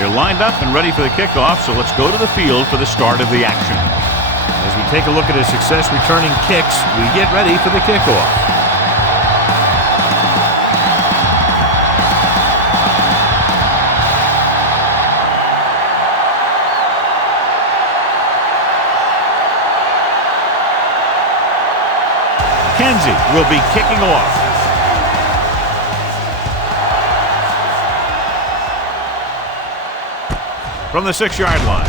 They're lined up and ready for the kickoff, so let's go to the field for the start of the action. As we take a look at his success returning kicks, we get ready for the kickoff. Kenzie will be kicking off. From the 6-yard line.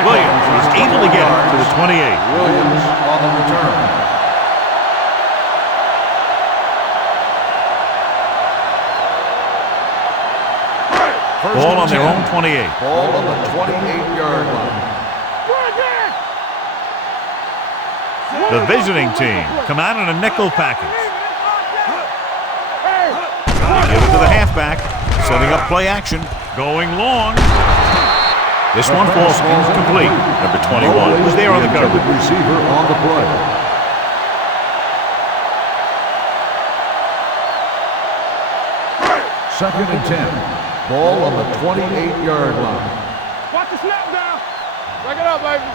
Williams is able to get it to the 28. Williams on the return. Ball on their own 28. Ball on the 28-yard line. The visiting team come out in a nickel package. They give it to the halfback, setting up play action, going long. This one falls incomplete. Number 21 was there on the cover. Receiver on the play. Second and 10. Ball on the 28-yard line. Watch the snap down. Break it up, baby.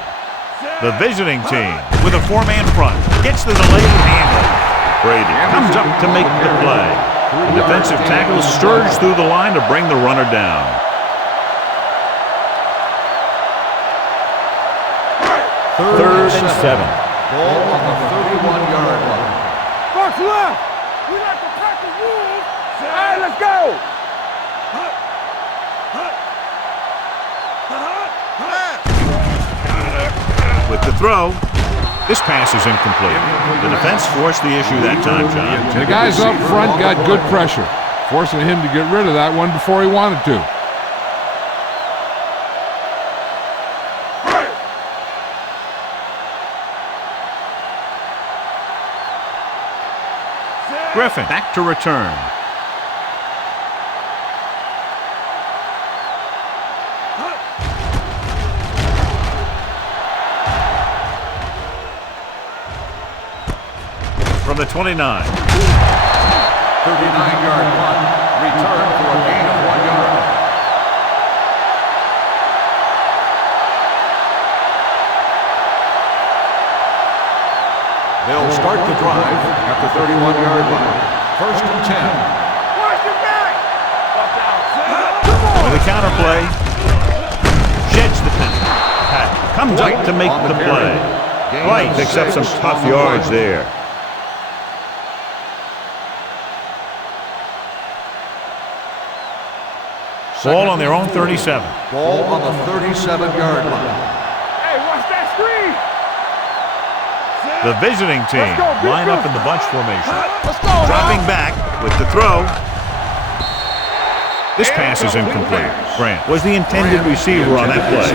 The visiting team with a 4-man front gets the delayed handoff. Brady comes up to make the play. The defensive tackle surges through the line to bring the runner down. Third and 7. Ball on the 31-yard line. Box left. We like to practice rules. All right, let's go. With the throw, this pass is incomplete. The defense forced the issue that time, John. The guys up front got good pressure, forcing him to get rid of that one before he wanted to. Griffin back to return. From the 29. 39-yard punt. Return for a gain of 1 yard. They'll start the drive at the 31-yard line. First and 10. Watch your back. Watch out. With a counterplay, sheds the penalty. Pat comes up to make the play. White picks up some tough yards there. Ball on their own 37. Ball on the 37-yard line. Hey, watch that screen. The visiting team line up in the bunch formation. Let's go. Dropping back with the throw. This pass is incomplete. Grant was the intended receiver on that play.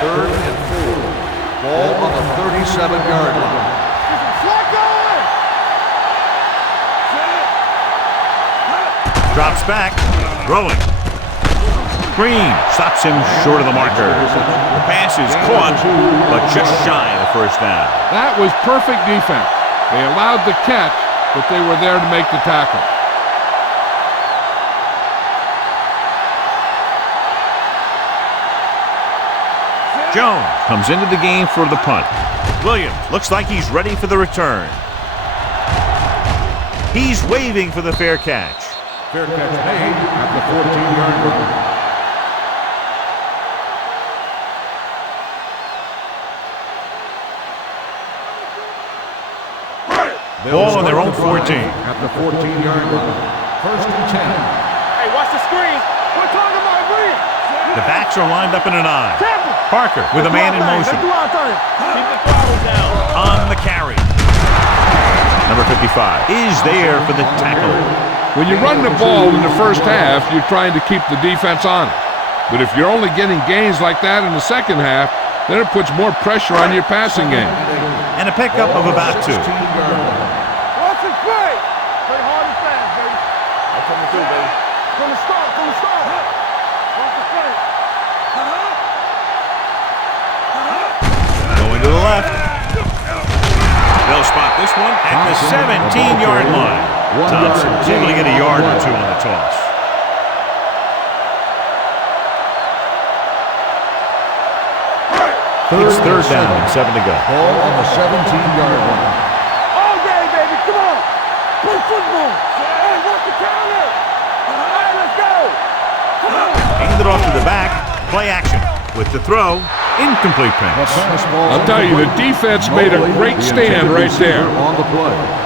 Third and 4. Ball on the 37-yard line. Drops back, throwing. Green stops him short of the marker. The pass is caught, but just shy of the first down. That was perfect defense. They allowed the catch, but they were there to make the tackle. Jones comes into the game for the punt. Williams looks like he's ready for the return. He's waving for the fair catch. Fair catch made at the 14-yard line. Ball on their own 14. At the 14-yard line. First and 10. Hey, watch the screen. We're talking about green. The backs are lined up in an eye. Parker with a man in motion. Keep the throttle down. On the carry. Number 55 is there for the tackle. When you run the ball in the first half, you're trying to keep the defense on it. But if you're only getting gains like that in the second half, then it puts more pressure on your passing game. And a pickup of about 2. Watch it play. Play hard and fast, baby. I'm coming through, baby. From the start. Watch the play. Going to the left. They'll spot this one at the 17-yard line. Thompson's able to get a yard or two on the toss. It's third down and 7 to go. Ball on the 17-yard line. All day, baby. Come on. Play football. Hey, work the counter. All right, let's go. Come on. Hand it off to the back. Play action. With the throw, incomplete pass. I'll tell you, the defense made a great stand right there. On the play.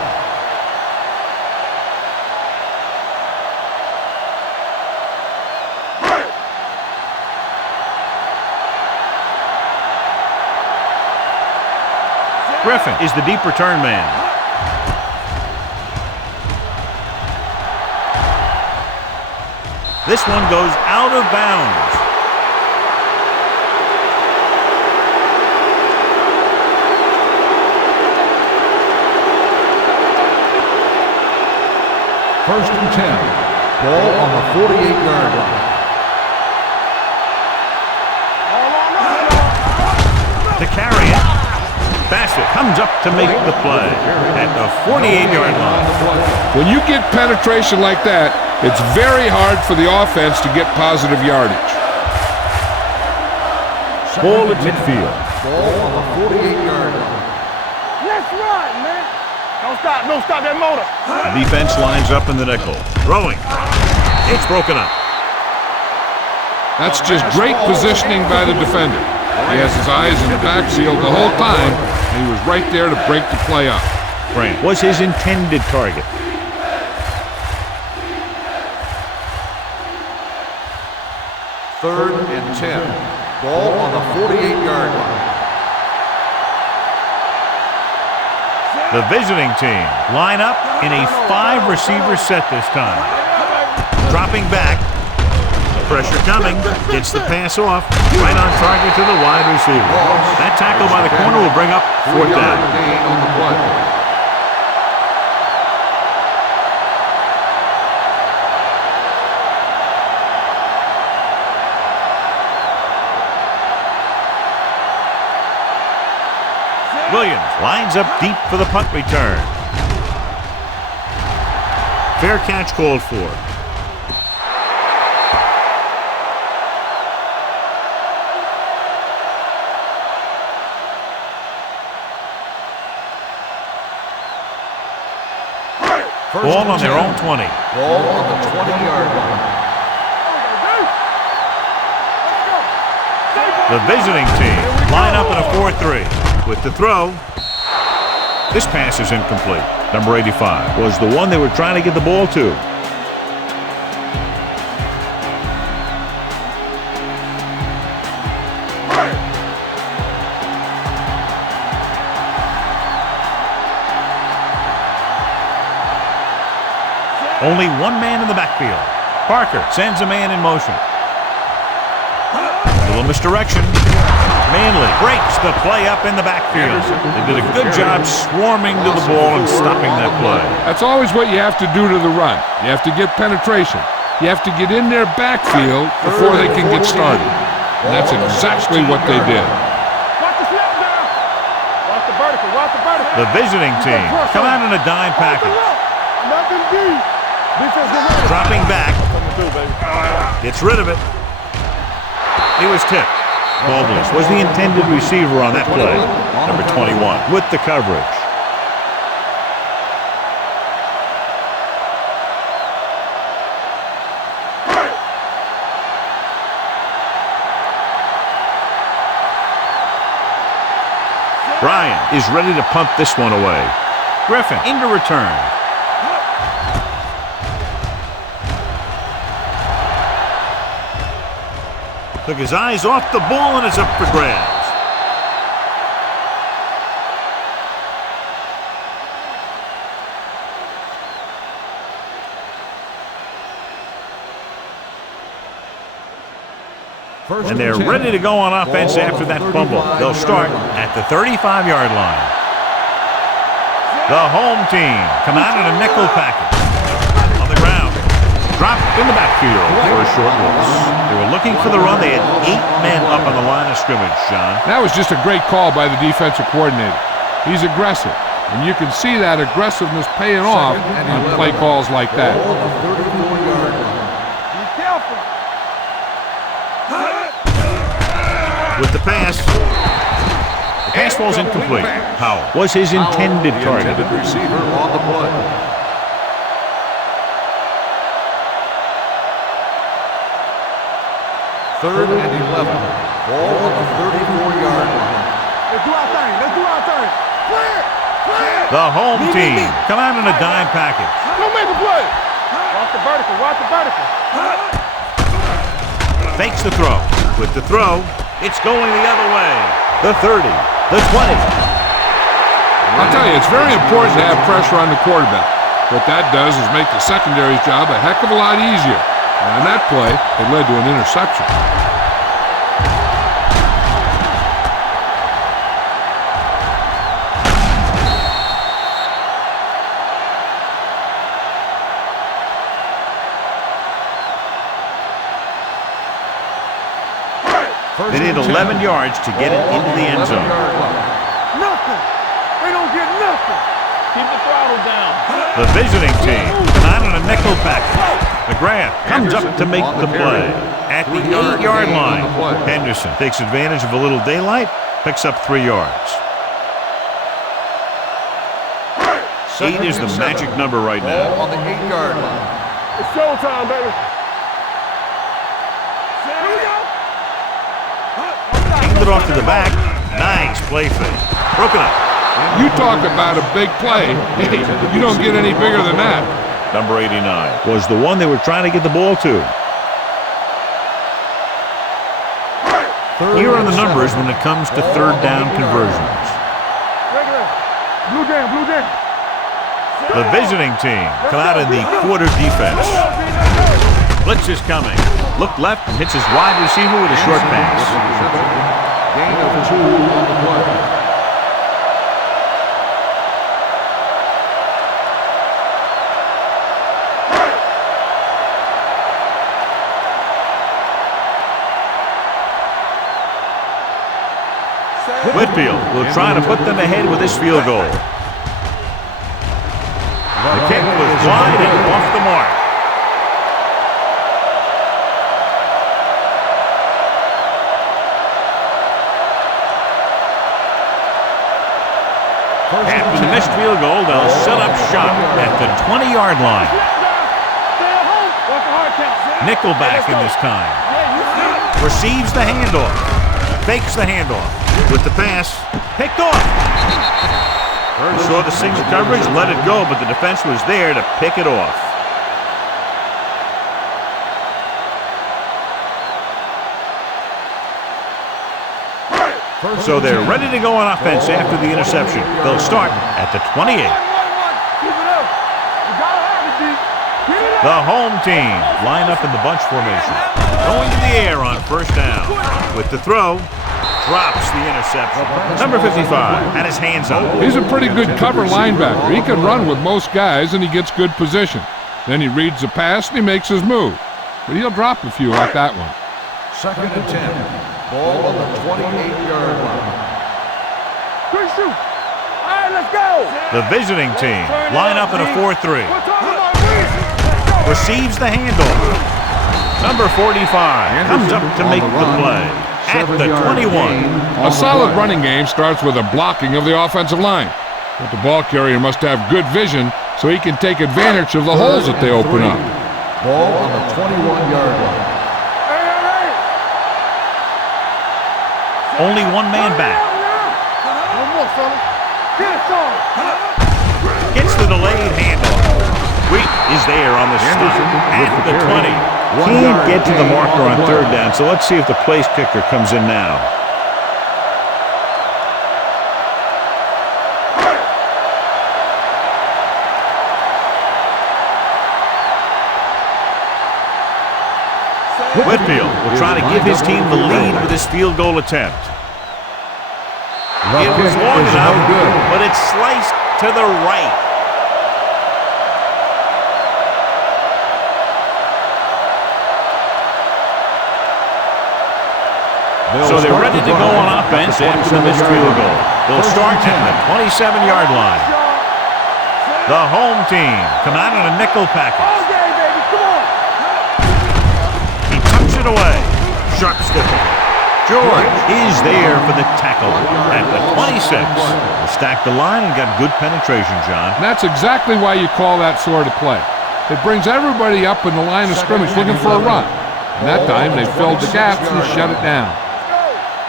Griffin is the deep return man. This one goes out of bounds. First and 10. Ball on the 48-yard line. To carry it. Bassett comes up to make the play at the 48-yard line. When you get penetration like that, it's very hard for the offense to get positive yardage. Ball at midfield. Ball on the 48-yard line. Let's run, man. Don't stop that motor. The defense lines up in the nickel. Throwing. It's broken up. That's just great positioning by the defender. He has his eyes in the backfield the whole time, and he was right there to break the play up. Grant was his intended target. Third and 10. Ball on the 48-yard line. The visiting team line up in a 5-receiver set this time. Dropping back. Pressure coming. Gets the pass off. Right on target to the wide receiver. That tackle by the corner will bring up fourth down. Gain on the play. Williams lines up deep for the punt return. Fair catch called for. Ball on their own 20. Ball on the 20-yard line. The visiting team line up in a 4-3. With the throw, this pass is incomplete. Number 85 was the one they were trying to get the ball to. Only one man in the backfield. Parker sends a man in motion. A little misdirection. Manley breaks the play up in the backfield. They did a good job swarming to the ball and stopping that play. That's always what you have to do to the run. You have to get penetration. You have to get in their backfield before they can get started. And that's exactly what they did. Watch the snap down. Watch the vertical. Watch the vertical. The visiting team come out in a dime package. Nothing deep. Dropping back. Gets rid of it. He was tipped. Baldwin was the intended receiver on that play. Number 21 with the coverage. Ryan is ready to punt this one away. Griffin into return. Took his eyes off the ball and it's up for grabs. And they're ready to go on offense after that fumble. They'll start at the 35-yard line. The home team come out in a nickel package. On the ground. Dropped in the backfield for a short loss. They were looking for the run. They had 8 men up on the line of scrimmage, John. That was just a great call by the defensive coordinator. He's aggressive. And you can see that aggressiveness paying off on play calls like that. Ball on the 34-yard line. Be careful. With the pass. The pass ball's incomplete. Howell was his intended The target. intended receiver on the play. Third and 11. Ball on the 34-yard line. Let's do our thing. Let's do our thing. Clear. Clear. The home team come out in a dime package. Don't make a play. Watch the vertical. Watch the vertical. Fakes the throw. With the throw, it's going the other way. The 30, the 20. I'll tell you, it's very important to have pressure on the quarterback. What that does is make the secondary's job a heck of a lot easier. And on that play, it led to an interception. They need 11 yards to get it into the end zone. Nothing. They don't get nothing. Keep the throttle down. The visiting team come out in a nickel package. McGrath comes up to make the play. At the 8-yard line, Henderson takes advantage of a little daylight, picks up 3 yards. 8 is the magic number right now. Ball on the 8-yard line. It's showtime, baby. Here we go. Handed it off to the back. Nice play fake. Broken up. You talk about a big play. You don't get any bigger than that. Number 89 was the one they were trying to get the ball to. Here are the numbers when it comes to third down conversions. Regular. Blue jam. Blue jam. The visiting team come out in the quarter defense. Blitz is coming. Look left and hits his wide receiver with a short pass. Gain of 2 on the play. Whitfield will try to put them ahead with this field goal. The kick was wide and off the mark. After the missed field goal, they'll set up shop at the 20-yard line. Stay at home. Watch the hard count. Nickelback in this time. Receives the handoff. Fakes the handoff. With the pass, picked off. Saw the single coverage, let it go, but the defense was there to pick it off. So they're ready to go on offense after the interception. They'll start at the 28. Keep it up. You gotta have it, D. Keep it up. The home team line up in the bunch formation. Going to the air on first down. With the throw, drops the interception. Number 55 had his hands on it. He's a pretty good cover linebacker. He can run with most guys, and he gets good position. Then he reads the pass, and he makes his move. But he'll drop a few like that one. Second and 10. Ball on the 28-yard line. Quick shoot. All right, let's go. The visiting team line up in a 4-3. We're talking about reason. Receives the handoff. Number 45 comes up to make the play at the 21. A solid running game starts with a blocking of the offensive line. But the ball carrier must have good vision so he can take advantage of the holes that they open up. Ball on the 21-yard line. Only one man back. One more, fella. Get it, son. Gets the delayed handoff. Wheat is there on the stop at the 20. Can't get to the marker on third down, so let's see if the place kicker comes in now. Whitfield will try to give his team the lead with his field goal attempt. It was long enough, but it's sliced to the right. So they're ready to go on offense after the missed field goal. They'll start at the 27-yard line. The home team come out in a nickel package. All day, baby. Come on. He tucks it away. Sharp stiff. George is there for the tackle at the 26. They stacked the line and got good penetration, John. And that's exactly why you call that sort of play. It brings everybody up in the line of scrimmage looking for a run. And that time they filled the gaps and shut it down.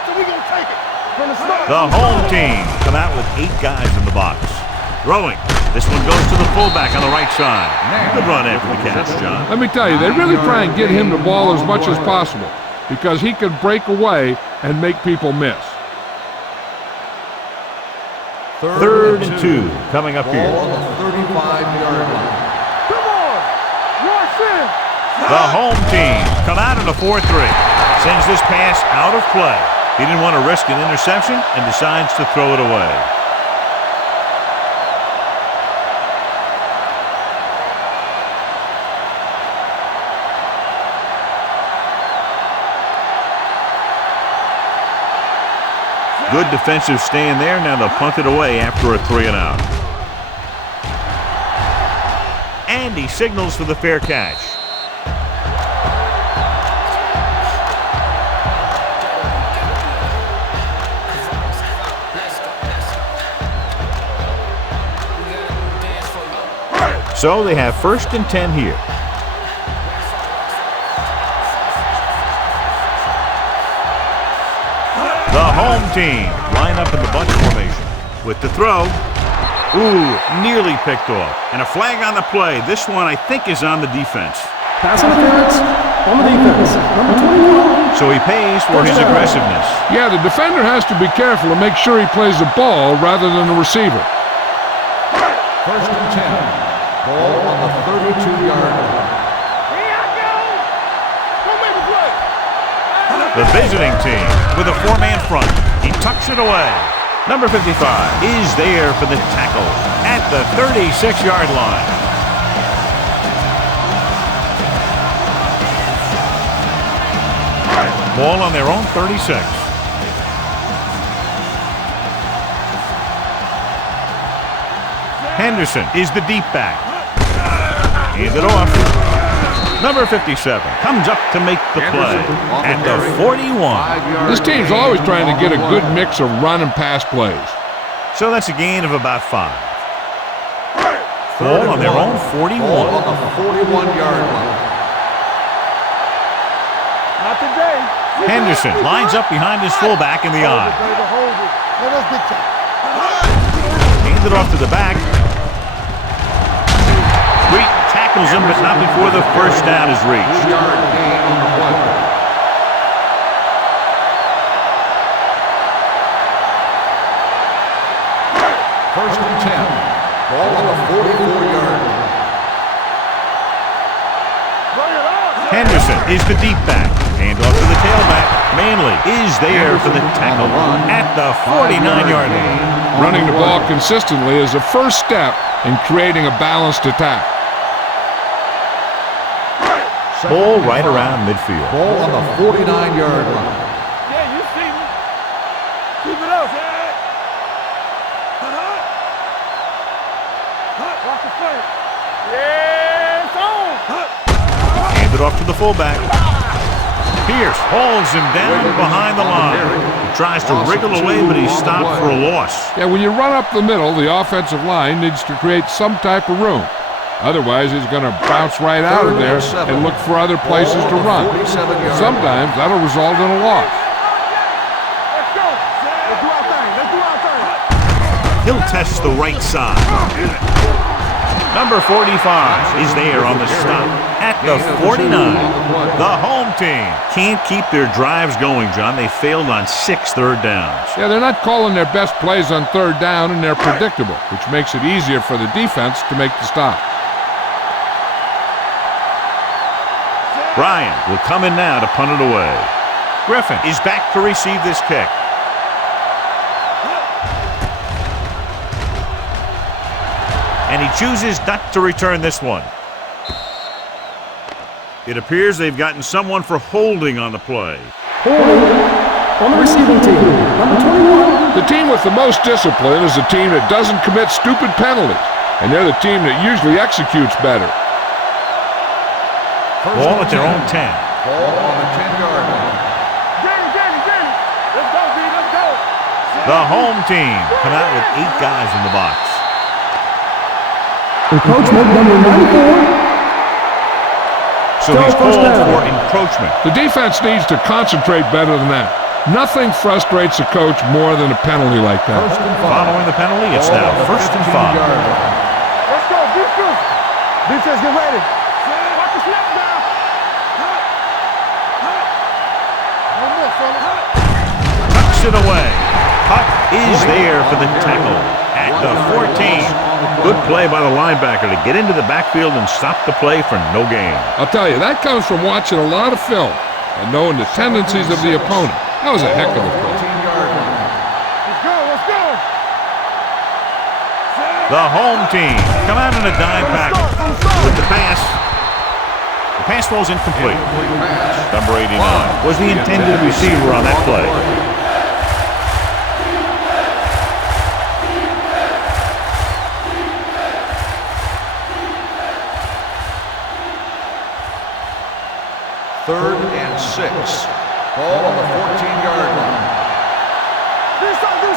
So we gonna take it from the start. The home team come out with 8 guys in the box. Throwing. This one goes to the fullback on the right side. Good run after the catch, John. Let me tell you, they really try and get him the ball as much as possible because he can break away and make people miss. 3rd and 2 coming up here. Ball on the 35-yard line. Come on. Rush in. The home team come out in a 4-3. Sends this pass out of play. He didn't want to risk an interception and decides to throw it away. Good defensive stand there. Now they'll punt it away after a 3-and-out. And he signals for the fair catch. So they have 1st and 10 here. The home team line up in the bunch formation with the throw. Ooh, nearly picked off. And a flag on the play. This one, I think, is on the defense. Pass interference on the defense. Number 21. So he pays for his aggressiveness. Yeah, the defender has to be careful to make sure he plays the ball rather than the receiver. 1st and 10. Ball on the 32-yard line. Here I go. Don't make a play. The visiting team with a 4-man front. He tucks it away. Number 55 is there for the tackle at the 36-yard line. Ball on their own 36. Henderson is the deep back. Hand it off. Number 57 comes up to make the play at the 41. This team's always trying to get a good mix of run and pass plays. So that's a gain of about 5. Ball on their own 41. Ball on the 41-yard line. Not today. Henderson lines up behind his fullback in the eye. Baby, hold it. Let us big time. Hand it off to the back. Street tackles him, but not before the first down is reached. 2-yard gain on the play. First and 10. Ball on the 44-yard line. Bring it on. Henderson is the deep back. Hand off to the tailback. Manley is there for the tackle at the 49-yard line. Running the ball consistently is the first step in creating a balanced attack. Ball right around midfield. Ball on the 49-yard line. Yeah, you see me. Keep it up. Watch the play. Yeah, it's on. Hand it off to the fullback. Pierce holds him down behind the line. He tries to wriggle away, but he's stopped for a loss. Yeah, when you run up the middle, the offensive line needs to create some type of room. Otherwise, he's going to bounce right out of there and look for other places to run. Sometimes that'll result in a loss. Let's go. Let's do our thing. Let's do our thing. He'll test the right side. Number 45 is there on the stop at the 49. The home team can't keep their drives going, John. They failed on 6 third downs. Yeah, they're not calling their best plays on third down, and they're predictable, which makes it easier for the defense to make the stop. Bryan will come in now to punt it away. Griffin is back to receive this kick. And he chooses not to return this one. It appears they've gotten someone for holding on the play. Holding on the receiving team. Number 21. The team with the most discipline is the team that doesn't commit stupid penalties. and they're the team that usually executes better. Ball at their own 10. Ball on the 10-yard line. Let's go, D. Let's go. The home team come out with 8 guys in the box. Encroachment number 94. So he's called for encroachment. The defense needs to concentrate better than that. Nothing frustrates a coach more than a penalty like that. Following the penalty, it's now 1st and 5. Let's go. Defense. Defense, get ready. Watch the snap now. One more, fella. Tucks it away. Puck is there for the tackle at the 14. Good play by the linebacker to get into the backfield and stop the play for no gain. I'll tell you, that comes from watching a lot of film and knowing the tendencies of the opponent. That was a heck of a play. Let's go. Let's go. The home team come out in a dime package with the pass. The pass falls incomplete. Number 89 was the intended receiver on that play. Third and 6. Ball on the 14-yard line. Do something.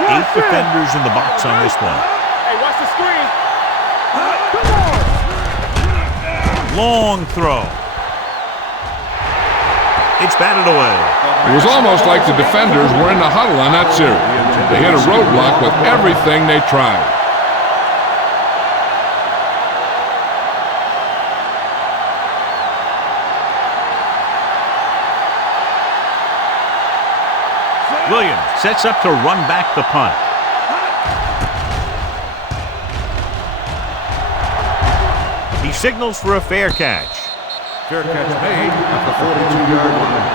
8 defenders in the box on this one. Hey, watch the screen. Come on. Long throw. It's batted away. It was almost like the defenders were in the huddle on that series. They hit a roadblock with everything they tried. Williams sets up to run back the punt. He signals for a fair catch. Fair catch made at the 42-yard line.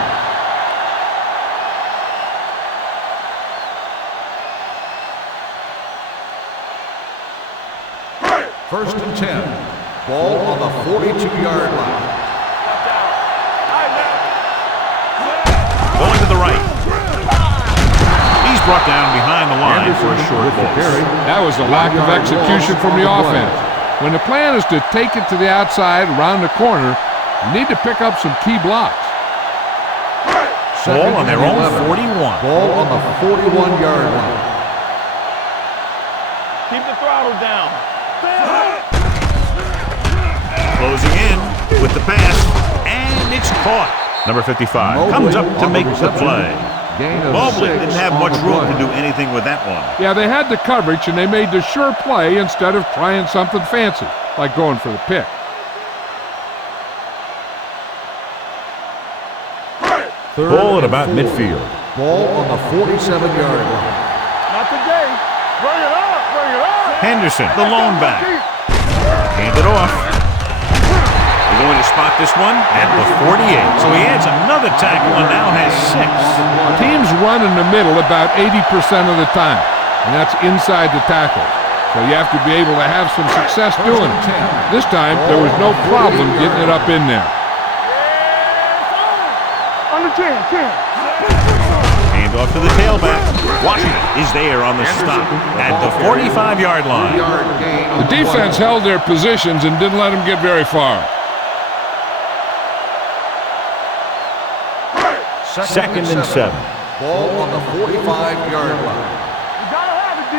First and 10. Ball on the 42-yard line. Going to the right. He's brought down behind the line for a short ball. That was a lack of execution from the offense. When the plan is to take it to the outside, around the corner, you need to pick up some key blocks. Ball on their own 41. Ball on the 41-yard line. Keep the throttle down. Closing in with the pass, and it's caught. Number 55 comes up to make the play. Mobley didn't have much room to do anything with that one. Yeah, they had the coverage, and they made the sure play instead of trying something fancy, like going for the pick. Ball at about midfield. Ball on the 47-yard line. Not today. Bring it up. Bring it up. Henderson, the lone back. Hand it off. They're going to spot this one at the 48. So he adds another tackle and now has 6. Teams run in the middle about 80% of the time, and that's inside the tackle. So you have to be able to have some success doing it. This time, there was no problem getting it up in there. On the 10. Hand off to the tailback. Washington is there on the stop at the 45-yard line. The defense held their positions and didn't let them get very far. Second and 7. Ball on the 45-yard line. You gotta have it, D.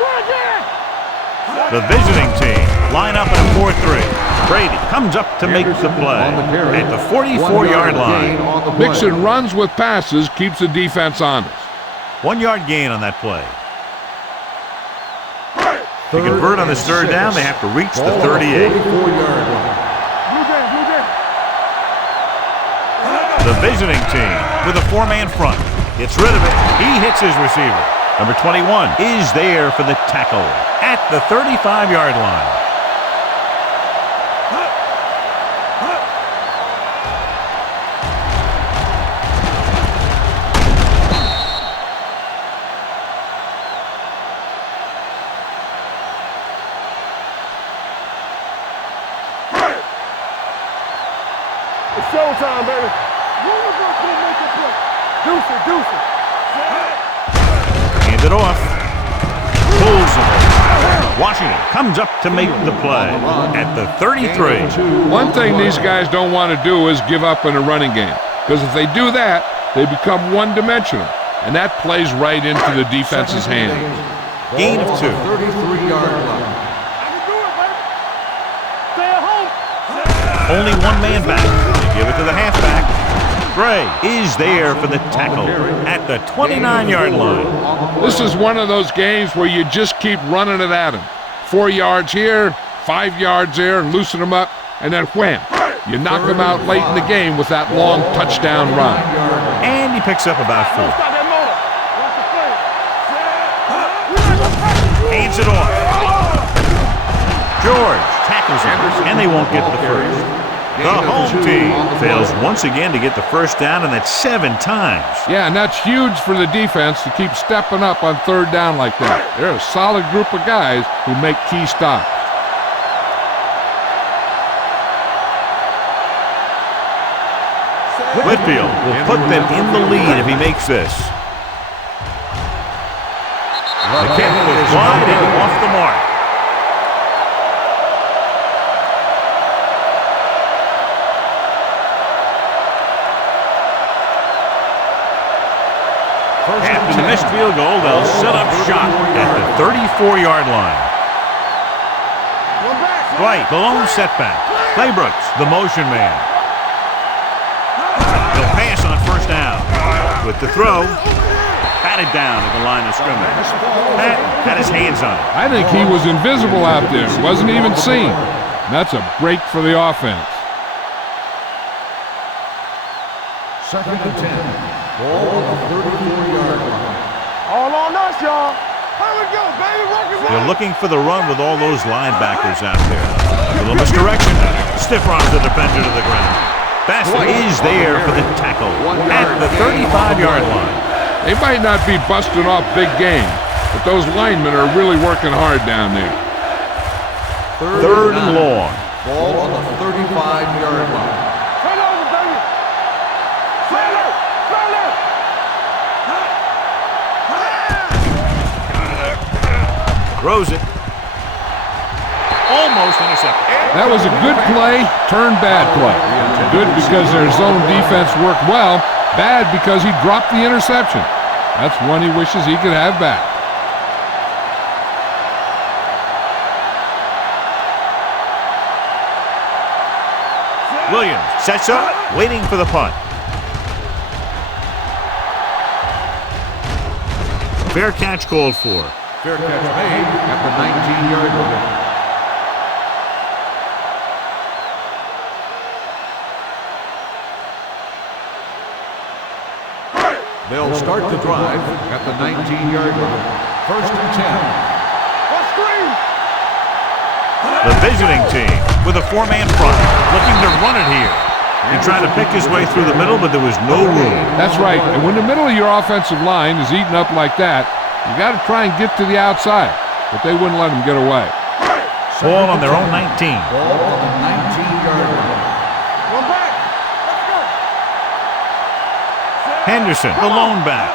Bring it. The visiting team line up in a 4-3. Brady comes up to make the play at the 44-yard line. Mixing runs with passes keeps the defense honest. 1-yard gain on that play. To convert on this third down, they have to reach the 38. The visiting team with a 4-man front gets rid of it. He hits his receiver. Number 21 is there for the tackle at the 35-yard line. It's showtime, baby. Deuce it. Hand it off. Pulls him. Washington comes up to make the play at the 33. One thing these guys don't want to do is give up in a running game, because if they do that, they become one-dimensional, and that plays right into the defense's hands. Gain of 2. 33-yard line. Only one man back. They give it to the halfback. Gray is there for the tackle at the 29-yard line. This is one of those games where you just keep running it at him. 4 yards here, 5 yards there, and loosen them up, and then wham. You knock him out late in the game with that long touchdown run. And he picks up about 4. Hands it off. George tackles him, and they won't get the first. The home team fails once again to get the first down, and that's 7 times. Yeah, and that's huge for the defense to keep stepping up on 3rd down like that. They're a solid group of guys who make key stops. Whitfield will put them in the lead if he makes this. The kick was wide and off the mark. After the missed field goal, they'll set up shop at the 34-yard line. Right, the lone setback. Claybrooks, the motion man. He'll pass on 1st down. With the throw, batted down at the line of scrimmage. Pat had his hands on it. I think he was invisible out there. Wasn't even seen. And that's a break for the offense. 2nd and 10. Ball on the 34-yard line. All on us, y'all. Here we go, baby. Rock and roll. They're looking for the run with all those linebackers out there. A little misdirection. Stiff arms the defender to the ground. Bassett is there for the tackle at the 35-yard line. They might not be busting off big game, but those linemen are really working hard down there. 3rd and long. Ball on the 35-yard line. Turn over, baby. Sailor. Throws it. Almost intercepted. That was a good play, turned bad play. Good because their zone defense worked well, bad because he dropped the interception. That's one he wishes he could have back. Williams sets up, waiting for the punt. Fair catch called for. Fair catch made at the 19-yard line. They'll start the drive at the 19-yard line. 1st and 10. The visiting team with a 4-man front, looking to run it here. He tried to pick his way through the middle, but there was no room. That's right. And when the middle of your offensive line is eaten up like that, you got to try and get to the outside. But they wouldn't let him get away. Ball on their own 19. Ball on the 19-yard line. One back. Let's go. Henderson, the lone back,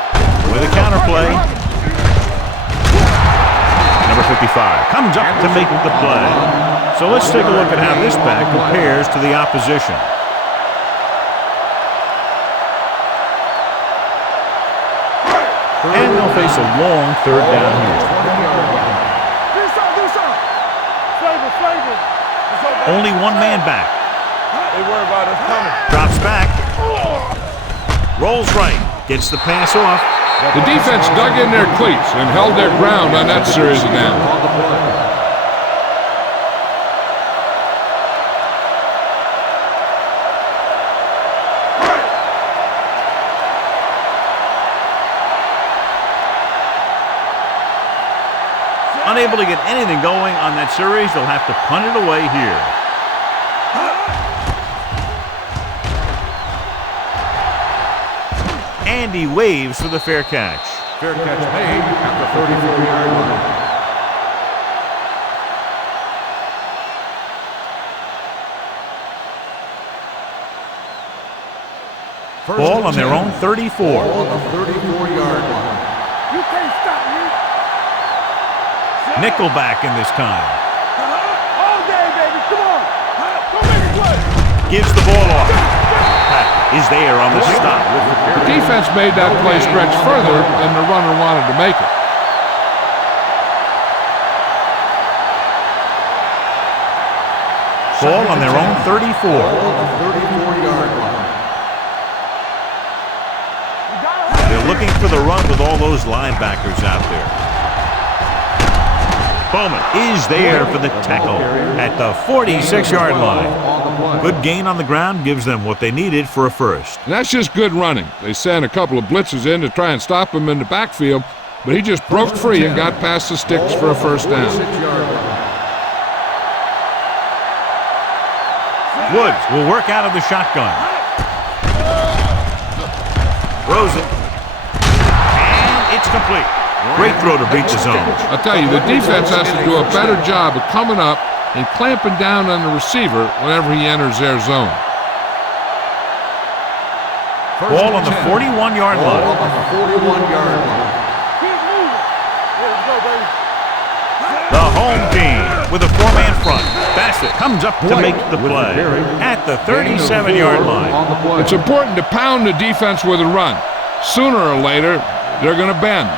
with a counterplay. Number 55 comes up to make the play. So let's take a look at how this back compares to the opposition. And they'll face a long 3rd down here. Do something. Flavor. Only one man back. They worry about us coming. Drops back. Rolls right. Gets the pass off. The defense dug in their cleats and held their ground on that series of downs. Unable to get anything going on that series, they'll have to punt it away here. And he waves for the fair catch. Fair catch made at the 34-yard line. Ball on their own 34. Ball on the 34-yard line. You can't stop me. Nickelback in this time. All day, baby. Come on. Go make it play. Gives the ball off. Is there on the stop. The defense made that play stretch further than the runner wanted to make it. Ball on their own 34. On the 34-yard line. They're looking for the run with all those linebackers out there. Bowman is there for the tackle at the 46-yard line. Good gain on the ground gives them what they needed for a first. And that's just good running. They sent a couple of blitzes in to try and stop him in the backfield, but he just broke free and got past the sticks for a first down. Woods will work out of the shotgun. Throws it. And it's complete. Great throw to beat the zone. I'll tell you, the defense has to do a better job of coming up and clamping down on the receiver whenever he enters their zone. Ball on the 41-yard line. On the 41-yard line. Keep moving. Let's go, baby. The home team with a four-man front. Bassett comes up to make the play at the 37-yard line. It's important to pound the defense with a run. Sooner or later, they're going to bend.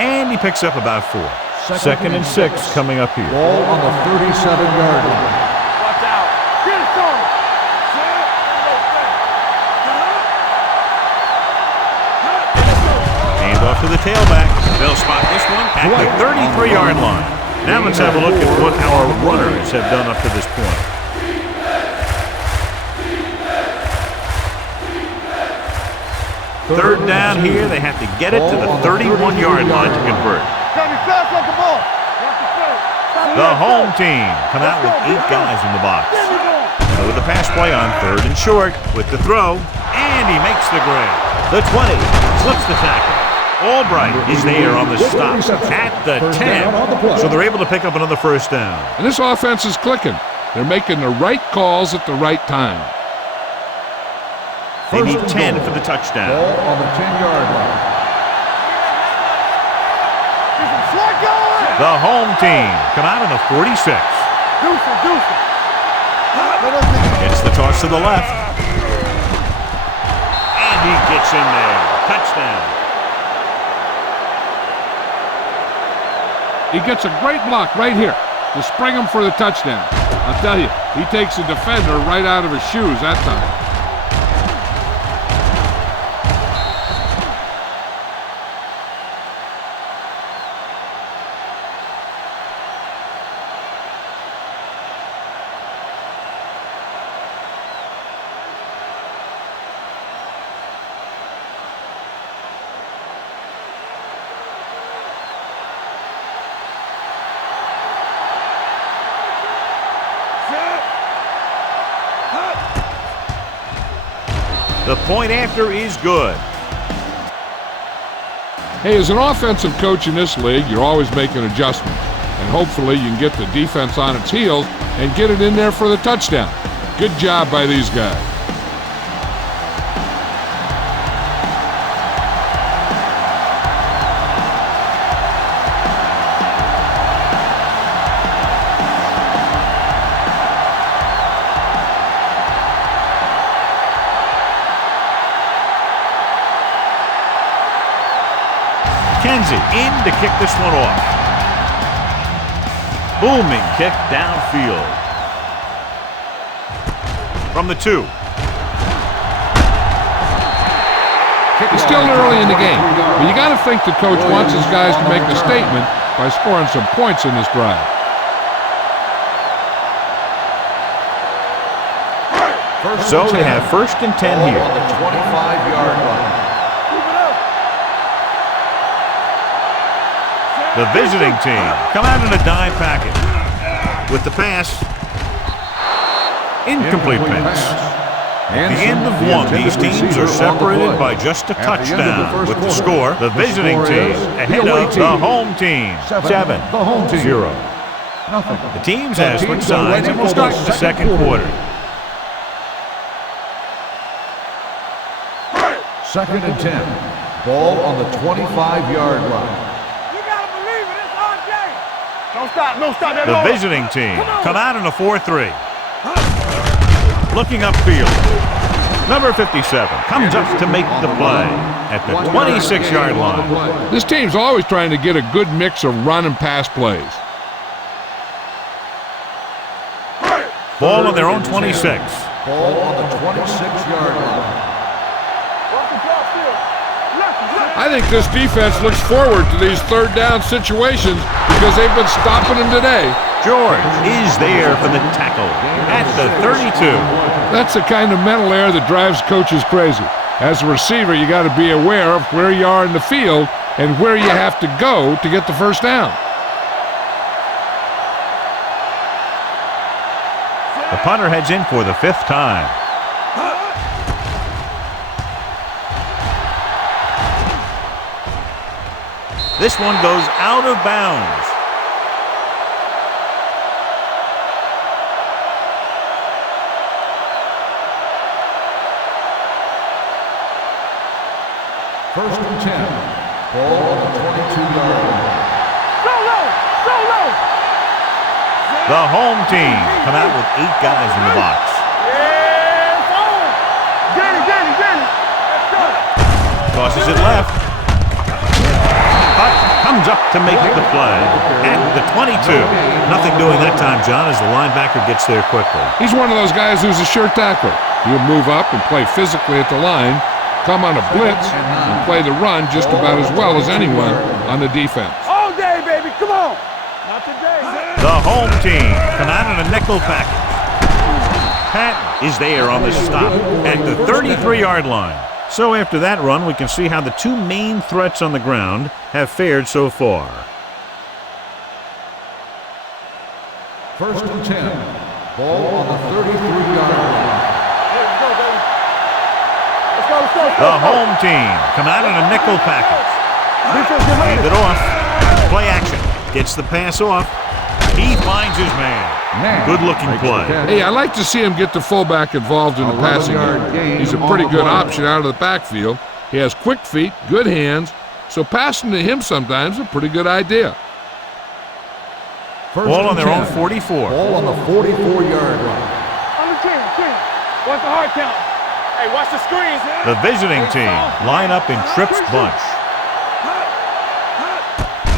And he picks up about 4. Second and 6 coming up here. Ball on the 37-yard line. Watch out. Get it, Tony. Hand off to the tailback. They'll spot this one at the 33-yard line. Now let's have a look at what our runners have done up to this point. Third down here, they have to get it to the 31-yard line to convert. Gotta be fast like the ball. Watch the play. The home team come out with 8 guys in the box. So with the pass play on 3rd and short with the throw, and he makes the grab. The 20 slips the tackle. Albright is there on the stop at the 10. So they're able to pick up another first down. And this offense is clicking. They're making the right calls at the right time. They need 10 for the touchdown. Ball on the 10-yard line. The home team come out in the 46. Gets the toss to the left. And he gets in there. Touchdown. He gets a great block right here to spring him for the touchdown. I'll tell you, he takes the defender right out of his shoes that time. The point after is good. Hey, as an offensive coach in this league, you're always making adjustments. And hopefully you can get the defense on its heels and get it in there for the touchdown. Good job by these guys. Kenzie in to kick this one off. Booming kick downfield. From the 2. It's still early in the game, but you got to think the coach wants his guys to make a statement by scoring some points in this drive. So they have 1st and 10 here. On the 25-yard line. The visiting team come out in a dime package. With the pass, incomplete pass. At the end of one, these teams are separated by just a touchdown. With the score, the visiting team ahead of the home team, 7-0. The teams have switched sides, and we'll start the second quarter. 2nd and 10. Ball on the 25-yard line. Don't stop. No, stop that The ball. visiting team come out in a 4-3. Looking upfield. Number 57 comes up to make the play at the 26-yard line. This team's always trying to get a good mix of run and pass plays. Ball on their own 26. Ball on the 26-yard line. I think this defense looks forward to these third down situations because they've been stopping them today. George is there for the tackle at the 32. That's the kind of mental error that drives coaches crazy. As a receiver, you got to be aware of where you are in the field and where you have to go to get the first down. The punter heads in for the 5th time. This one goes out of bounds. First and 10. Ball on the 22-yard line. Go low. Go low. The home team come out with 8 guys in the box. Yes, on. Danny. Let's go. Tosses it left. But comes up to make the play at the 22. Nothing doing that time, John, as the linebacker gets there quickly. He's one of those guys who's a sure tackler. He'll move up and play physically at the line, come on a blitz, and play the run just about as well as anyone on the defense. All day, baby. Come on. Not today. The home team come out in a nickel package. Patton is there on the stop at the 33-yard line. So after that run, we can see how the two main threats on the ground have fared so far. First and 10. Ball on the 33-yard line. Let's go. The home team come out in a nickel package. Hand it off. Play action. Gets the pass off. He finds his man. Good-looking play. Hey, I like to see him get the fullback involved in the passing game. He's a pretty good option out of the backfield. He has quick feet, good hands, so passing to him sometimes is a pretty good idea. Ball on their own 44. Ball on the 44-yard line. On the 10. What's the hard count? Hey, watch the screens. The visiting team line up in trips bunch.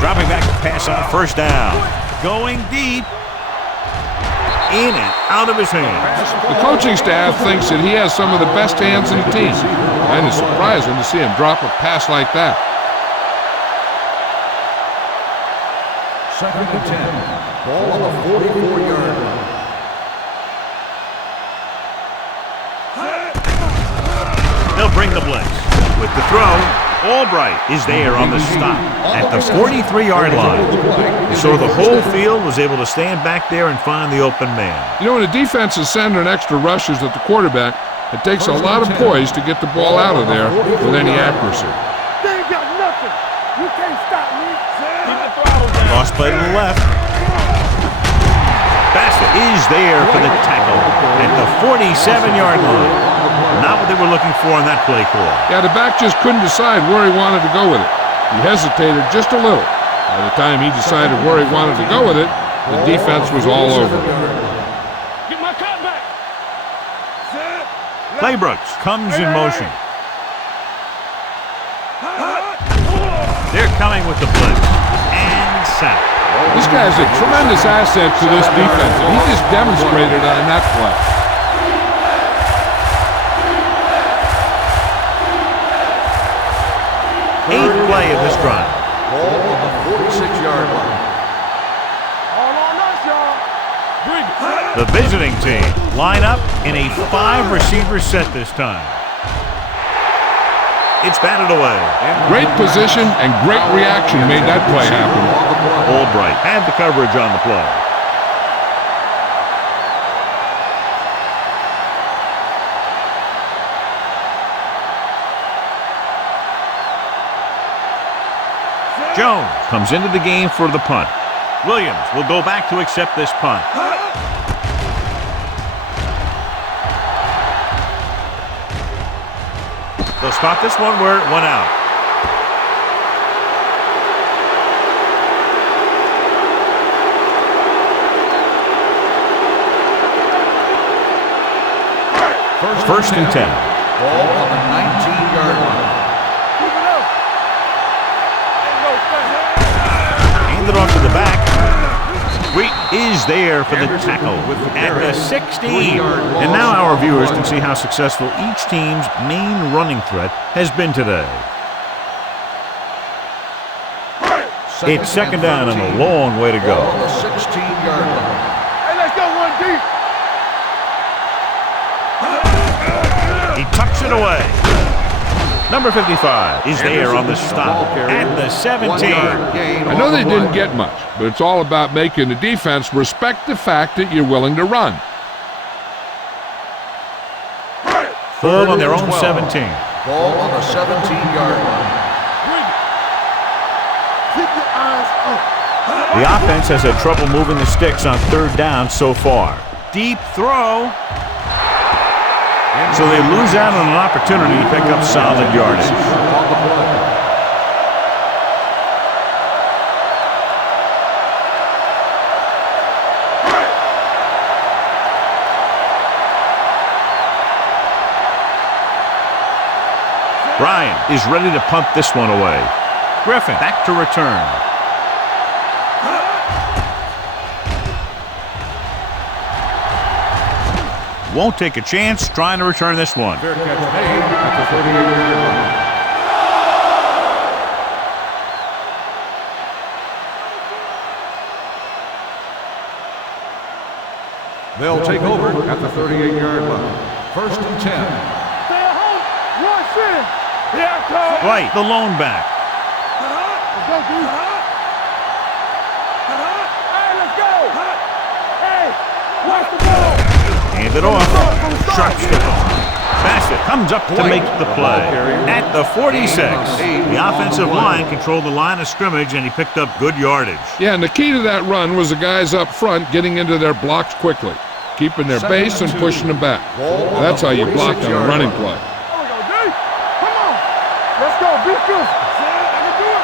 Dropping back to pass on first down. Going deep. In and out of his hands. The coaching staff thinks that he has some of the best hands in the team. And it's surprising to see him drop a pass like that. Second and 10. Ball on the 44-yard line. They'll bring the blitz. With the throw, Albright is there on the stop at the 43-yard line. So the whole field was able to stand back there and find the open man. You know, when a defense is sending extra rushers at the quarterback, it takes a lot of poise to get the ball out of there with any accuracy. They ain't got nothing. You can't stop me. Keep the throttle down. Cross play to the left. Bassett is there for the tackle at the 47-yard line. Not what they were looking for on that play call. Yeah, the back just couldn't decide where he wanted to go with it. He hesitated just a little. By the time he decided where he wanted to go with it, the defense was all over him. Get my cut back. Claybrooks comes in motion. They're coming with the blitz. And sack. This guy's a tremendous asset to this defense, and he just demonstrated on that play. Eighth play of this drive. Ball on the 46-yard line. All on us, y'all. Bring it. The visiting team line up in a 5-receiver set this time. It's batted away. Great position and great reaction made that play happen. Albright had the coverage on the play. Jones comes into the game for the punt. Williams will go back to accept this punt. They'll spot this one where it went out. First and 10. Ball on the 19-yard line. Handed off to the back. Wheat is there for the tackle at the 16. And now our viewers can see how successful each team's main running threat has been today. It's second down and a long way to go. On the 16-yard line. Hey, let's go one deep. He tucks it away. Number 55 is there on the stop at the 17. I know they didn't get much, but it's all about making the defense respect the fact that you're willing to run. Ball on their own 17. Ball on the 17-yard line. Keep your eyes up. The offense has had trouble moving the sticks on third down so far. Deep throw. So they lose out on an opportunity to pick up solid yardage. On the play. Ryan is ready to punt this one away. Griffin back to return. Won't take a chance trying to return this one. Fair catch made at the 38-yard line. They'll take over at the 38-yard line. First and 10. Stay at home. Run, sin. Here I come. Right, the lone back. Let's go, dude. Hey, let's go. Hey, watch the ball. Hand it off. Sharp stick on. Bassett comes up to make the play. At the 46, the offensive line controlled the line of scrimmage and he picked up good yardage. Yeah, and the key to that run was the guys up front getting into their blocks quickly, keeping their base and pushing them back. That's how you block on a running play. There we go, D. Come on. Let's go. Be good. I can do it,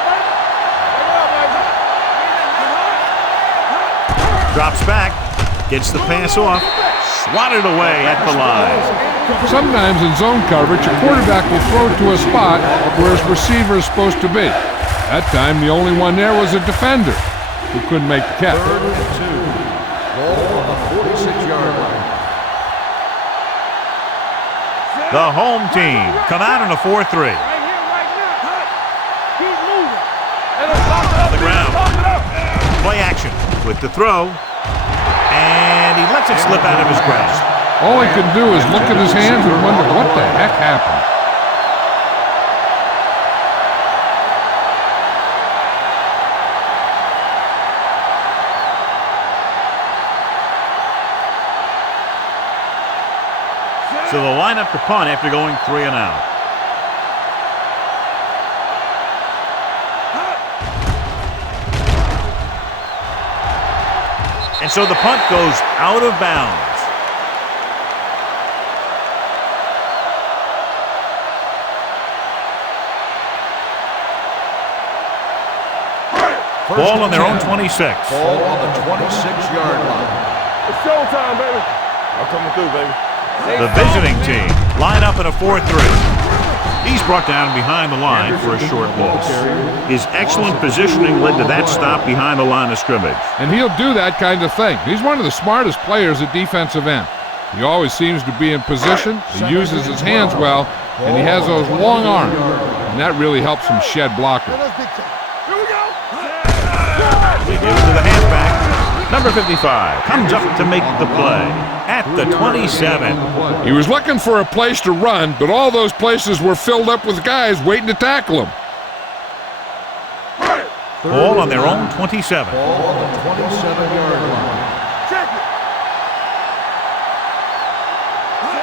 baby. Drops back. Gets the pass off. Swatted away at the line. Sometimes in zone coverage, a quarterback will throw to a spot where his receiver is supposed to be. That time, the only one there was a defender who couldn't make the catch. Third and 2. Ball on the 46-yard line. The home team come out in a 4-3. Right here, right now. Keep moving. And let's lock it On up. the ground. Lock it up. Play action with the throw. And he lets it slip out of his grasp. All he could do is look at his hands and wonder what the heck happened. So the lineup to punt after going 3 and out. And so the punt goes out of bounds. Ball on their own 26. Ball on the 26-yard line. It's showtime, baby. I'm coming through, baby. The visiting team line up in a 4-3. He's brought down behind the line for a short loss. His excellent positioning led to that stop behind the line of scrimmage. And he'll do that kind of thing. He's one of the smartest players at defensive end. He always seems to be in position, he uses his hands well, and he has those long arms. And that really helps him shed blockers. Here we go. They give it to the halfback. Number 55 comes up to make the play at the 27. He was looking for a place to run, but all those places were filled up with guys waiting to tackle him. Ball on their own 27. Ball on the 27-yard line. Check it.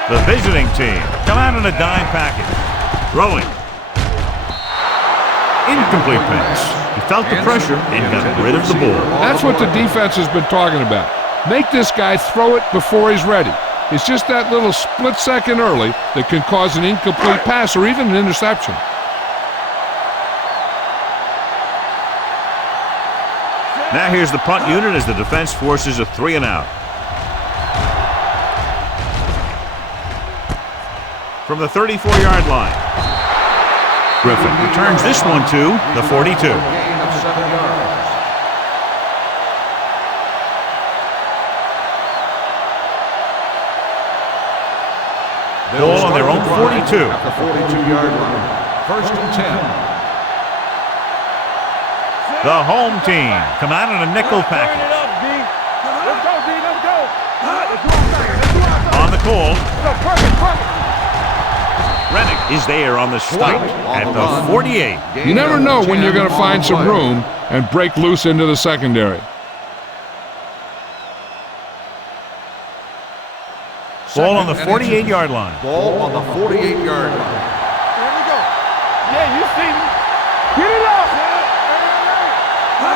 The visiting team come out in a dime package. Throwing. Incomplete pass. He felt the pressure and got rid of the ball. That's what the defense has been talking about. Make this guy throw it before he's ready. It's just that little split second early that can cause an incomplete pass or even an interception. Now here's the punt unit as the defense forces a 3 and out. from the 34-yard line. Griffin returns this one to the 42. Gain of 7 yards. Ball on their own 42. At the 42-yard line. First and 10. The home team come out in a nickel package. Let's go, D. Let's go. Let's do outside. On the call, Perfect. Reddick is there on the stop at the 48. You never know when you're going to find some room and break loose into the secondary. Ball on the 48-yard line. Ball on the 48-yard line. Here we go. Yeah, you see me. Get it up.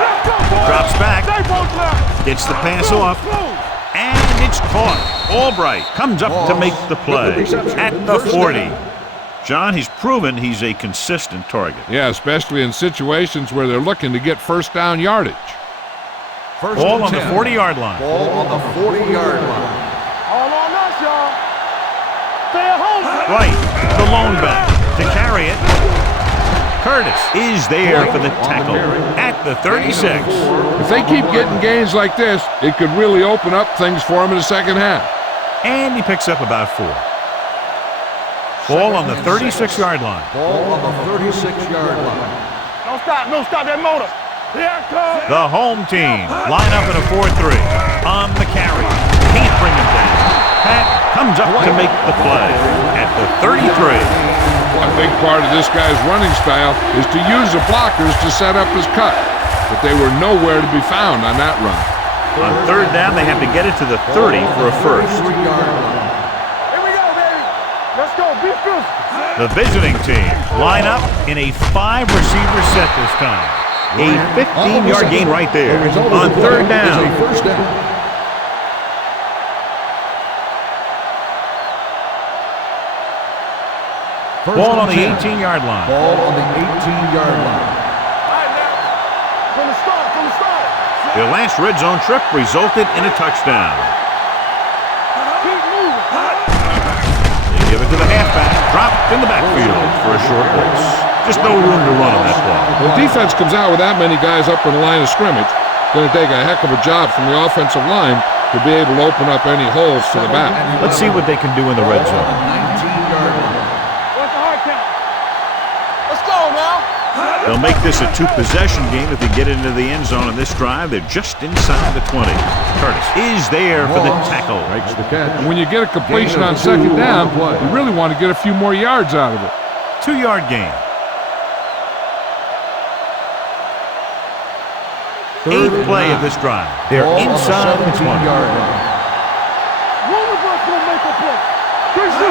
Let's go. Drops back, Stay both left. gets the pass off, and it's caught. Albright comes up to make the play at the 40. John, he's proven he's a consistent target. Yeah, especially in situations where they're looking to get first down yardage. First Ball and on the 10. 40-yard line. Ball on the 40-yard line. All on us, y'all. Stay at home. Right, the lone back to carry it. Curtis is there for the tackle at the 36. If they keep getting gains like this, it could really open up things for them in the second half. And he picks up about 4. Ball on the 36-yard line. Ball on the 36-yard line. Don't stop that motor. Here it comes. The home team line up in a 4-3 on the carry. Can't bring him down. Pat comes up to make the play at the 33. A big part of this guy's running style is to use the blockers to set up his cut, but they were nowhere to be found on that run. On third down, they have to get it to the 30 for a first. 33-yard line. Here we go, baby. Let's go. Be physical. The visiting team line up in a 5-receiver set this time. A 15-yard gain right there on third down. First down. Ball on the 18-yard line. Ball on the 18-yard line. All right, now. From the start. Their last red zone trip resulted in a touchdown. Keep moving. They give it to the halfback, dropped in the backfield for a short loss. Just no room to run on that play. When defense comes out with that many guys up in the line of scrimmage, it's going to take a heck of a job from the offensive line to be able to open up any holes to the back. Let's see what they can do in the red Ball zone. on the 19-yard line. What's the hard count? Let's go now. They'll make this a 2-possession game if they get into the end zone on this drive. They're just inside the 20. Curtis is there for the tackle. Makes the catch. And when you get a completion on second down, you really want to get a few more yards out of it. 2-yard gain. 8th play of this drive. They're Ball on inside the 20. 17-yard line. One of us will make a play.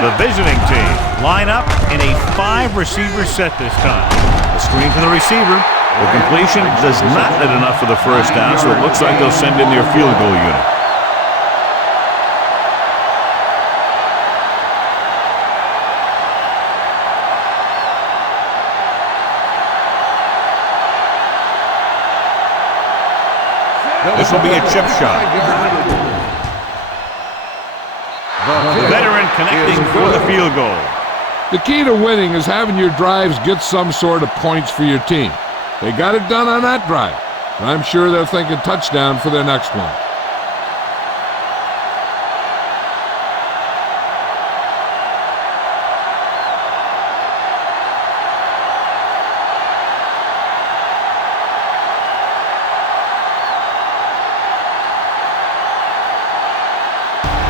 The visiting team line up in a 5-receiver set this time. A screen to the receiver. The completion does not net enough for the first down, so it looks like they'll send in their field goal unit. This will be a chip shot. The veteran connecting for the field goal. The key to winning is having your drives get some sort of points for your team. They got it done on that drive, and I'm sure they're thinking touchdown for their next one.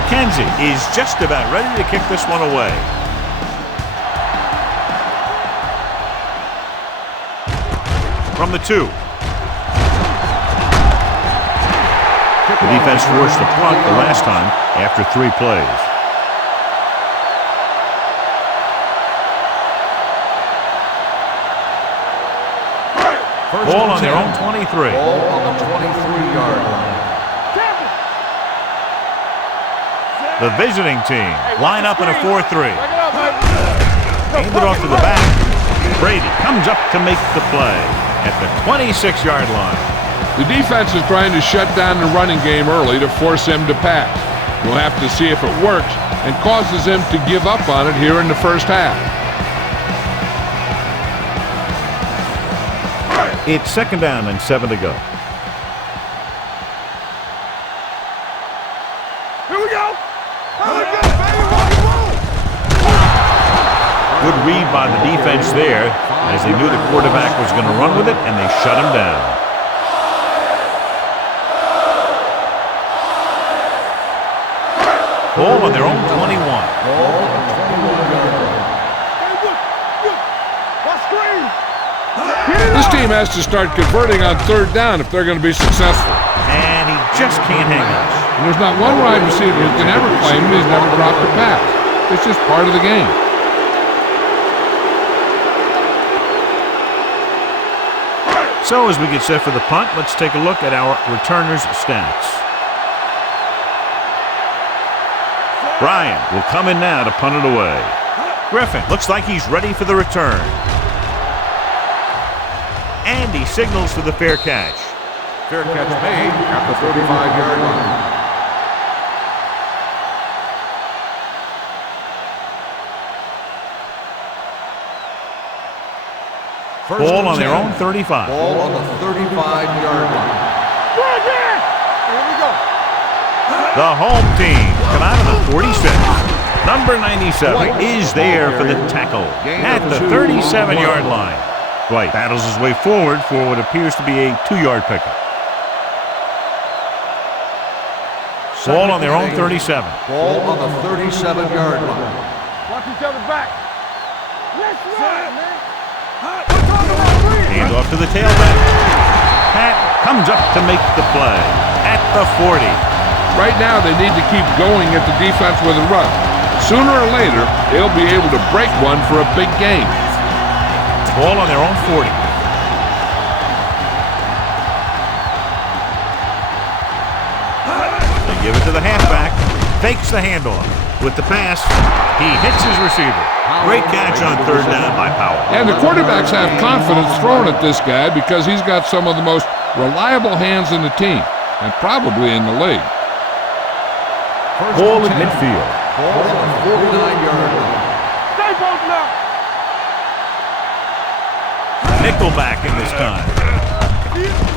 Kenzie is just about ready to kick this one away. From the 2. The defense forced the punt the last time after 3 plays. Ball on their own 23. Ball on the 23-yard line. The visiting team line up in a 4-3. Hand it off to the back. Brady comes up to make the play at the 26-yard line. The defense is trying to shut down the running game early to force him to pass. We'll have to see if it works and causes them to give up on it here in the first half. It's 2nd down and 7 to go. Here we go. Here we go, baby. Rock and roll. Good read by the defense there, as they knew the quarterback was going to run with it, and they shut him down. Ball on their own 21. This team has to start converting on 3rd down if they're going to be successful. And he just can't hang on. And there's not one wide receiver who can ever claim he's never dropped a pass. It's just part of the game. So as we get set for the punt, let's take a look at our returners' stats. Ryan will come in now to punt it away. Griffin looks like he's ready for the return. And he signals for the fair catch. Fair catch made at the 35-yard line. Ball on their own 35. Ball on the 35-yard line. Here we go. The home team come out of the 46. Number 97 is there for the tackle at the 37-yard line. White battles his way forward for what appears to be a 2-yard pickup. Ball on their own 37. Ball on the 37-yard line. Watch each other back. Let's run, man. Hand off to the tailback. Pat comes up to make the play at the 40. Right now, they need to keep going at the defense with a run. Sooner or later, they'll be able to break one for a big game. Ball on their own 40. They give it to the halfback. Fakes the handoff. With the pass, he hits his receiver. Great catch on 3rd down by Powell. And the quarterbacks have confidence throwing at this guy because he's got some of the most reliable hands in the team, and probably in the league. Ball at midfield. Ball on the 49-yard line. Stay both now. Nickelback in this time.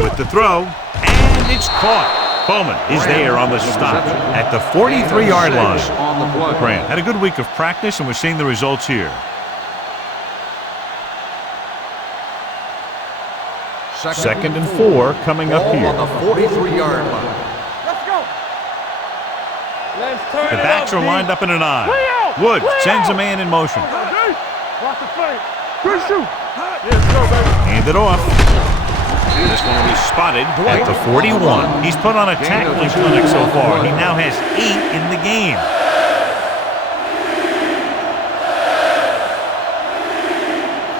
With the throw, and it's caught. Bowman is there on the stop at the 43-yard line. On the play. Grant had a good week of practice, and we're seeing the results here. Second and 4 coming up Ball here. on the 43-yard line. Let's go. Let's turn The it backs up, are D. lined up in an I. Leo! Woods Leo! sends a man in motion. Watch the play. Good shoot. Let's go, baby. Hand it off. This one will be spotted at the 41. He's put on a tackling clinic so far. He now has 8 in the game.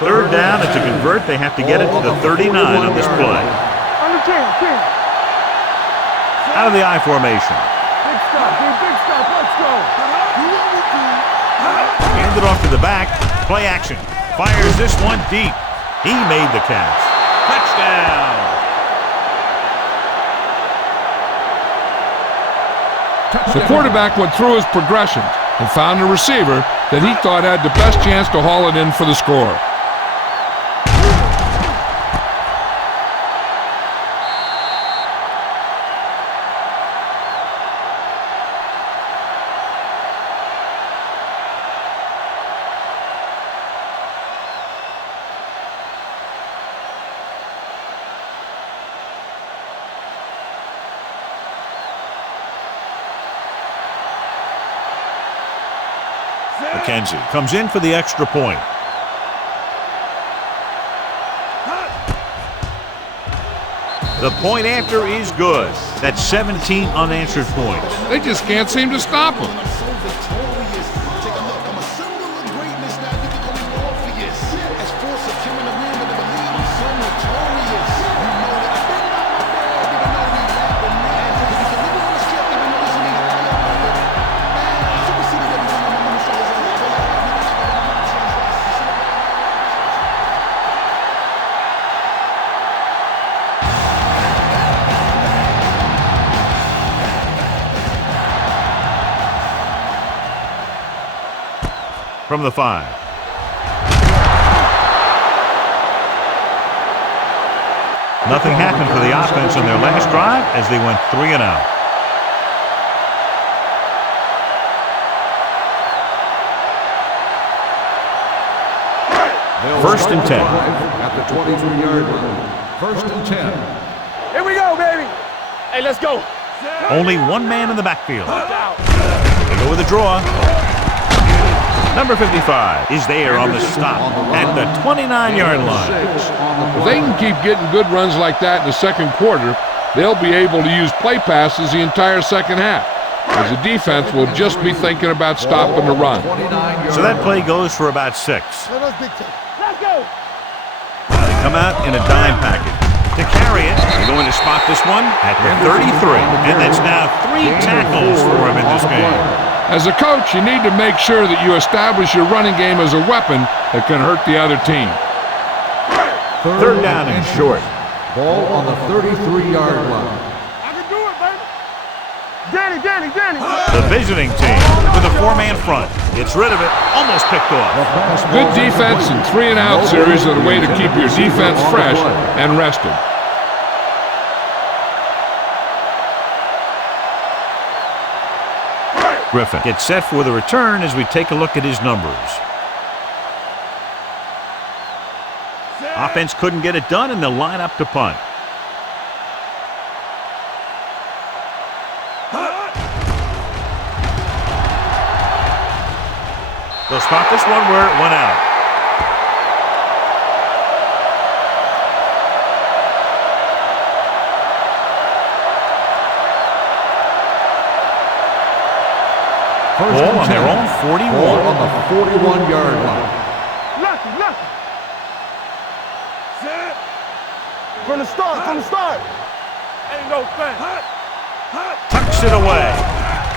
Third down, and to convert, they have to get it to the 39 on this play. Under 10. Out of the I formation. Big stop, dude. Big stop. Let's go. Hand it off to the back. Play action. Fires this one deep. He made the catch. Touchdown. The quarterback went through his progressions and found a receiver that he thought had the best chance to haul it in for the score. McKenzie comes in for the extra point. The point after is good. That's 17 unanswered points. They just can't seem to stop him. from the 5. Nothing happened for the offense on their last drive as they went 3 and out. First and 10. At the 23-yard line. First and 10. Here we go, baby. Hey, let's go. Only one man in the backfield. They go with a draw. Number 55 is there on the stop at the 29-yard line. If they can keep getting good runs like that in the second quarter, they'll be able to use play passes the entire second half, as the defense will just be thinking about stopping the run. So that play goes for about 6. Let's go. They come out in a dime package. To carry it, they're going to spot this one at the 33. And that's now 3 tackles for him in this game. As a coach, you need to make sure that you establish your running game as a weapon that can hurt the other team. Third down and short. Ball on the 33-yard line. I can do it, baby. Danny. The visiting team with a 4-man front. Gets rid of it. Almost picked off. Good defense and 3-and-out series are the way to keep your defense fresh and rested. Griffin gets set for the return as we take a look at his numbers. Offense couldn't get it done, and they'll line up to punt. They'll spot this one where it went out. Ball on their own 41. Ball on the 41-yard line. Lucky. From the start. Ain't no thing. Tucks it away.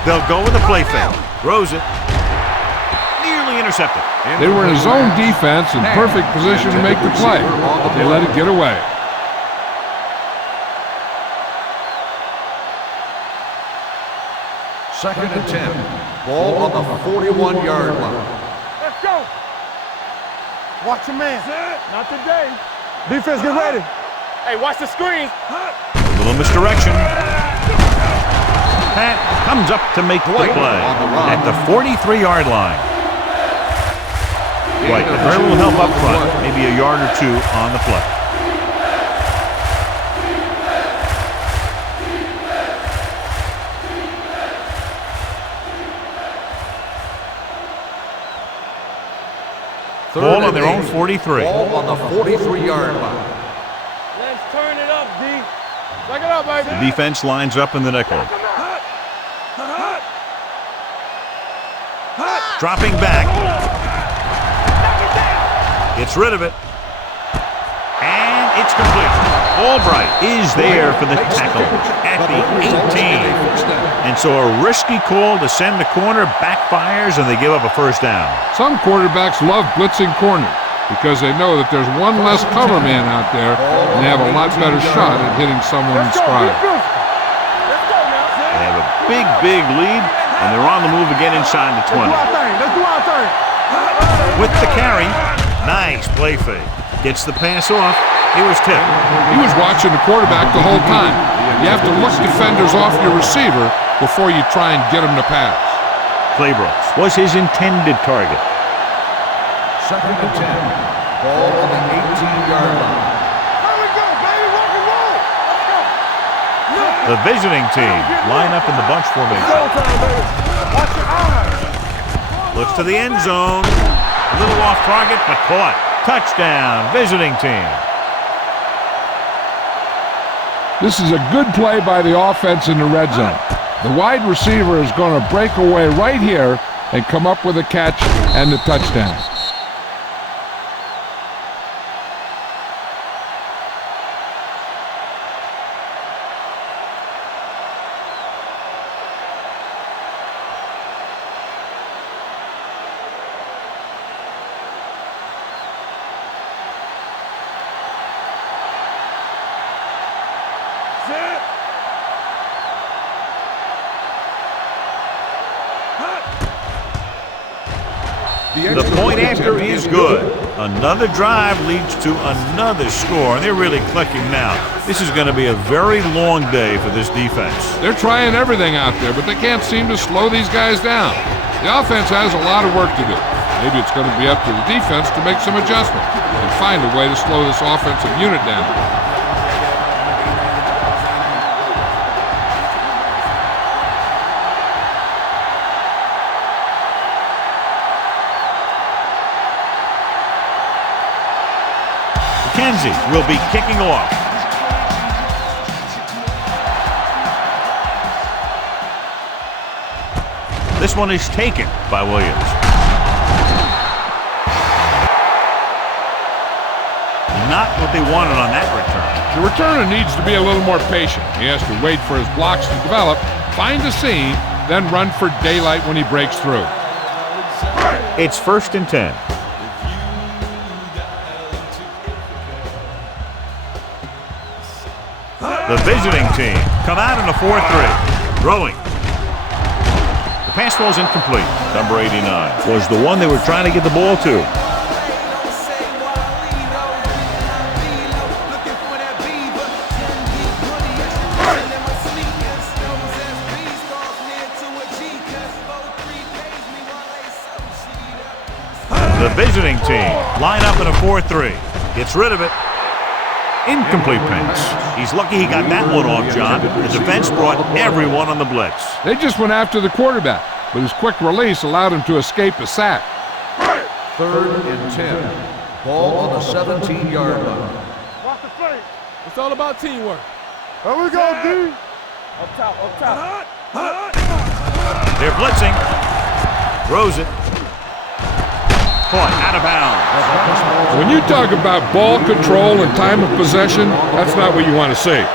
They'll go with a play fake. Throws it. Nearly intercepted. They were in a zone defense in perfect position to make the play, but they let it get away. Second and 10. Ball on the 41-yard line. Let's go. Watch your man. Not today. Defense, get ready. Hey, watch the screen. A little misdirection. Pat comes up to make the play at the 43-yard line. Right, very little help up front, maybe a yard or 2 on the play. Ball on their own 43. Ball on the 43-yard line. Let's turn it up, D. Back it up, baby. The defense lines up in the nickel. Dropping back. Gets rid of it. And it's complete. Albright is there for the tackle at the 18. And so a risky call to send the corner backfires, and they give up a first down. Some quarterbacks love blitzing corners because they know that there's one less cover man out there and they have a lot better shot at hitting someone in stride. They have a big lead, and they're on the move again inside the 20. Let's do our thing. With the carry, nice play fake. Gets the pass off. He was tipped. He was watching the quarterback the whole time. You have to look defenders off your receiver before you try and get him to pass. Claybrooks was his intended target. Second and 10. Ball on the 18-yard line. Here we go, baby. Rock and roll. Let's go. The visiting team line up in the bunch formation. Showtime, baby. Watch your eyes. Looks to the end zone. A little off target, but caught. Touchdown, visiting team. This is a good play by the offense in the red zone. The wide receiver is going to break away right here and come up with a catch and the touchdown. The point after is good. Another drive leads to another score, and they're really clicking now. This is going to be a very long day for this defense. They're trying everything out there, but they can't seem to slow these guys down. The offense has a lot of work to do. Maybe it's going to be up to the defense to make some adjustments and find a way to slow this offensive unit down. Kenzie will be kicking off. This one is taken by Williams. Not what they wanted on that return. The returner needs to be a little more patient. He has to wait for his blocks to develop, find the seam, then run for daylight when he breaks through. It's 1st and 10. The visiting team come out in a 4-3. Throwing. The pass falls incomplete. Number 89 was the one they were trying to get the ball to. The visiting team line up in a 4-3. Gets rid of it. Incomplete pass. He's lucky he got that one off, John. The defense brought everyone on the blitz. They just went after the quarterback, but his quick release allowed him to escape a sack. 3rd and 10. Ball on the 17-yard line. Watch the fake. It's all about teamwork. There we go, D. Up top, up top. They're blitzing. Throws it. Caught out of bounds. When you talk about ball control and time of possession, that's not what you want to see.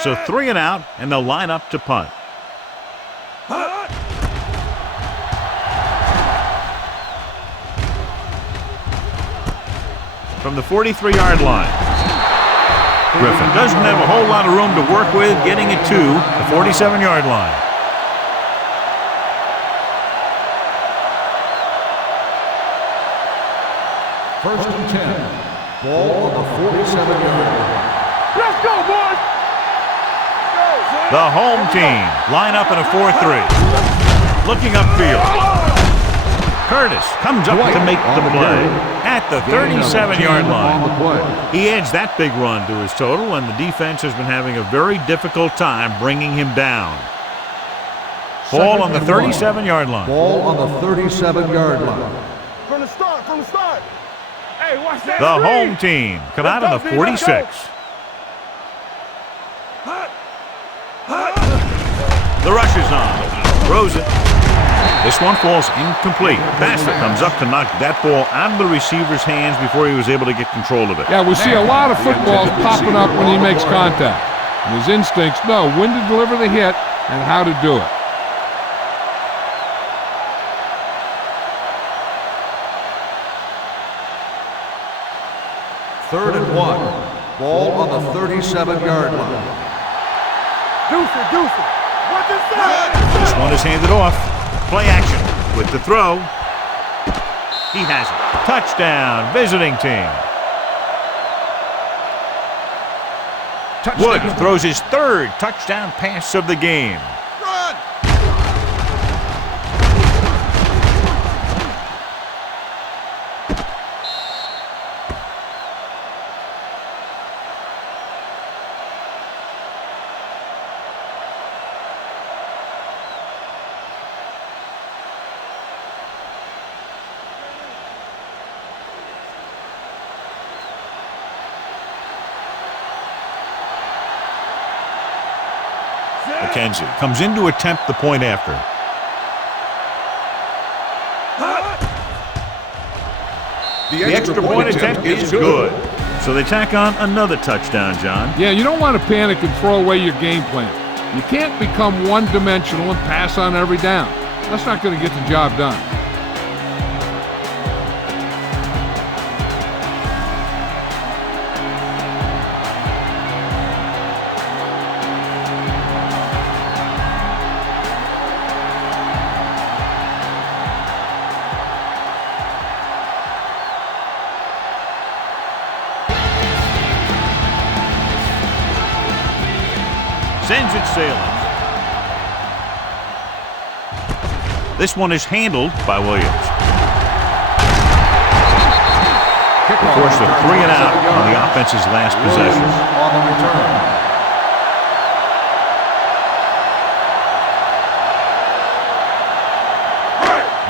So 3 and out, and they'll line up to punt. From the 43-yard line. Griffin doesn't have a whole lot of room to work with, getting it to the 47-yard line. First and 10. Ball on the 47-yard line. Let's go, boys. The home team line up in a 4-3. Looking upfield. Curtis comes up to make the play at the 37-yard line. He adds that big run to his total, and the defense has been having a very difficult time bringing him down. Ball on the 37-yard line. Ball on the 37-yard line. From the start, from the start. Hey, watch that. The screen. home team come out in the 46. The rush is on. Throws it. This one falls incomplete. Bassett comes up to knock that ball out of the receiver's hands before he was able to get control of it. Yeah, we see a lot of footballs popping up when he makes contact. And his instincts know when to deliver the hit and how to do it. Third and 1. Ball on the 37-yard line. Deuce it. What's inside? This one is handed off. Play action with the throw. He has it. Touchdown, visiting team. Woods throws his 3rd touchdown pass of the game. McKenzie comes in to attempt the point after. The extra point attempt is good. So they tack on another touchdown, John. Yeah, you don't want to panic and throw away your game plan. You can't become one-dimensional and pass on every down. That's not going to get the job done. Sends it sailing. This one is handled by Williams. Forced a 3 and out on the offense's last possession. On the return.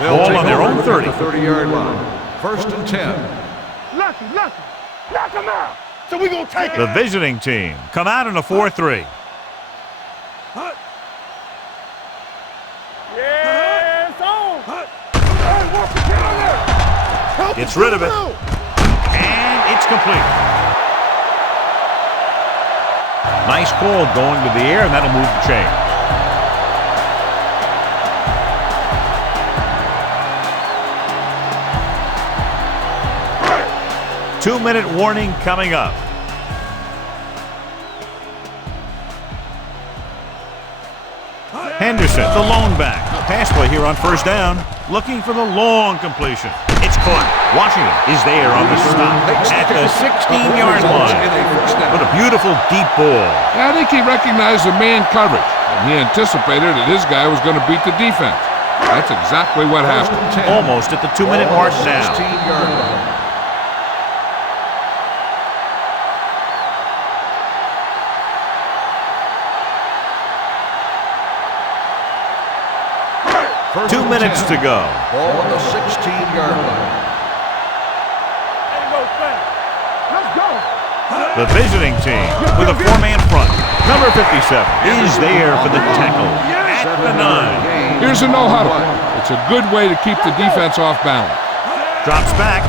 Ball on their own 30. 30-yard line. First and 10. Lucky. Knock him out. So we gonna take it. The visiting team come out in a 4-3. Yeah, it's on. Hey, Walker, get on there. Help Gets him rid of it. through. And it's complete. Nice call going to the air, and that'll move the chain. Two-minute warning coming up. Henderson, the lone back. Pass play here on first down. Looking for the long completion. It's caught. Washington is there on the stop at the 16-yard line. What a beautiful deep ball. I think he recognized the man coverage, and he anticipated that his guy was going to beat the defense. That's exactly what happened. Almost at the 2-minute mark now. 16-yard line. First 2 minutes to go. Ball on the 16-yard line. Ain't no thing. Let's go. The visiting team with a 4-man front. Number 57 is there for the tackle at the 9. Here's a no-huddle. It's a good way to keep the defense off balance. Drops back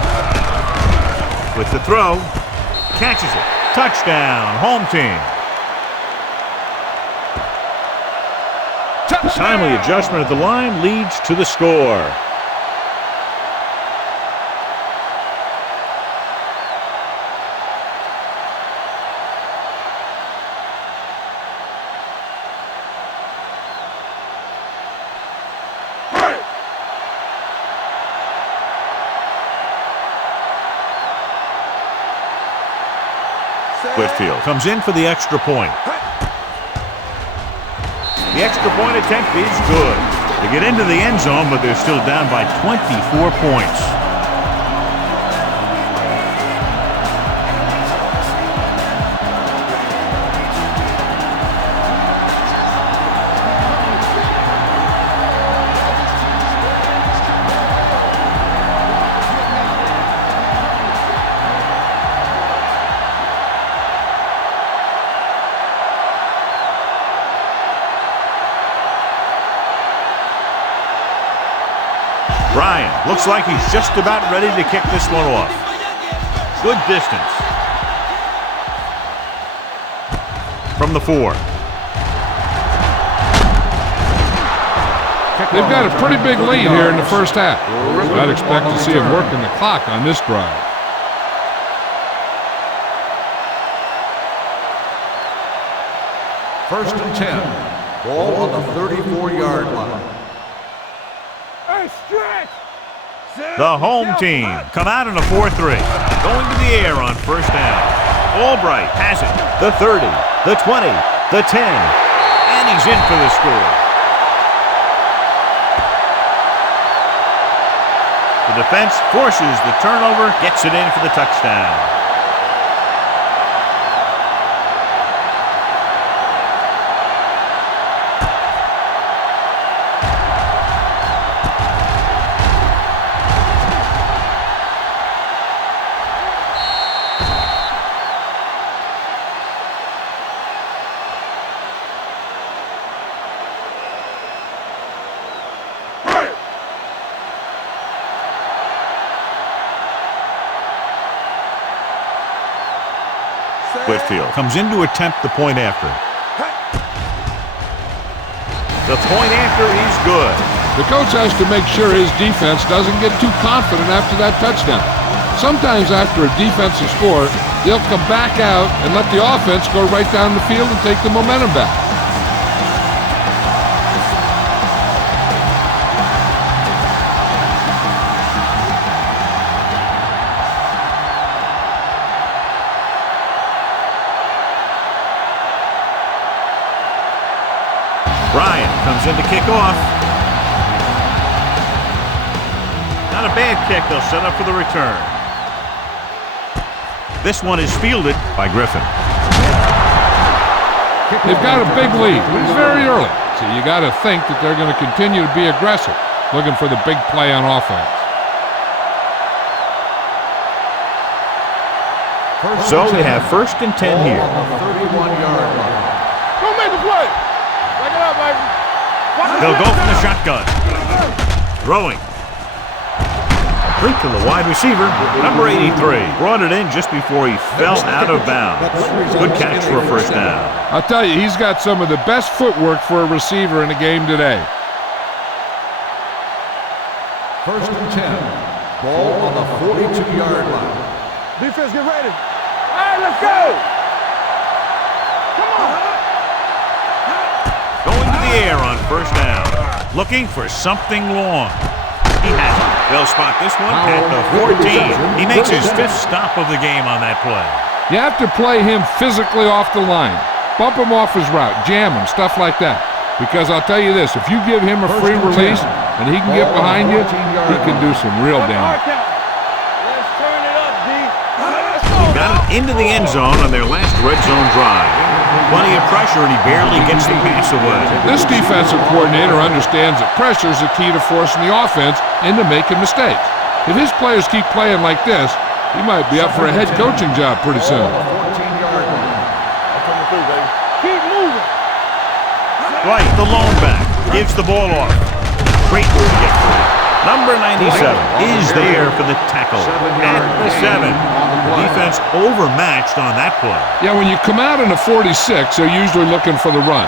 with the throw. Catches it. Touchdown, home team. Timely adjustment at the line leads to the score. Whitfield comes in for the extra point. The extra point attempt is good. They get into the end zone, but they're still down by 24 points. Ryan looks like he's just about ready to kick this one off. Good distance. From the 4. They've got a pretty big lead here in the first half. I'd expect to see him working the clock on this drive. First and 10. Ball on the 34-yard line. Hey, stretch. The home team come out in a 4-3. Going to the air on first down. Albright has it. The 30, the 20, the 10. And he's in for the score. The defense forces the turnover, gets it in for the touchdown. Whitfield comes in to attempt the point after. The point after is good. The coach has to make sure his defense doesn't get too confident after that touchdown. Sometimes after a defensive score, they'll come back out and let the offense go right down the field and take the momentum back. Ryan comes in to kick off. Not a bad kick. They'll set up for the return. This one is fielded by Griffin. They've got a big lead, but it's very early. So you got to think that they're going to continue to be aggressive, looking for the big play on offense. So they have 1st and 10 here. 31-yard line. Don't make the play. Back it up, baby. They'll go from the shotgun. Throwing. Complete to the wide receiver, number 83. Brought it in just before he fell out of bounds. Good catch for a 1st down. I'll tell you, he's got some of the best footwork for a receiver in the game today. 1st and 10. Ball on the 42-yard line. Defense, get ready. All right, let's go. Come on. Going to the air on 1st down. Looking for something long. He has it. They'll spot this one at the 14. He makes his 5th stop of the game on that play. You have to play him physically off the line. Bump him off his route, jam him, stuff like that. Because I'll tell you this, if you give him a free release and he can get behind you, he can do some real damage. Let's turn it up, D. Got it into the end zone on their last red zone drive. Plenty of pressure, and he barely gets the pass away. This defensive coordinator understands that pressure is the key to forcing the offense into making mistakes. If his players keep playing like this, he might be up for a head coaching job pretty soon. 14-yard line. Keep moving. Right, the lone back gives the ball off. Great move to get free. Number 97 is there for the tackle at the 7. The defense overmatched on that play. Yeah, when you come out in a 46, they're usually looking for the run.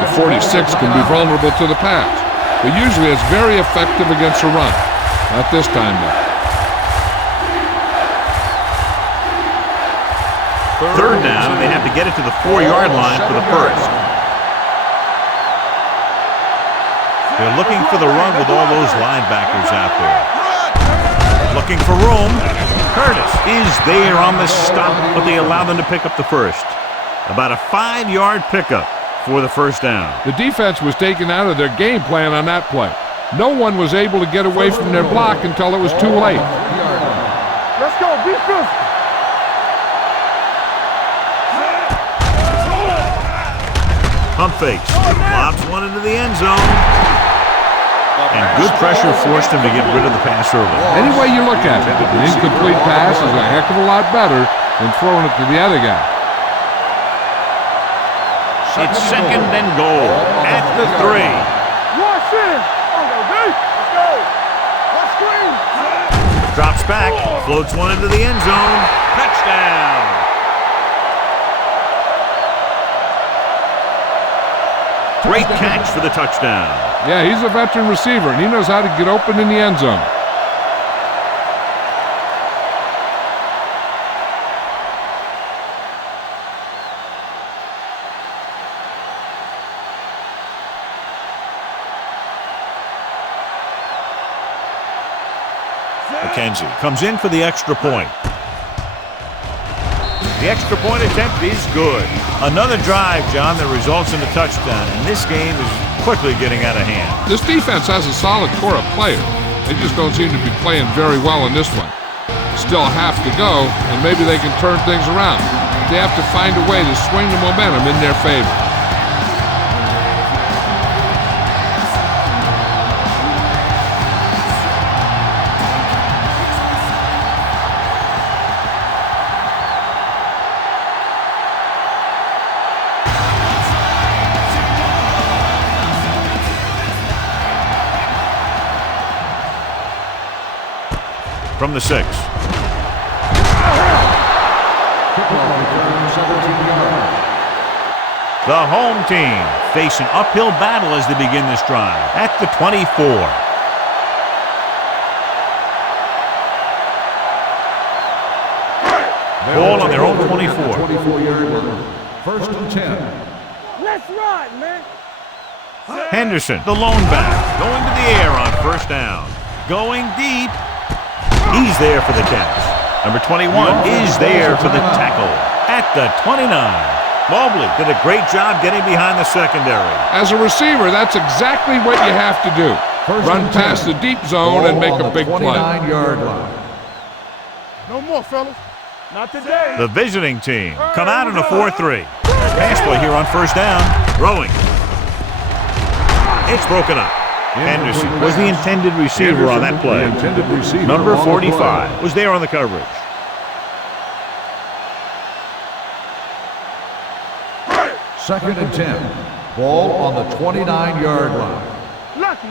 The 46 can be vulnerable to the pass, but usually it's very effective against the run. Not this time, though. 3rd down, and they have to get it to the 4-yard line for the 1st. They're looking for the run with all those linebackers out there. Looking for room. Curtis is there on the stop, but they allow them to pick up the 1st. About a 5-yard pickup for the 1st down. The defense was taken out of their game plan on that play. No one was able to get away from their block until it was too late. Let's go. Be physical. Pump fakes. Lobs one into the end zone. And good pressure forced him to get rid of the pass early. Any way you look at it, an incomplete pass is a heck of a lot better than throwing it to the other guy. It's 2nd and goal at the 3. Watch in. Let's go. Let's screen. Drops back, floats one into the end zone. Touchdown. Great catch for the touchdown. Yeah, he's a veteran receiver, and he knows how to get open in the end zone. McKenzie comes in for the extra point. The extra point attempt is good. Another drive, John, that results in a touchdown, and this game is quickly getting out of hand. This defense has a solid core of players. They just don't seem to be playing very well in this one. Still have to go, and maybe they can turn things around. They have to find a way to swing the momentum in their favor. From the 6. Kickoff return, 17 yards. The home team face an uphill battle as they begin this drive at the 24. Ball on their own 24. 24-yard line. 1st and 10. Let's ride, man. Henderson, the lone back, going to the air on 1st down. Going deep. He's there for the catch. Number 21 is there for the tackle at the 29. Mobley did a great job getting behind the secondary. As a receiver, that's exactly what you have to do. Run past the deep zone and make a big play. 29-yard line. No more, fellas. Not today. The visiting team come out in a 4-3. Pass play here on first down. Throwing. It's broken up. Henderson was the intended receiver on that play. Number 45 was there on the coverage. Second and 10. Ball on the 29-yard line. Lucky.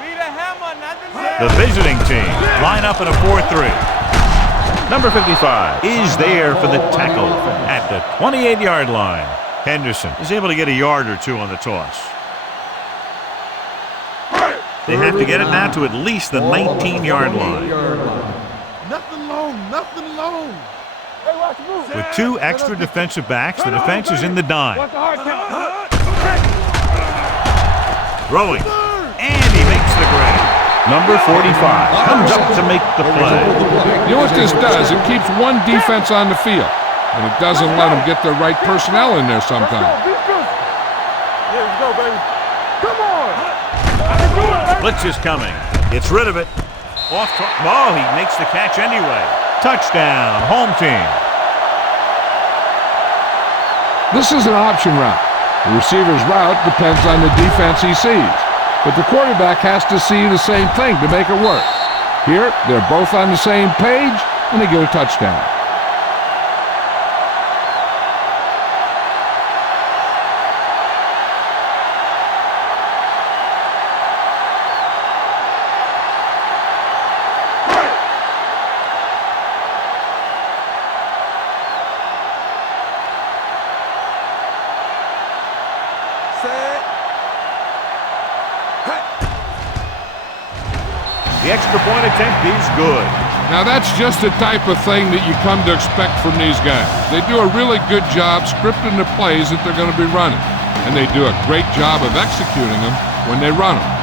Be the hammer, not the nail. The visiting team line up in a 4-3. Number 55 is there for the tackle at the 28-yard line. Henderson is able to get a yard or two on the toss. They have to get it now to at least the 19-yard line. Nothing long. Hey, watch the move. With two extra defensive backs, the defense is in the dime. Watch the hard count. Throwing. And he makes the grab. Number 45 comes up to make the play. You know what this does? It keeps one defense on the field, and it doesn't let them get the right personnel in there sometimes. Here we go, baby. Come on. I can do it, baby. Blitz is coming. Gets rid of it. Oh, he makes the catch anyway. Touchdown, home team. This is an option route. The receiver's route depends on the defense he sees, but the quarterback has to see the same thing to make it work. Here, they're both on the same page, and they get a touchdown. The extra point attempt is good. Now that's just the type of thing that you come to expect from these guys. They do a really good job scripting the plays that they're going to be running, and they do a great job of executing them when they run them.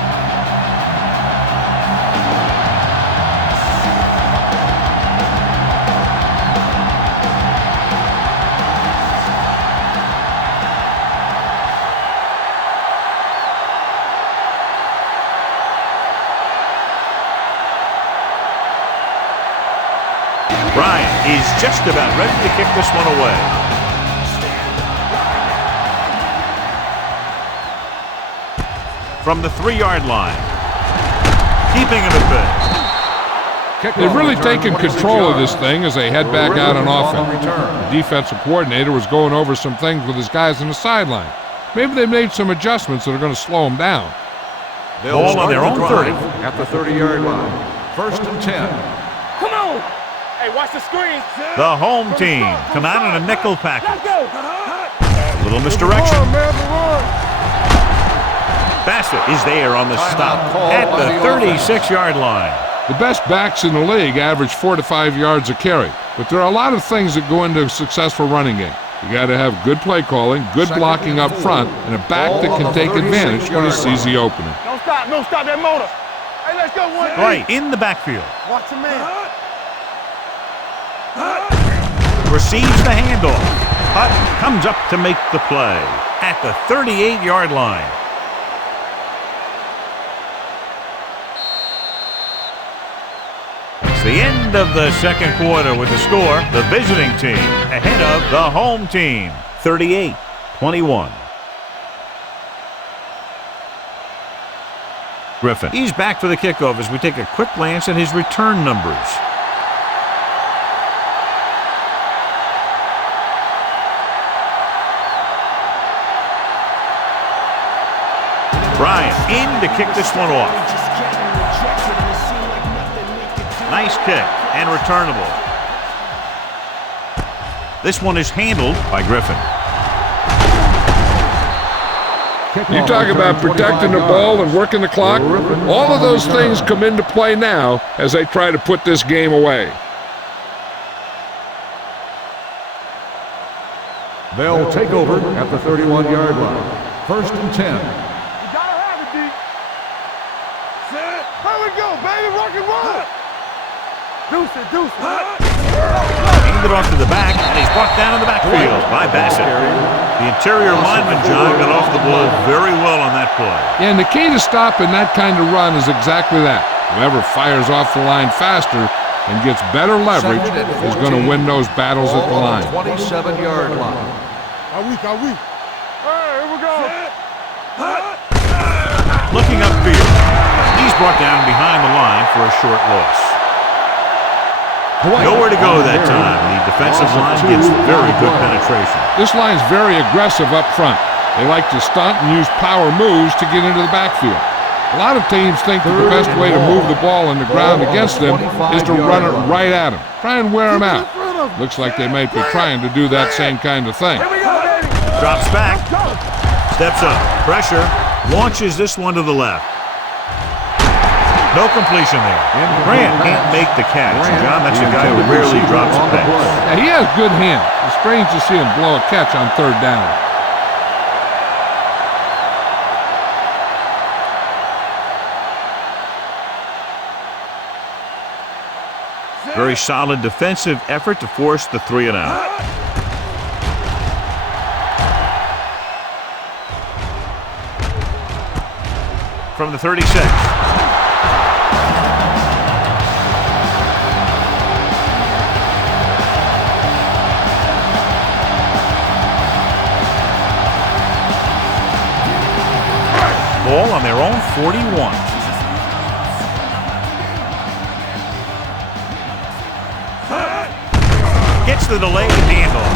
Bryant is just about ready to kick this one away. From the 3-yard line. Keeping him at bay. They've really taken control of this thing as they head back out on offense. The defensive coordinator was going over some things with his guys on the sideline. Maybe they made some adjustments that are going to slow them down. Ball on their own 30. At the 30-yard line. First and 10. Come on. Hey, watch the screen. The home team come out in a nickel package. Let's go. A little misdirection. Bassett is there on the stop at the 36-yard line. The best backs in the league average 4 to 5 yards a carry, but there are a lot of things that go into a successul running game. You got to have good play calling, good blocking up front, and a back that can take advantage when he sees the opening. Don't stop that motor. Hey, let's go one. Right in the backfield. Watch the man. Receives the handoff. Hutt comes up to make the play at the 38-yard line. It's the end of the second quarter with the score. The visiting team ahead of the home team, 38-21. Griffin. He's back for the kickoff as we take a quick glance at his return numbers. Bryant in to kick this one off. Nice kick and returnable. This one is handled by Griffin. You talk about protecting the ball and working the clock. All of those things come into play now as they try to put this game away. They'll take over at the 31-yard line. First and 10. You gotta have it, D. Here we go, baby. Rock and roll. Deuce it. handed off to the back, and he's brought down in the backfield by Bassett. The interior lineman, John, got off the ball very well on that play. Yeah, and the key to stopping that kind of run is exactly that. Whoever fires off the line faster and gets better leverage is going to win those battles at the line. 27-yard line. Are we? Hey, here we go. Looking upfield. He's brought down behind the line for a short loss. Nowhere to go that time. The defensive line gets very good penetration. This line's very aggressive up front. They like to stunt and use power moves to get into the backfield. A lot of teams think that the best way to move the ball on the ground against them is to run it right at them. Try and wear them out. Looks like they might be trying to do that same kind of thing. Drops back. Steps up. Pressure. Launches this one to the left. No completion there. Grant can't make the catch. John, that's a guy who rarely drops a pass. Yeah, he has good hands. It's strange to see him blow a catch on third down. Very solid defensive effort to force the 3 and out. From the 36. Ball on their own 41. Gets the delayed handoff.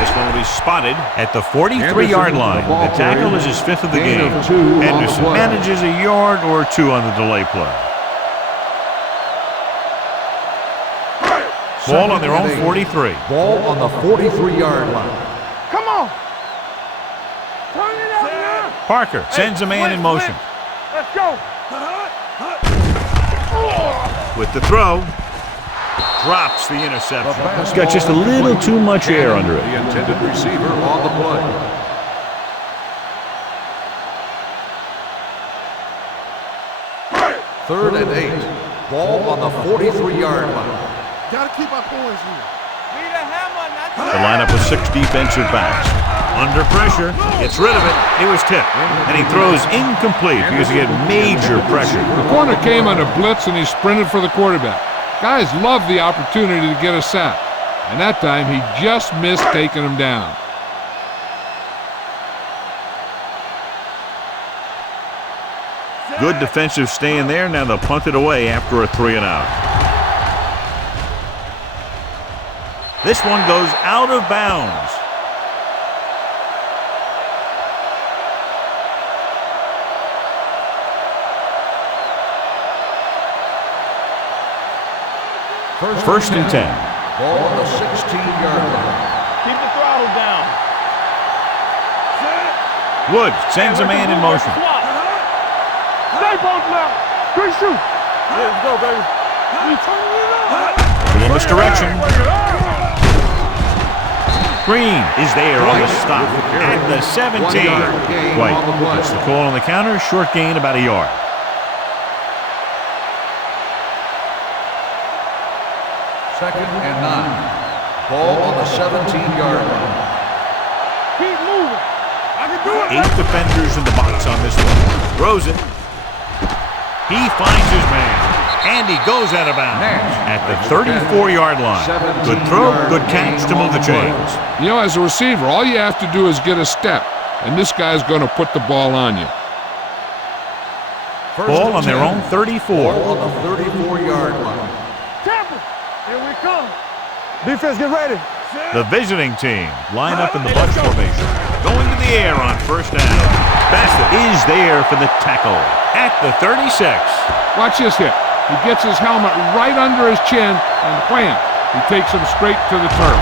This one will be spotted at the 43-yard line. The tackle is his 5th of the game. Henderson manages a yard or 2 on the delay play. Ball on their own 43. Ball on the 43-yard line. Come on. Turn it up now. Parker sends a man in motion. Let's go. With the throw. Drops the interception. It's got just a little too much air under it. The intended receiver on the play. Third and 8. Ball on the 43-yard line. Gotta keep our points here. The lineup with 6 defensive backs. Under pressure, gets rid of it. It was tipped, and he throws incomplete because he had major pressure. The corner came on a blitz, and he sprinted for the quarterback. Guys love the opportunity to get a sack, and that time he just missed taking him down. Good defensive stand there. Now they'll punt it away after a 3 and out. This one goes out of bounds. First and 10. Ball on the 16-yard line. Keep the throttle down. Woods sends a man in motion. Stay both now. Great shoot. Let's go, baby. You turning it up. A little misdirection. Green is there on the stop at the 17. White gets the call on the counter. Short gain, about a yard. Second and 9. Ball on the 17-yard line. Keep moving. I can do it. 8 defenders in the box on this one. Throws it. He finds his man. And he goes out of bounds at the 34-yard line. Good throw, good catch to move the chains. You know, as a receiver, all you have to do is get a step, and this guy's going to put the ball on you. Ball on their own 34. Ball on the 34-yard line. Tampa. Here we come. Defense, get ready. The visiting team line up in the bunch formation. Going to the air on first down. Bassett is there for the tackle at the 36. Watch this hit. He gets his helmet right under his chin, and wham, he takes him straight to the turf.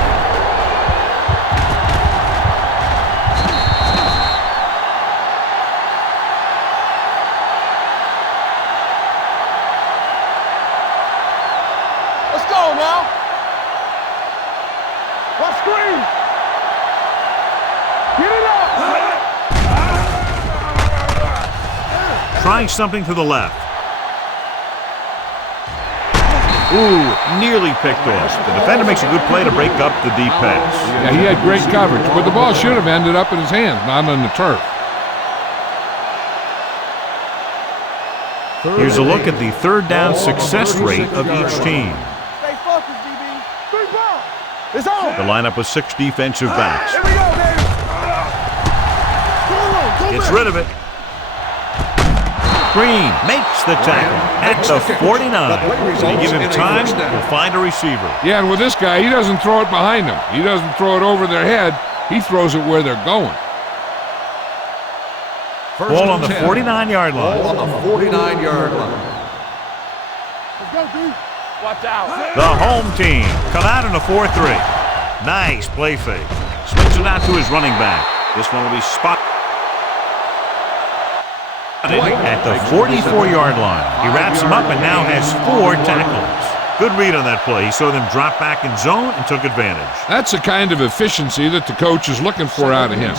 Let's go now. Let's screen. Get it up. Trying something to the left. Ooh, nearly picked off. The defender makes a good play to break up the deep pass. Yeah, he had great coverage, but the ball should have ended up in his hands, not on the turf. Here's a look at the third down success rate of each team. Stay focused, DB. 3 ball. It's on. The lineup with 6 defensive backs. Here we go, baby. Go Gets back. rid of it. Green makes the tackle at the 49. They give him time to find a receiver. Yeah, and with this guy, he doesn't throw it behind them. He doesn't throw it over their head. He throws it where they're going. Ball on the 49-yard line. Ball on the 49-yard line. Let's go, D. Watch out. The home team come out in a 4-3. Nice play fake. Swings it out to his running back. This one will be spot at the 44-yard line. He wraps him up and now has 4 tackles. Good read on that play. He saw them drop back in zone and took advantage. That's the kind of efficiency that the coach is looking for out of him.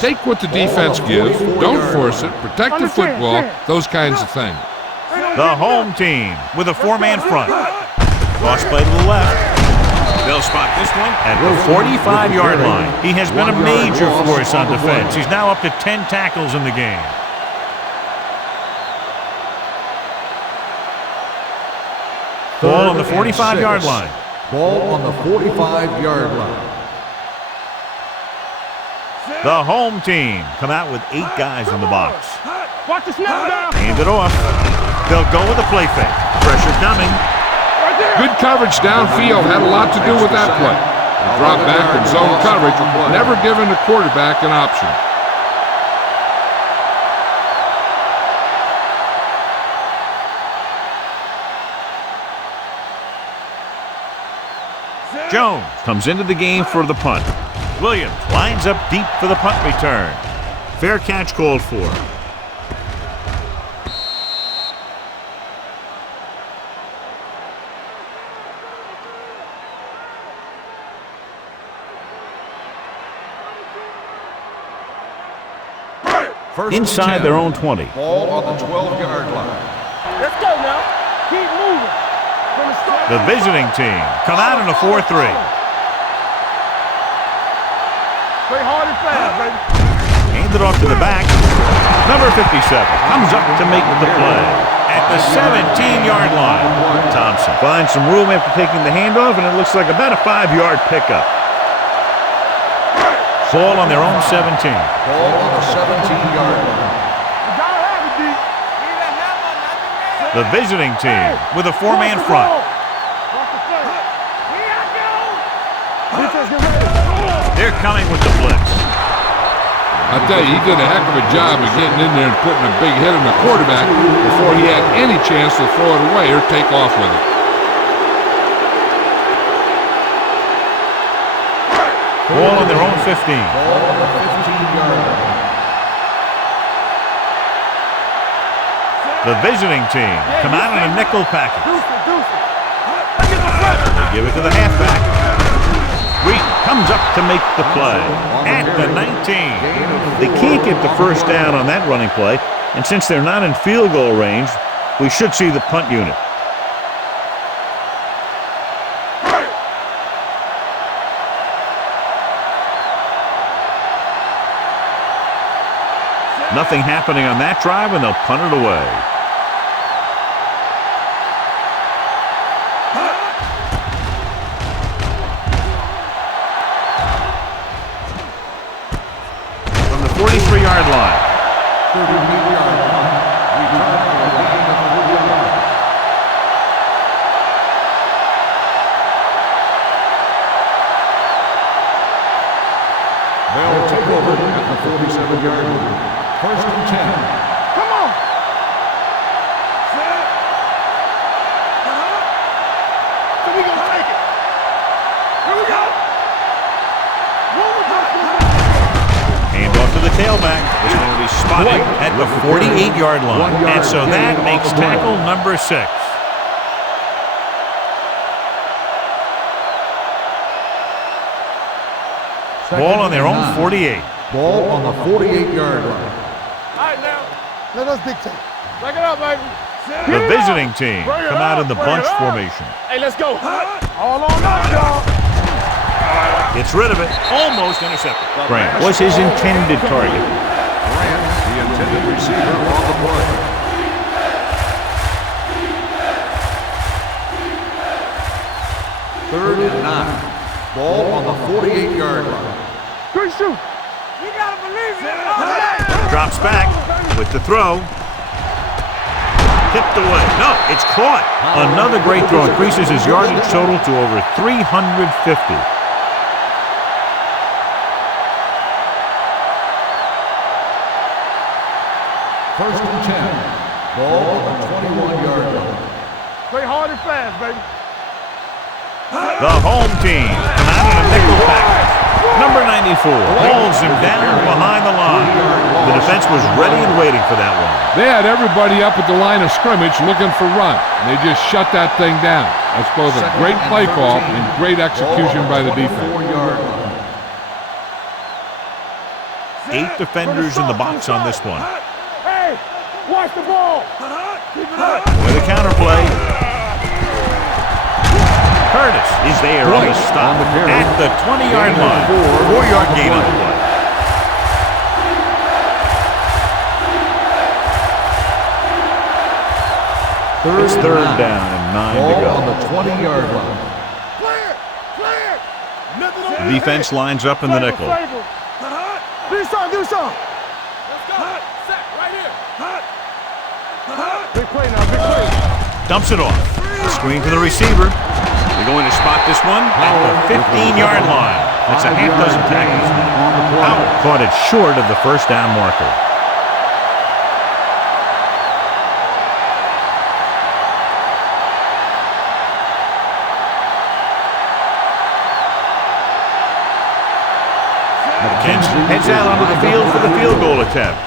Take what the defense gives, don't force it, protect the football, those kinds of things. The home team with a 4-man front. Cross play to the left. They'll spot this one at the 45-yard line. He has been a major force on defense. He's now up to 10 tackles in the game. Ball on the 45-yard line. Ball on the 45-yard line. The home team come out with 8 guys in the box. Watch the snap down. Hand it off. They'll go with a play fake. Pressure coming. Right there. Good coverage downfield had a lot to do with that play. They dropped back in zone coverage, never giving the quarterback an option. Jones comes into the game for the punt. Williams lines up deep for the punt return. Fair catch called for. Inside their own 20. Ball on the 12-yard line. Let's go now. Keep moving. From the start. The visiting team come out in a 4-3. Play hard and fast, baby. Hand it off to the back. Number 57 comes up to make the play at the 17-yard line. Thompson finds some room after taking the handoff, and it looks like about a 5-yard pickup. Ball on their own 17. Ball on the 17-yard line. You gotta have it, D. The visiting team with a 4-man front. Watch the play. Here I go. Defense, get ready. They're coming with the blitz. I tell you, he did a heck of a job of getting in there and putting a big hit on the quarterback before he had any chance to throw it away or take off with it. Ball on their own 15. Ball on the 15-yard line. The visiting team come out in a nickel package. They give it to the halfback. Reed comes up to make the play at the 19. They can't get the first down on that running play, and since they're not in field goal range, we should see the punt unit. Nothing happening on that drive, and they'll punt it away. From the 43-yard line. 38-yard line. Return to the line of 40. They'll take over at the 47-yard line. First and 10. Come on. So we gonna take it. Here we go. Hand off to the tailback. This one will be spotted at the 48-yard line. And so that makes tackle number 6. Ball on their own 48. Ball on the 48-yard line. All right, now. Let us dictate. Back it up, baby. The visiting team come out in the bunch formation. Hey, let's go. All on us, y'all. Gets rid of it. Almost intercepted. Grant was his intended target. Grant, the intended receiver on the play. Third and 9. Ball on the 48-yard line. Good shoot. You gotta believe it. Drops back with the throw. Tipped away. No, it's caught. Another great throw increases his yardage total to over 350. First and 10. Ball on the 21-yard line. Play hard and fast, baby. The home team come out in a nickel package. Number 94 holds him down behind the line. The defense was ready and waiting for that one. They had everybody up at the line of scrimmage looking for run, and they just shut that thing down. That's both a great play call and great execution by the defense. 8 defenders in the box on this one. Hey, watch the ball. With a counterplay. Curtis is there on the stop at the 20-yard line. 4-yard gain on the play. It's third down and 9 to go. On the 20-yard line. The defense lines up in the nickel. Do something. Let's go. Set right here. Big play now, big play. Dumps it off. Screen to the receiver. They're going to spot this one at the 15-yard line. That's a half dozen tackles. Howell caught it short of the first down marker. McKenzie heads out onto the field for the field goal attempt.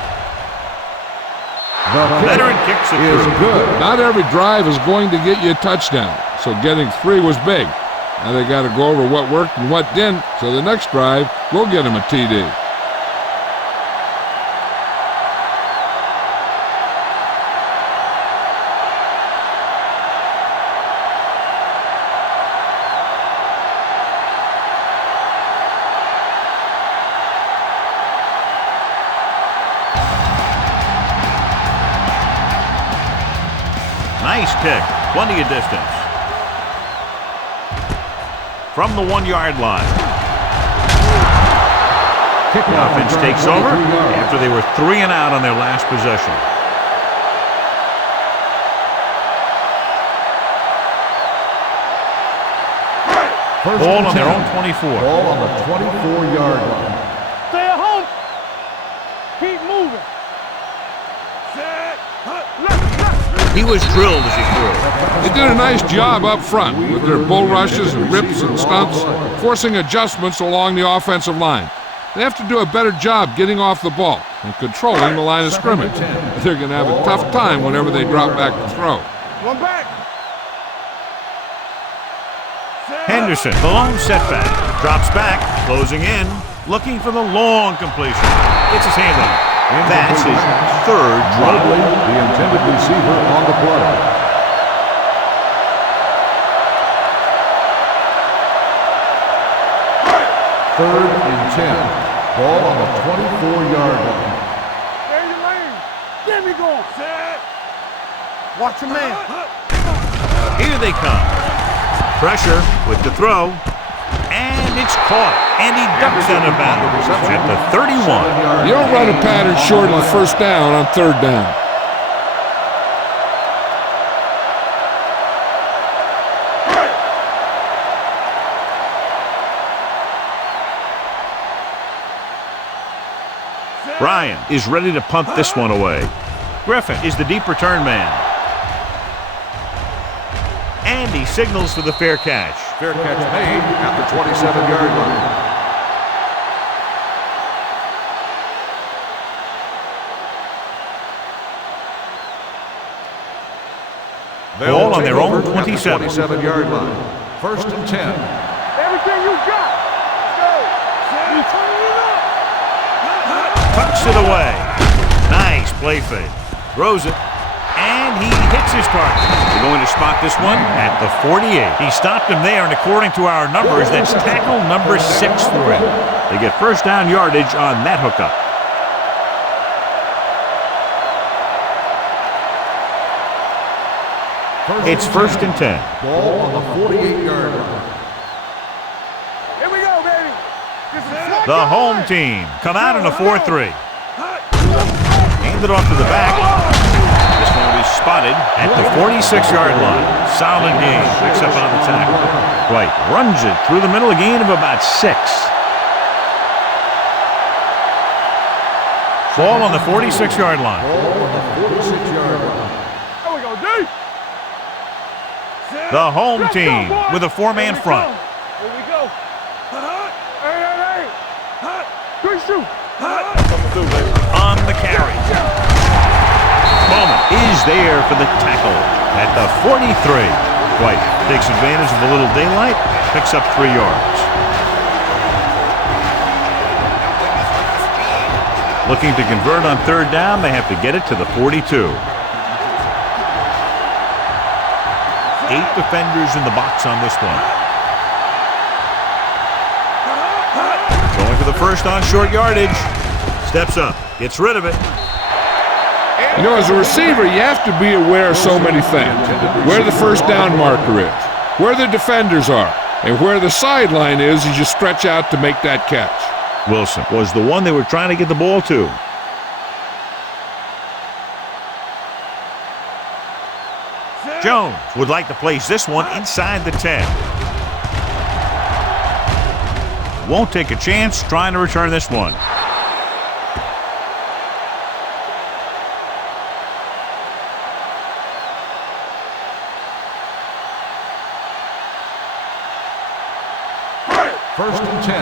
The Veteran kicks it is through. good. Not every drive is going to get you a touchdown, so getting 3 was big. Now they got to go over what worked and what didn't, so the next drive will get him a TD. Nice kick. Plenty of distance. From the 1-yard line. The offense takes over after they were 3 and out on their last possession. Ball on their own 24. Ball on the 24-yard line. Stay at home. Keep moving. He was drilled as he threw. They did a nice job up front with their bull rushes and rips and stunts, forcing adjustments along the offensive line. They have to do a better job getting off the ball and controlling the line of scrimmage. They're going to have a tough time whenever they drop back to throw. One back. Henderson, the lone setback. Drops back, closing in, looking for the long completion. Gets his hand on it. That's his 3rd drop. Mobley, the intended receiver on the play. Third and 10. Ball on the 24-yard line. There's your lane. Get me going. Set. Watch your man. Here they come. Pressure with the throw. And it's caught. And he ducks out of bounds at the 31. You don't run a pattern short of the first down on 3rd down. Ryan is ready to punt this one away. Griffin is the deep return man. And he signals for the fair catch. Fair catch made at the 27-yard line. Ball on their own 27. 27-yard line. First and 10. Everything you got. Let's go. Tucks it away. Nice play fake. Throws it. And he hits his target. They're going to spot this one at the 48. He stopped him there, and according to our numbers, that's tackle number 6 for him. They get first down yardage on that hookup. It's first and 10. Ball on the 48-yard line. Here we go, baby. The home team come out in a 4-3. Hand it off to the back. This one will be spotted at the 46-yard line. Solid game. Picks up on the tackle. Right. Runs it through the middle, a gain of about 6. Ball on the 46-yard line. Ball on the 46-yard line. There we go, D. The home team with a 4-man front. Here we go. Hey. Good shoot. On the carry. Bowman is there for the tackle at the 43. White takes advantage of a little daylight, picks up 3 yards. Looking to convert on third down, they have to get it to the 42. 8 defenders in the box on this one. Going for the first on short yardage. Steps up, gets rid of it. You know, as a receiver, you have to be aware of so many things. Where the first down marker is, where the defenders are, and where the sideline is as you stretch out to make that catch. Wilson was the one they were trying to get the ball to. Jones would like to place this one inside the 10. Won't take a chance trying to return this one. First and 10.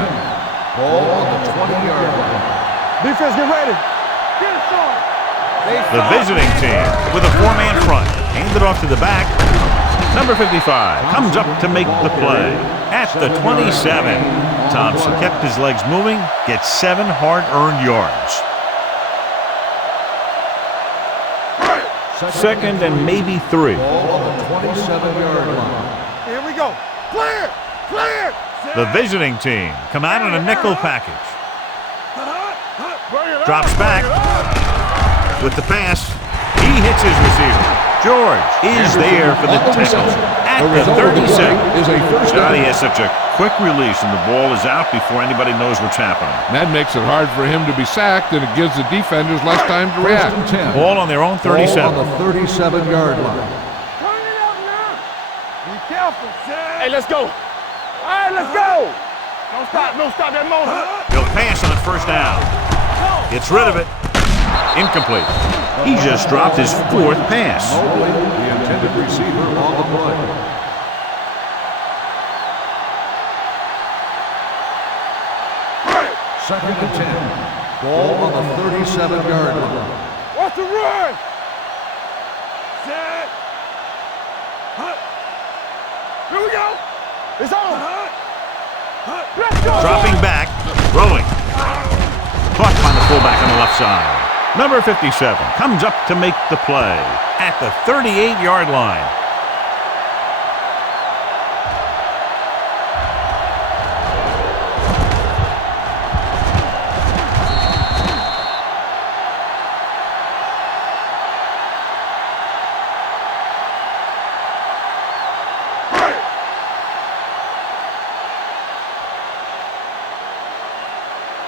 Ball on the 20-yard line. Defense, get ready. Get it started. The visiting team with a 4-man front. Hand it off to the back. Number 55 comes up to make the play at the 27. Thompson kept his legs moving, gets 7 hard-earned yards. Second and maybe 3. Ball on the 27-yard line. Here we go. Clear. The visiting team come out in a nickel package. Drops back with the pass. He hits his receiver. George is there for the tackle at the 37. Johnny has such a quick release, and the ball is out before anybody knows what's happening. That makes it hard for him to be sacked, and it gives the defenders less time to react. First and 10. Ball on their own 37. Ball on the 37-yard line. Turn it up now. Be careful. Hey, let's go. All right, let's go. Don't stop that motion. He'll pass on first down. Gets rid of it. Incomplete. He just dropped his 4th pass. Mobley, the intended receiver, on the play. Second and 10. Ball on the 37-yard line. What's the run? Set. Here we go. It's on. Let's go. Dropping back. Rolling. Caught by the fullback on the left side. Number 57 comes up to make the play at the 38-yard line.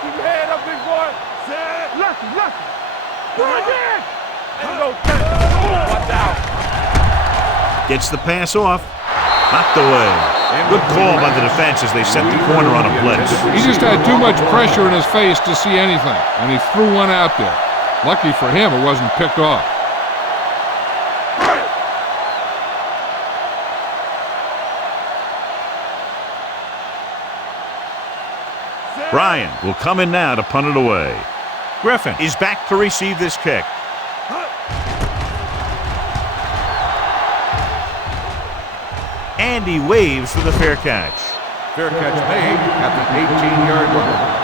Keep your head up, big boy. Set. Lucky. Go again. And go. Watch out. Gets the pass off. Knocked away. Good call by the defense as they set the corner on a blitz. He just had too much pressure in his face to see anything, and he threw one out there. Lucky for him, it wasn't picked off. Ryan will come in now to punt it away. Griffin is back to receive this kick. And he waves for the fair catch. Fair catch made at the 18-yard line.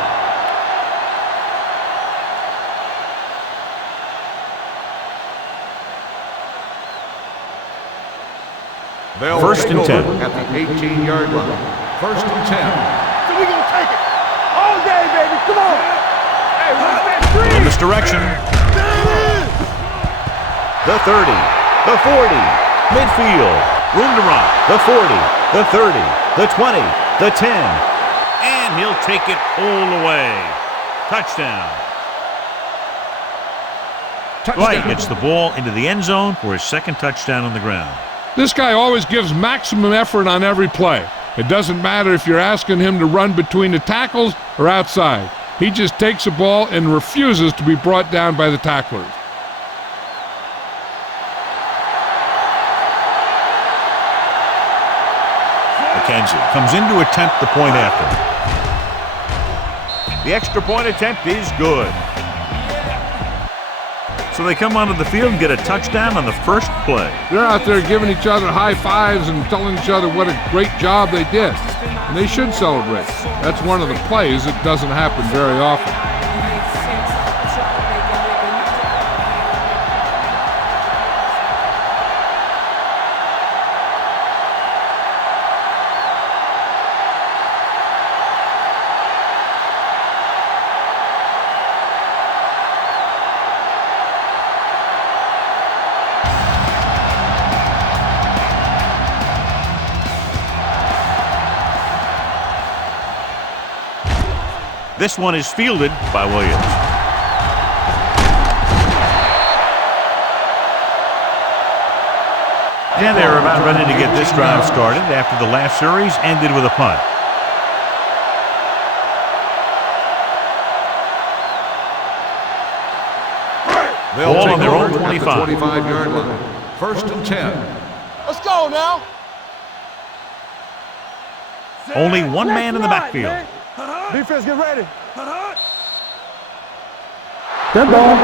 First and 10. At the 18-yard line. First and 10. So we gonna take it all day, baby. Come on. Hey, what's that three? In misdirection. The 30, the 40, midfield, room to run. The 40, the 30, the 20, the 10, and he'll take it all the way. Touchdown. White gets the ball into the end zone for his second touchdown on the ground. This guy always gives maximum effort on every play. It doesn't matter if you're asking him to run between the tackles or outside. He just takes the ball and refuses to be brought down by the tacklers. McKenzie comes in to attempt the point after. The extra point attempt is good. So they come onto the field and get a touchdown on the first play. They're out there giving each other high fives and telling each other what a great job they did. And they should celebrate. That's one of the plays that doesn't happen very often. This one is fielded by Williams. And they're about ready to get this drive started after the last series ended with a punt. They'll Ball on their own over at the 25. 25-yard line. First and 10. Let's go now. Only one man in the backfield. Defense, get ready. Dead ball.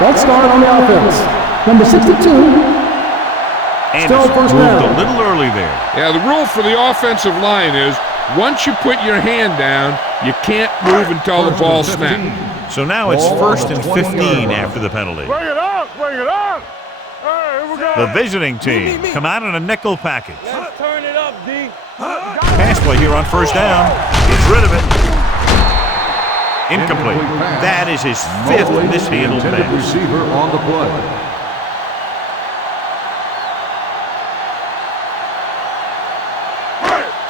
False start on the offense. Number 62. And Still it's first moved down. a little early there. Yeah, the rule for the offensive line is once you put your hand down, you can't move until the ball snaps. So now it's first and 15 after the penalty. Bring it up. Bring it up. Hey, here we go. The visiting team come out in a nickel package. Let's turn it up, D. Pass play here on first down. Gets rid of it. Incomplete. That is his fifth mishandled Intended pass. receiver on the play.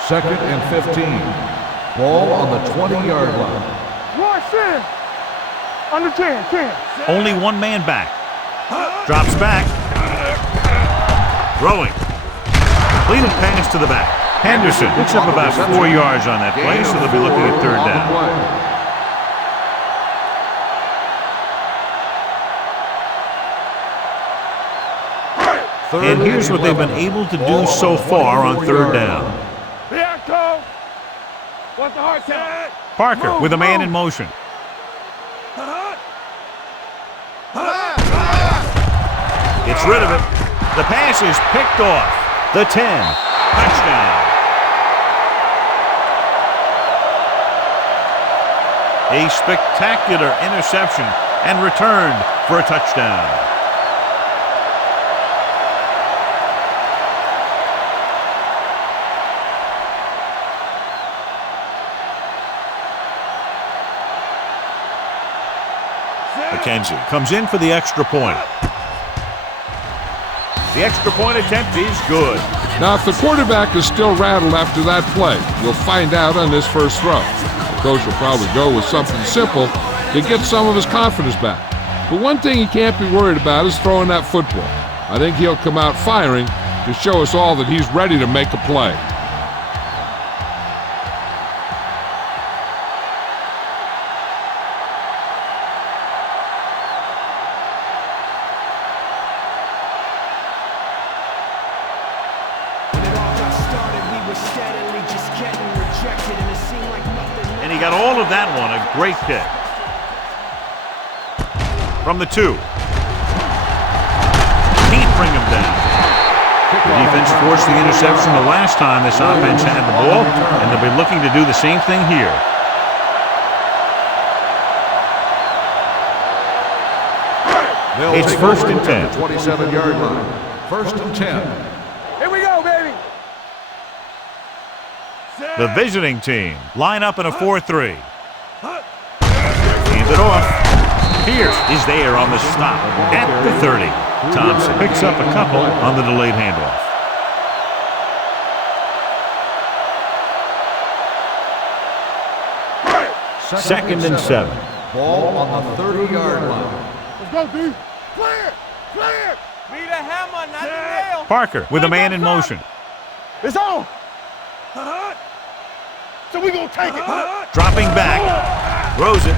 Second and 15. Ball on the 20-yard line. Watch in. Under 10. Only one man back. Drops back. Throwing. Completed pass to the back. Henderson picks up about 4 yards on that play, so they'll be looking at third down. And here's what they've been able to do so far on third down. Bianco. What's the hard count? Parker with a man in motion. Gets rid of it. The pass is picked off. The 10. Touchdown. A spectacular interception and returned for a touchdown. McKenzie comes in for the extra point. The extra point attempt is good. Now, if the quarterback is still rattled after that play, we'll find out on this first throw. The coach will probably go with something simple to get some of his confidence back. But one thing he can't be worried about is throwing that football. I think he'll come out firing to show us all that he's ready to make a play. And he got all of that one, a great kick. From the 2. Can't bring him down. The defense forced the interception the last time this offense had the ball, and they'll be looking to do the same thing here. They'll It's take first over and at 10. the 27-yard line. First and 10. Here we go, baby. The visiting team line up in a 4-3. Hand it off. Pierce is there on the stop at the 30. Thompson picks up a couple on the delayed handoff. Second and 7. Ball on the 30-yard line. Let's go, D. Clear! Clear! Be the hammer, not the nail. Parker with a man in motion. It's on! So we gonna take it. Dropping back. Throws it.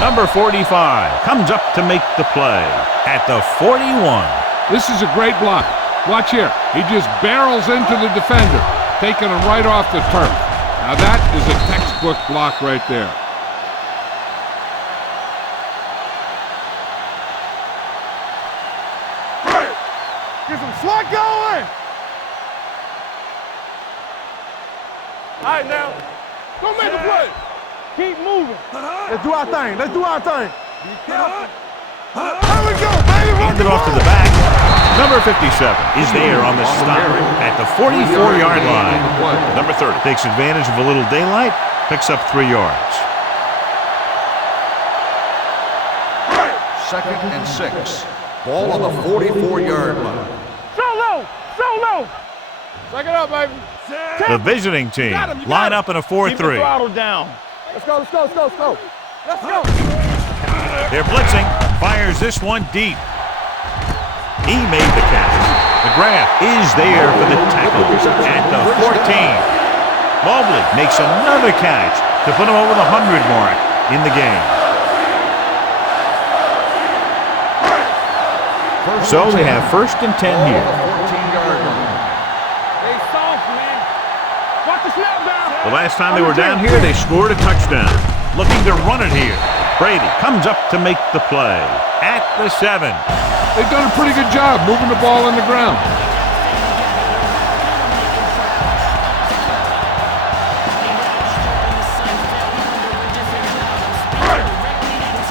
Number 45 comes up to make the play at the 41. This is a great block. Watch here. He just barrels into the defender, taking him right off the turf. Now that is a textbook block right there. Get some slot going! All right, now, go make a play. Keep moving. Let's do our thing. Let's do our thing. Be careful. There we go, baby. Hand it off to the back. Number 57 is there on the stop at the 44-yard line. Number 30 takes advantage of a little daylight, picks up 3 yards. Second and 6. Ball on the 44-yard line. Solo! Solo! Check it out, baby. The visiting team line up in a 4-3. Keep the throttle down. Let's go, let's go, let's go, let's go. Let's go. They're blitzing. Fires this one deep. He made the catch. McGrath is there for the tackle at the 14. Mobley makes another catch to put him over the 100 mark in the game. So they have first and 10 here. 14-yard line. They soft, man. Watch the snap down. The last time they were down here, they scored a touchdown. Looking to run it here. Brady comes up to make the play at the 7. They've done a pretty good job moving the ball in the ground.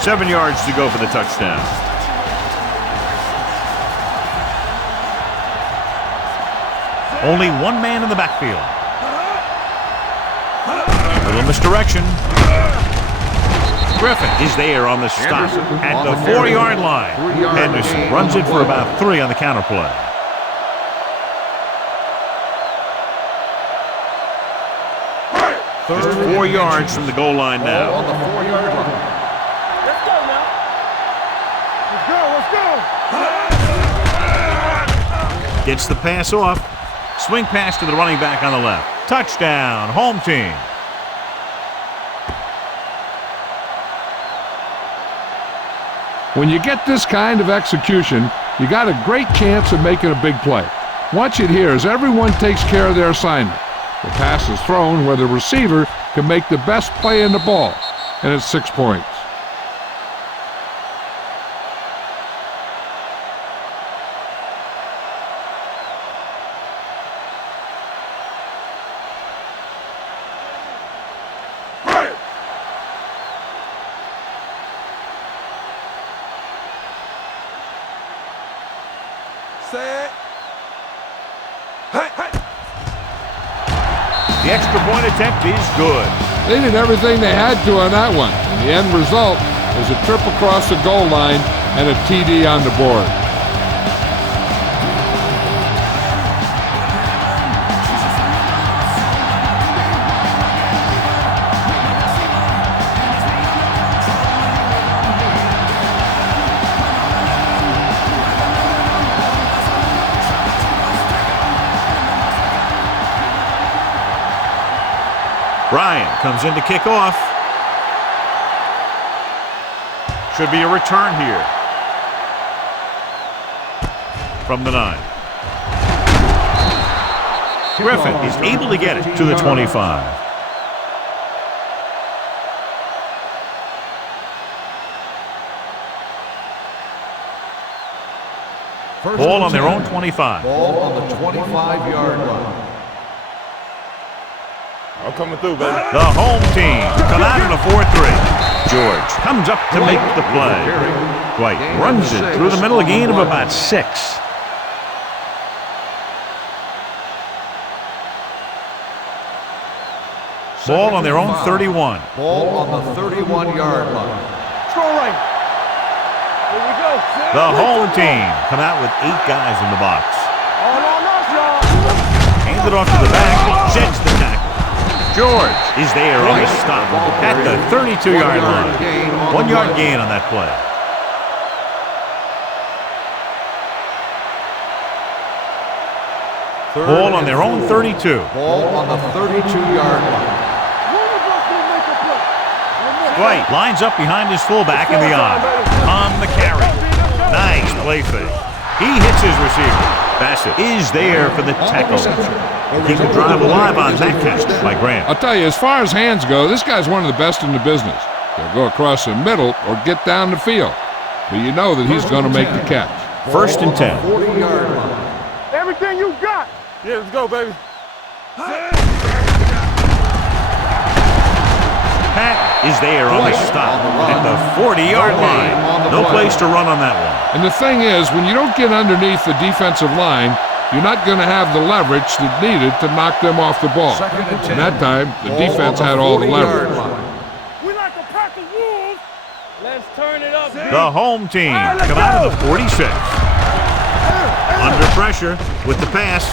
Seven yards to go for the touchdown. Only one man in the backfield. Little misdirection. Griffin is there on the stop at the 4-yard line. Henderson runs it for about 3 on the counter play. Just 4 yards from the goal line Ball now. on the 4-yard line. Let's go now. Let's go, let's go. Gets the pass off. Swing pass to the running back on the left. Touchdown, home team. When you get this kind of execution, you got a great chance of making a big play. Watch it here as everyone takes care of their assignment. The pass is thrown where the receiver can make the best play in the ball, and it's 6 points. Set. The extra point attempt is good. They did everything they had to on that one. And the end result is a trip across the goal line and a TD on the board. Ryan comes in to kick off. Should be a return here. From the 9. Griffin is able to get it to the 25. Ball on their own 25. Ball on the 25-yard line. I'm coming through, baby. The home team come out in a 4-3. George comes up to make the play. White runs it through the middle, a gain of about 6. Ball on their own 31. Ball on the 31-yard line. Go right. Here we go. The home team come out with 8 guys in the box. All on us, y'all. Hands it off to the back. Sheds the tackle. George is there on the stop at the 32-yard line. 1-yard gain on that play. Ball on their own 32. Ball on the 32-yard line. Dwight lines up behind his fullback in the on the carry. Nice play fake. He hits his receiver. Bassett is there for the tackle. Keep the drive alive on that catch by Grant. I'll tell you, as far as hands go, this guy's one of the best in the business. He'll go across the middle or get down the field. But you know that he's going to make the catch. 1st and 10. 40-yard line. Everything you got. Yeah, let's go, baby. Pat is there on the stop at the 40-yard line. No place to run on that one. And the thing is, when you don't get underneath the defensive line, you're not going to have the leverage that's needed to knock them off the ball. And that time, the defense had all the leverage. We like a pack of wolves. Let's turn it up. The home team come out of the 46. Under pressure with the pass.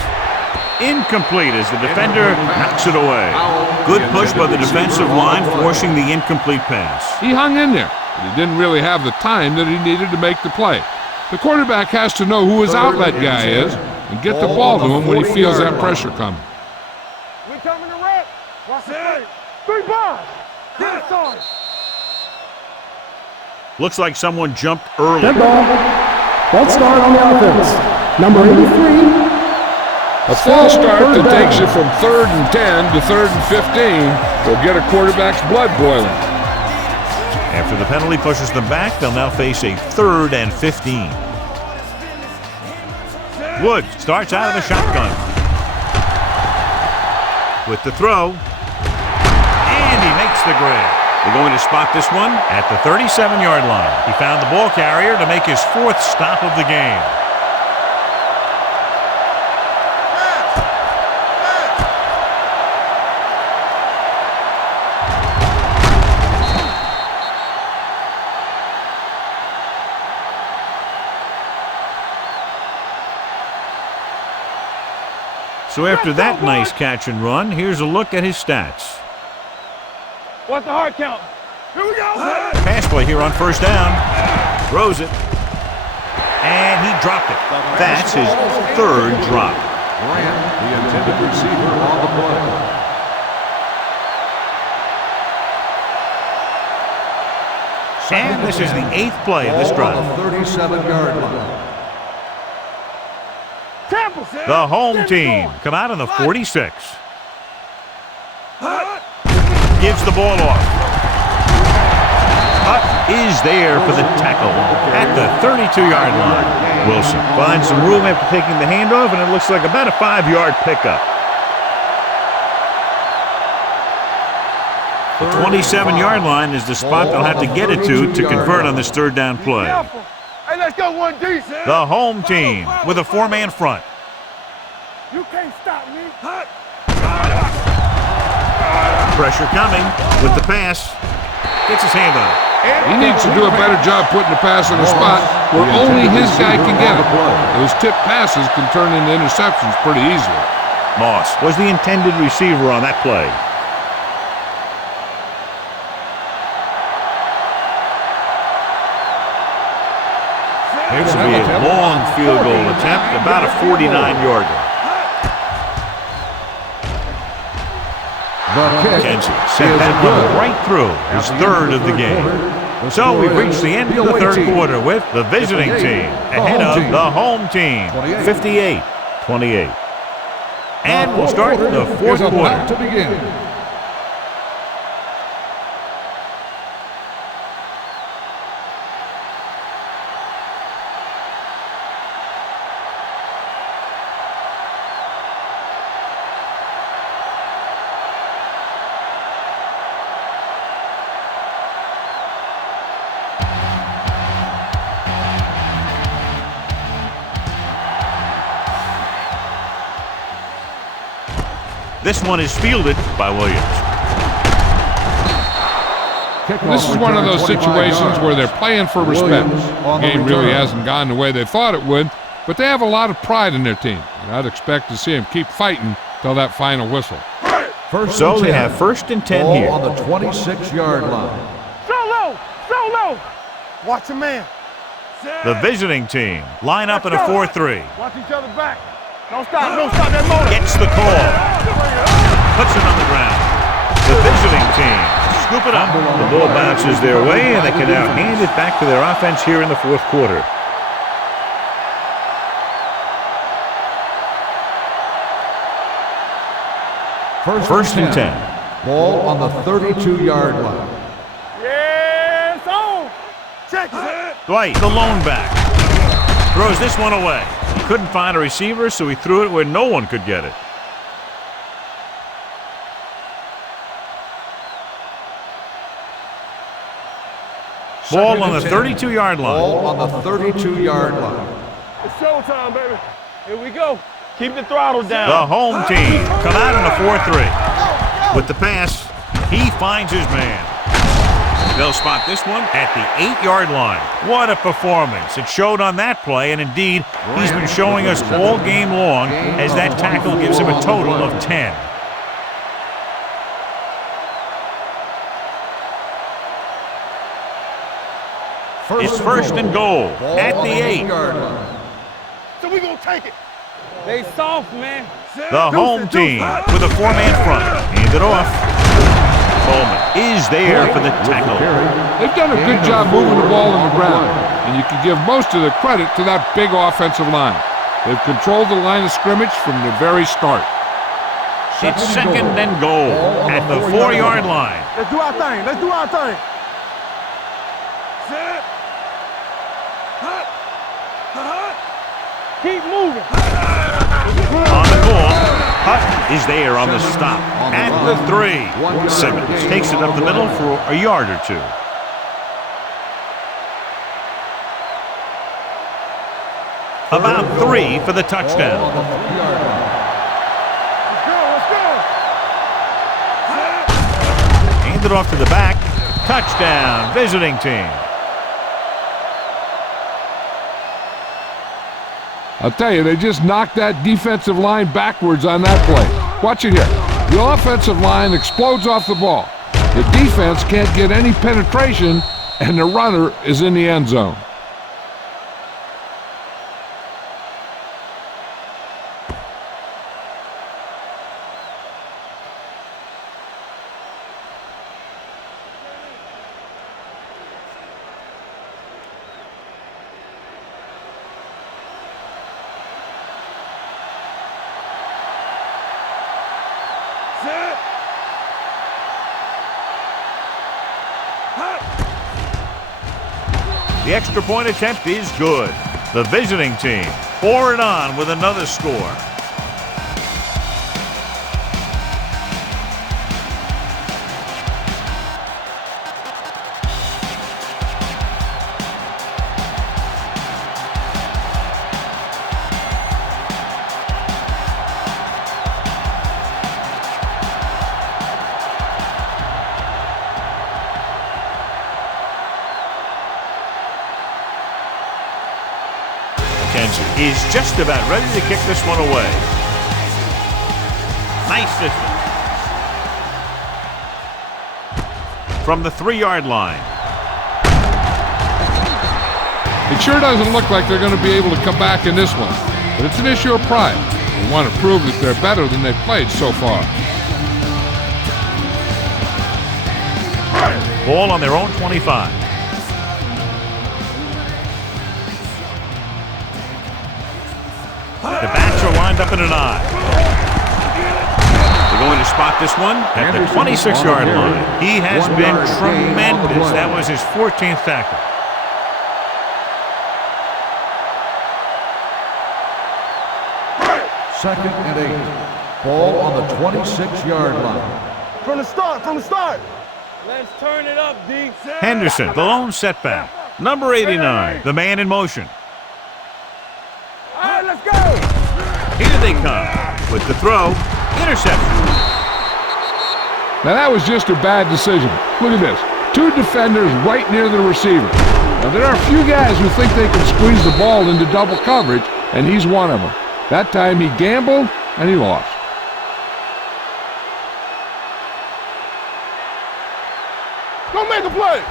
Incomplete as the defender knocks it away. Good push by the defensive line, forcing the incomplete pass. He hung in there, but he didn't really have the time that he needed to make the play. The quarterback has to know who his outlet guy is and get the ball to him when he feels that pressure coming. We coming to wreck. Watch the play. 3 bars. Get it started. Looks like someone jumped early. Dead ball. False start on the offense. Number 83. A false start that takes you from 3rd and 10 to 3rd and 15 will get a quarterback's blood boiling. After the penalty pushes them back, they'll now face a 3rd and 15. Woods starts out of the shotgun. With the throw. And he makes the grab. They're going to spot this one at the 37-yard line. He found the ball carrier to make his 4th stop of the game. So after that nice catch and run, here's a look at his stats. What's the hard count? Here we go. Pass play here on 1st down. Throws it. And he dropped it. That's his 3rd drop. Grant, the intended receiver on the play. And this is the 8th play of this drive. Ball on the 37-yard line. The home team come out on the 46. Gives the ball off. Hutt is there for the tackle at the 32-yard line. Wilson finds some room after taking the handoff, and it looks like about a 5-yard pickup. The 27-yard line is the spot they'll have to get it to convert on this 3rd down play. Hey, let's go 1D. The home team with a 4-man front. You can't stop me. Pressure coming with the pass. Gets his hand on it. He needs to do a better job putting the pass in a spot where only his guy can get it. Those tip passes can turn into interceptions pretty easily. Moss was the intended receiver on that play. This will be a long field goal attempt, about a 49-yarder. Kenzie sent that one right through his 3rd of the game. So we've reached the end of the 3rd quarter with the visiting team ahead of the home team, 58-28. And we'll start the 4th quarter. To begin. This one is fielded by Williams. This is one of those situations where they're playing for respect. The game really hasn't gone the way they thought it would, but they have a lot of pride in their team, and I'd expect to see them keep fighting till that final whistle. So they have 1st and 10 here. On the 26-yard line. Solo! Watch your man. The visiting team line up in a 4-3. Watch each other back. Don't stop that motor. Gets the call. Puts it on the ground. The visiting team scoop it up. The ball bounces their way, and they can now hand it back to their offense here in the 4th quarter. First and 10. Ball on the 32-yard line. Yes, on. Check it. Dwight, the lone back, throws this one away. He couldn't find a receiver, so he threw it where no one could get it. Ball on the 32-yard line. Ball on the 32-yard line. It's showtime, baby. Here we go. Keep the throttle down. The home team come out in a 4-3. With the pass, he finds his man. They'll spot this one at the 8-yard line. What a performance. It showed on that play, and indeed, he's been showing us all game long as that tackle gives him a total of 10. It's 1st and goal at the 8. So we gonna take it. They soft, man. The home team with a 4-man front. Hand it off. Coleman is there for the tackle. They've done a good job moving the ball on the ground, and you can give most of the credit to that big offensive line. They've controlled the line of scrimmage from the very start. It's 2nd and goal at the 4-yard line. Let's do our thing. Keep moving. On the call, Hutt is there on the stop at the 3. Simmons takes it up the middle for a yard or 2. About 3 for the touchdown. Let's go. Hand it off to the back. Touchdown, visiting team. I'll tell you, they just knocked that defensive line backwards on that play. Watch it here. The offensive line explodes off the ball. The defense can't get any penetration, and the runner is in the end zone. The extra point attempt is good. The visiting team pour it on with another score. Is just about ready to kick this one away. Nice distance. From the 3-yard line. It sure doesn't look like they're going to be able to come back in this one, but it's an issue of pride. They want to prove that they're better than they've played so far. Ball on their own 25. The backs are lined up in an I. They're going to spot this one at the 26-yard line. He has been tremendous. That was his 14th tackle. Second and 8. Ball on the 26-yard line. From the start. Let's turn it up, D. Henderson, the lone setback. Number 89, the man in motion. All right, let's go. Here they come with the throw. Interception. Now that was just a bad decision. Look at this. two defenders right near the receiver. Now, there are a few guys who think they can squeeze the ball into double coverage, and he's one of them. That time he gambled, and he lost. Go make a play.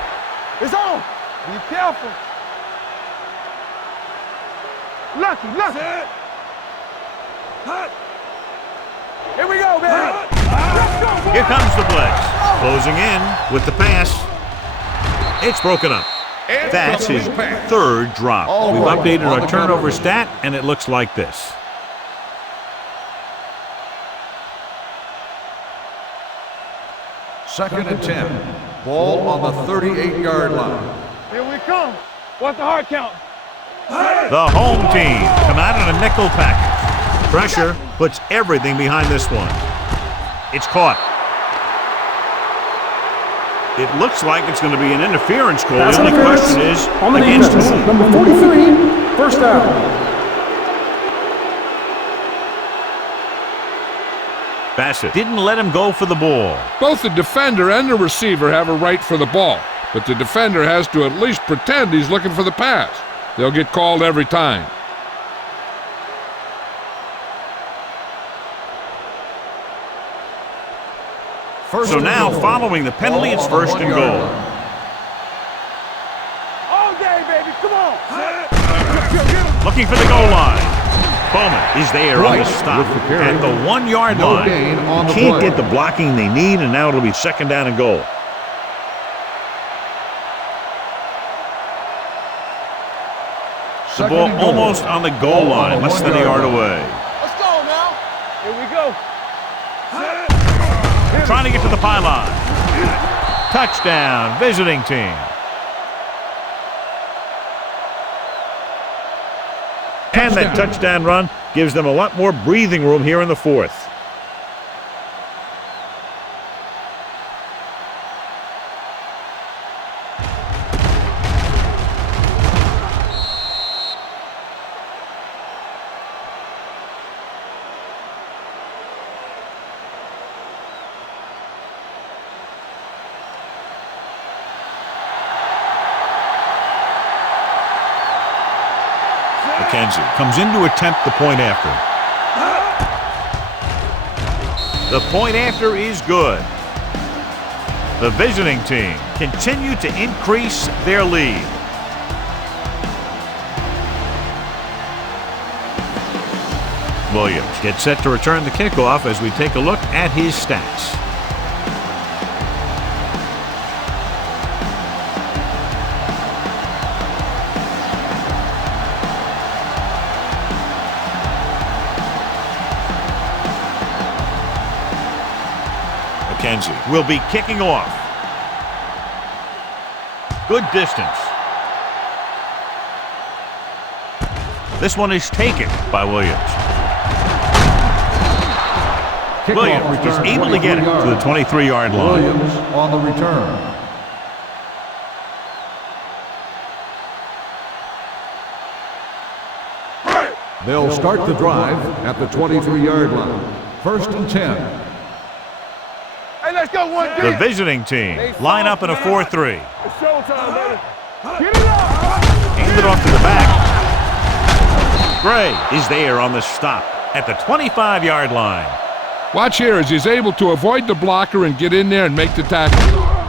It's on. Be careful. Lucky. Here we go, man. Let's go, boy. Here comes the blitz. Closing in with the pass. It's broken up. That's his third drop. We've updated our turnover stat, and it looks like this. Second and 10. Ball on the 38-yard line. Here we come. What's the hard count? The home team come out in a nickel package. Pressure puts everything behind this one. It's caught. It looks like it's going to be an interference call. The only question is, on the against defense. whom? Number 43, first down. Bassett didn't let him go for the ball. Both the defender and the receiver have a right for the ball, but the defender has to at least pretend he's looking for the pass. They'll get called every time. So now, following the penalty, it's first and goal. All day, baby. Come on. Looking for the goal line. Bowman is there on the stop at the 1 yard No line. gain on the Can't play. get the blocking they need, and now it'll be second down and goal. The Second ball and goal. almost on the goal line, less than a yard away. Let's go now. Here we go. Trying to get to the pylon. Touchdown, visiting team. And that touchdown run gives them a lot more breathing room here in the fourth. McKenzie comes in to attempt the point after. The point after is good. The visiting team continue to increase their lead. Williams gets set to return the kickoff as we take a look at his stats. McKenzie will be kicking off. Good distance. This one is taken by Williams. Williams is able to get it to the 23-yard line. Williams on the return. They'll start the drive at the 23-yard line. First and 10. Hey, let's go one The deep. visiting team line up in a 4-3. It's showtime, baby. Get it up. Hand it off to the back. Gray is there on the stop at the 25-yard line. Watch here as he's able to avoid the blocker and get in there and make the tackle.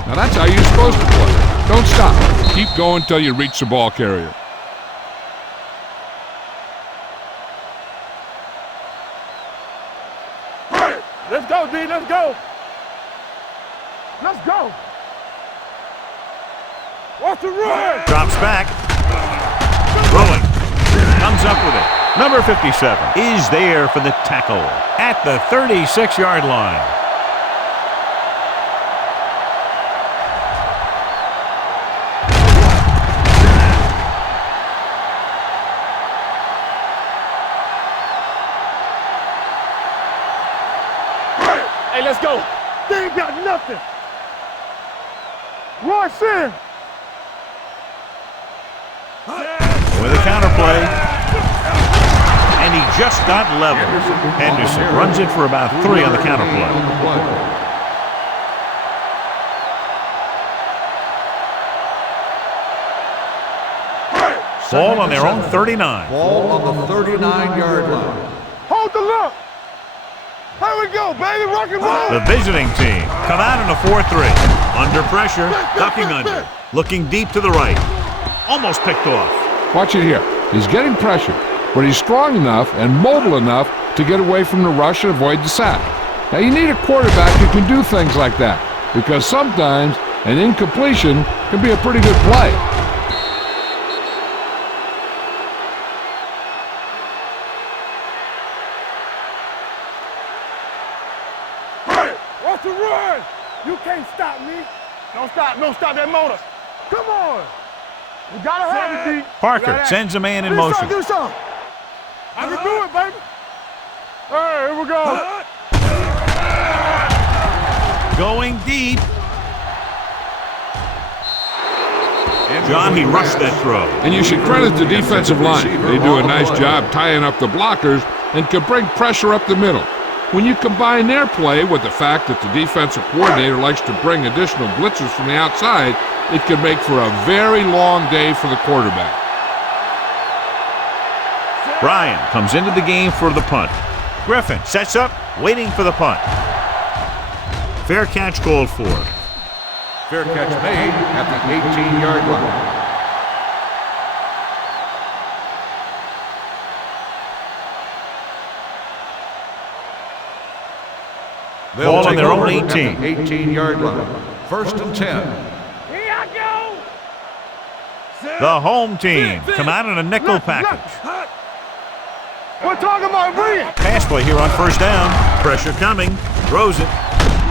Now that's how you're supposed to play. Don't stop. Keep going until you reach the ball carrier. Let's go, D. Let's go. Let's go. Watch the run. Drops back. Throwing. Comes up with it. Number 57 is there for the tackle at the 36-yard line. Hey, let's go. They ain't got nothing. Royce in. With a counter play. And he just got level. Henderson runs it for about 3 on the counter play. Ball on their own 39. Ball on the 39-yard line. Hold the look. Here we go, baby. Rock and roll. The visiting team come out in a 4-3. Under pressure, ducking under. Looking deep to the right. Almost picked off. Watch it here. He's getting pressure, but he's strong enough and mobile enough to get away from the rush and avoid the sack. Now, you need a quarterback who can do things like that, because sometimes an incompletion can be a pretty good play. What's the run? You can't stop me. Don't stop that motor. Come on. You gotta have it, D. Parker sends a man in motion. Do something. I can do it, baby. Hey, here we go. Going deep. John, he rushed that throw. And you should credit the defensive line. They do a nice job tying up the blockers and can bring pressure up the middle. When you combine their play with the fact that the defensive coordinator likes to bring additional blitzes from the outside, it can make for a very long day for the quarterback. Bryan comes into the game for the punt. Griffin sets up, waiting for the punt. Fair catch called for. Fair catch made at the 18-yard line. Ball on their own 18. 18-yard line. First and 10. Here I go. The home team come out in a nickel package. We're talking about bring it. Pass play here on first down. Pressure coming. Throws it.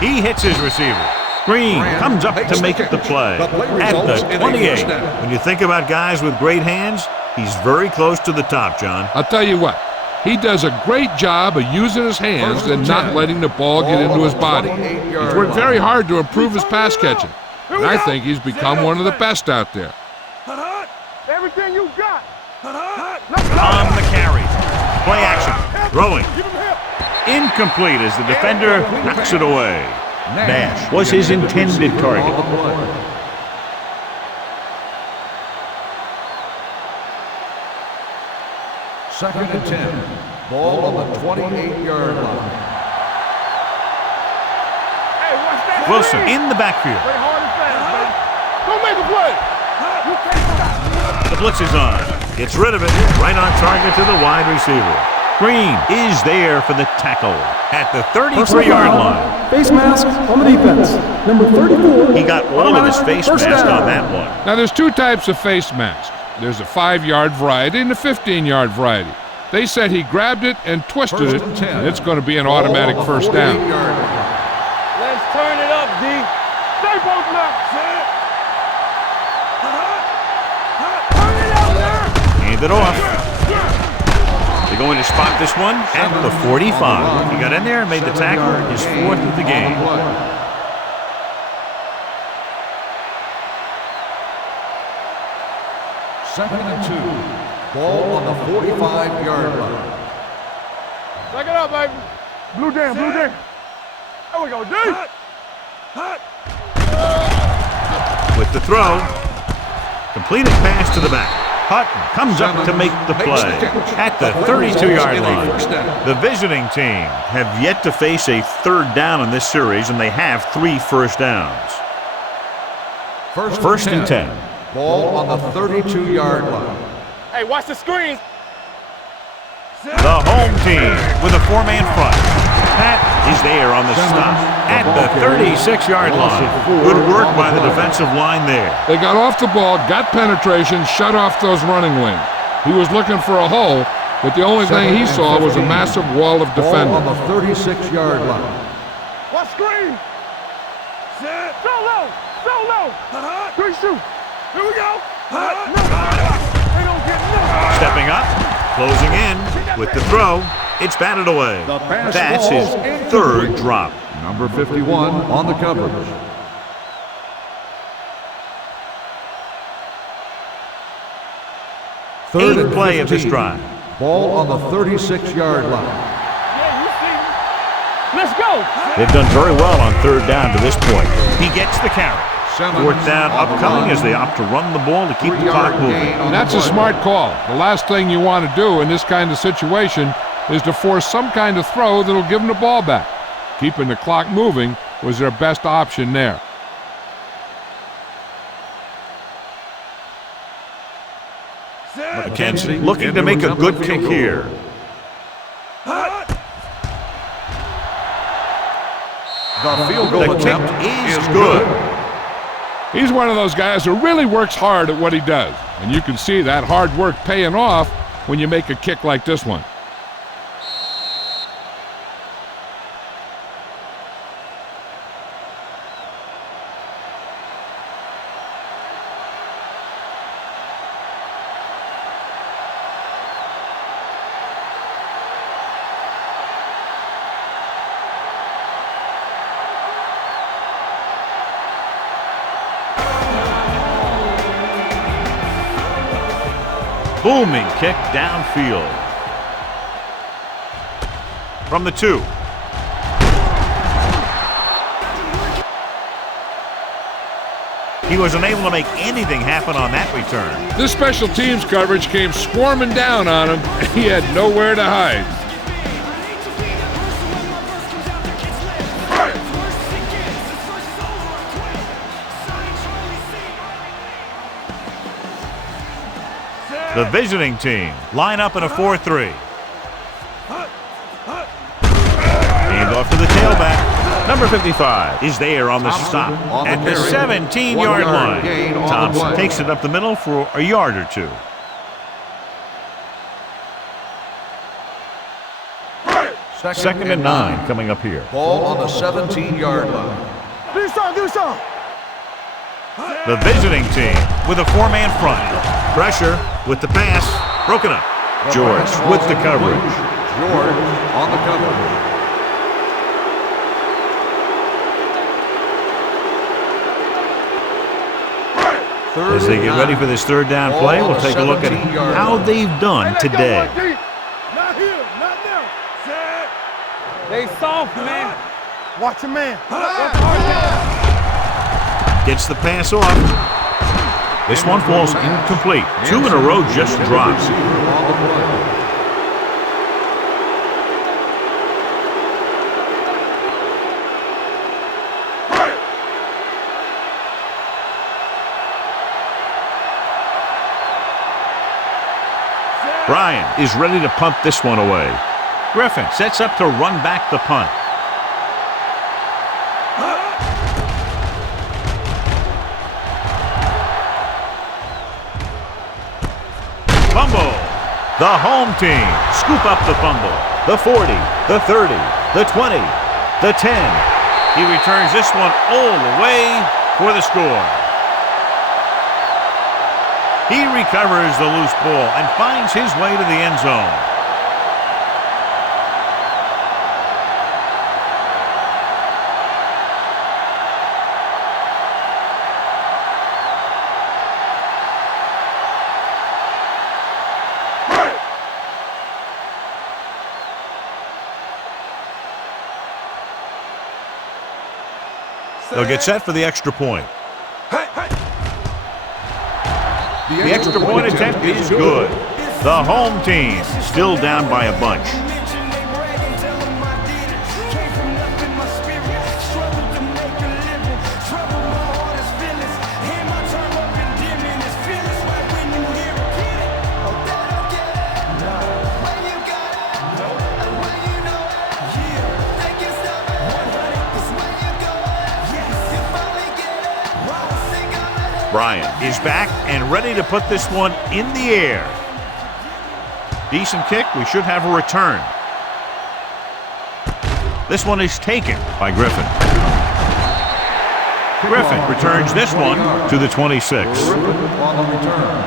He hits his receiver. Green comes up to make it the play at the 28. When you think about guys with great hands, he's very close to the top, John. I'll tell you what, he does a great job of using his hands and not letting the ball get into his body. He's worked very hard to improve his pass catching, and I think he's become one of the best out there. Everything you got. On the carries. Play action. Throwing. Incomplete as the defender knocks it away. Nash was his intended target. Second and 10. Ball on the 28-yard line. Hey, watch that. Wilson in the backfield. Play hard and fast, baby. Don't make a play. You can't stop. The blitz is on. Gets rid of it. Right on target to the wide receiver. Green is there for the tackle at the 33-yard line. Face mask on the defense. Number 34. He got all of his face First mask down. on that one. Now, there's two types of face masks. There's a 5-yard variety and a 15-yard variety. They said he grabbed it and twisted it, and it's going to be an automatic first down. Let's turn it up, D. Stay both left. Hand it off. They're going to spot this one at the 45. He got in there and made the tackle, his fourth of the game. Second and 2. Ball on the 45-yard line. Take it up, baby. Blue down, blue down. There we go, D. With the throw, completed pass to the back. Hutton comes up to make the play at the 32-yard line. The visiting team have yet to face a third down in this series, and they have 3 first downs. First and 10. Ball on the 32-yard line. Hey, watch the screens. The home team with a 4-man front. Pat is there on the stop at the 36-yard line. Good work by the defensive line there. They got off the ball, got penetration, shut off those running lanes. He was looking for a hole, but the only thing he saw was a massive wall of Ball defenders. on the 36-yard line. Watch screen. So low, so low. 3 shoot. Here we go. They don't get nothing. Stepping up, closing in with the throw. It's batted away. That's his third drop. Number 51 on the coverage. Third and Play of this 15. drive. Ball on the 36-yard line. Yeah, you see me. Let's go. They've done very well on third down to this point. He gets the carry. Fourth down upcoming as they opt to run the ball to keep the clock moving. And that's a smart call. The last thing you want to do in this kind of situation is to force some kind of throw that'll give them the ball back. Keeping the clock moving was their best option there. McKenzie looking to make a good kick here. The field goal The attempt kick is good. He's one of those guys who really works hard at what he does. And you can see that hard work paying off when you make a kick like this one. Booming kick downfield. From the 2. He was unable to make anything happen on that return. This special teams coverage came swarming down on him, and he had nowhere to hide. The visiting team line up in a 4-3. Hand off to the tailback. Number 55 is there on the stop at the 17-yard line. Thompson takes it up the middle for a yard or 2. Second and 9 coming up here. Ball on the 17-yard line. Do something. The visiting team with a 4-man front. Pressure with the pass. Broken up. George with the coverage. George on the coverage. As they get ready for this third down play, we'll take a look at how they've done today. Not here, not now. Set. They soft, man. Watch your man. Gets the pass off. This one falls incomplete. 2 in a row just dropped. Bryan is ready to punt this one away. Griffin sets up to run back the punt. Fumble. The home team scoop up the fumble. The 40, the 30, the 20, the 10. He returns this one all the way for the score. He recovers the loose ball and finds his way to the end zone. They'll get set for the extra point. The extra point attempt is good. The home team still down by a bunch. Bryan is back and ready to put this one in the air. Decent kick. We should have a return. This one is taken by Griffin. Griffin returns this one to the 26. On the return.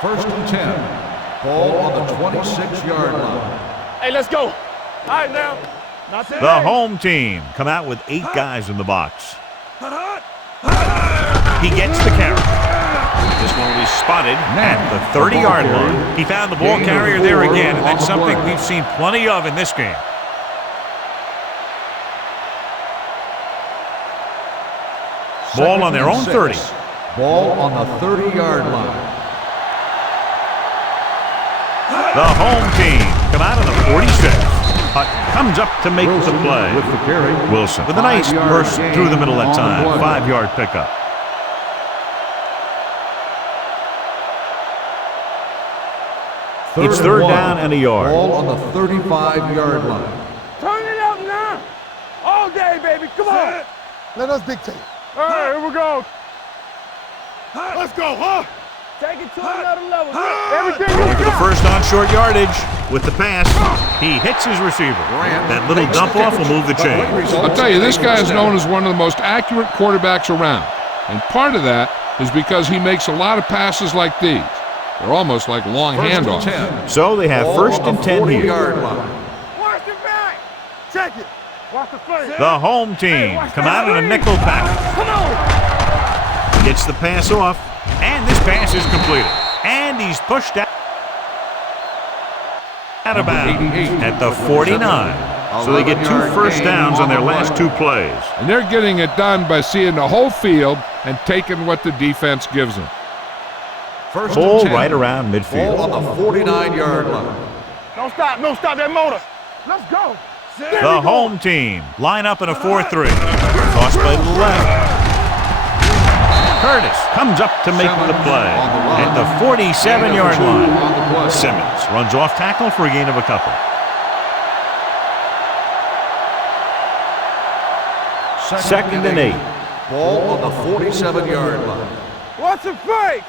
First and 10. Ball on the 26-yard line. Hey, let's go. All right, now. Not today. The home team come out with 8 guys in the box. He gets the carry. This one will be spotted at the 30-yard line. He found the ball carrier there again, and that's something we've seen plenty of in this game. Ball on their own 30. Ball on the 30-yard line. The home team come out of the 46. Comes up to make the play. With the carry. Wilson with a nice burst through the middle that time. 5-yard pickup. It's third down and a yard. Ball on the 35-yard line. Turn it up now. All day, baby. Come on. Let us dictate. All right, here we go. Let's go, huh? Take it to another level. Everything you Going for the got. first on short yardage with the pass. He hits his receiver. That little dump off will move the chains. I'll tell you, this guy is known as one of the most accurate quarterbacks around. And part of that is because he makes a lot of passes like these. They're almost like long handoffs. So they have first and 10 here. Watch the back. Check it. Watch the face. The home team come out in a nickel package. Come on. Gets the pass off, and this pass is completed. And he's pushed out of bounds at the 49. So they get 2 first downs on their last 2 plays. And they're getting it done by seeing the whole field and taking what the defense gives them. Ball right around midfield. Ball on the 49-yard line. Don't stop. Don't stop that motor. Let's go. The home team line up in a 4-3. Toss play to the left. Curtis comes up to make the play at the 47-yard line. Simmons runs off tackle for a gain of a couple. Second and 8. Ball on the 47-yard line. Watch the fake.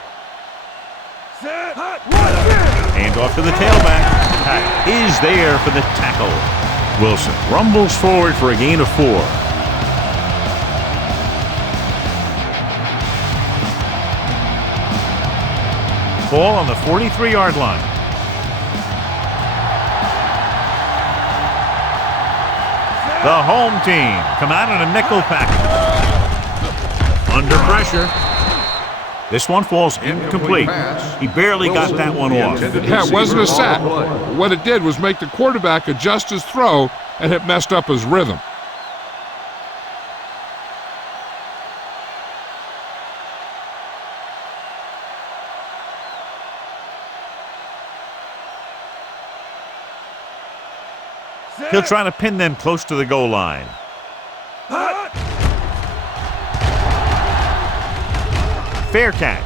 Hand off to the tailback. Pack is there for the tackle. Wilson rumbles forward for a gain of 4. Ball on the 43-yard line. The home team come out in a nickel package. Under pressure. This one falls incomplete. He barely got that one off. Yeah, it wasn't a sack. What it did was make the quarterback adjust his throw, and it messed up his rhythm. He'll try to pin them close to the goal line. Fair catch.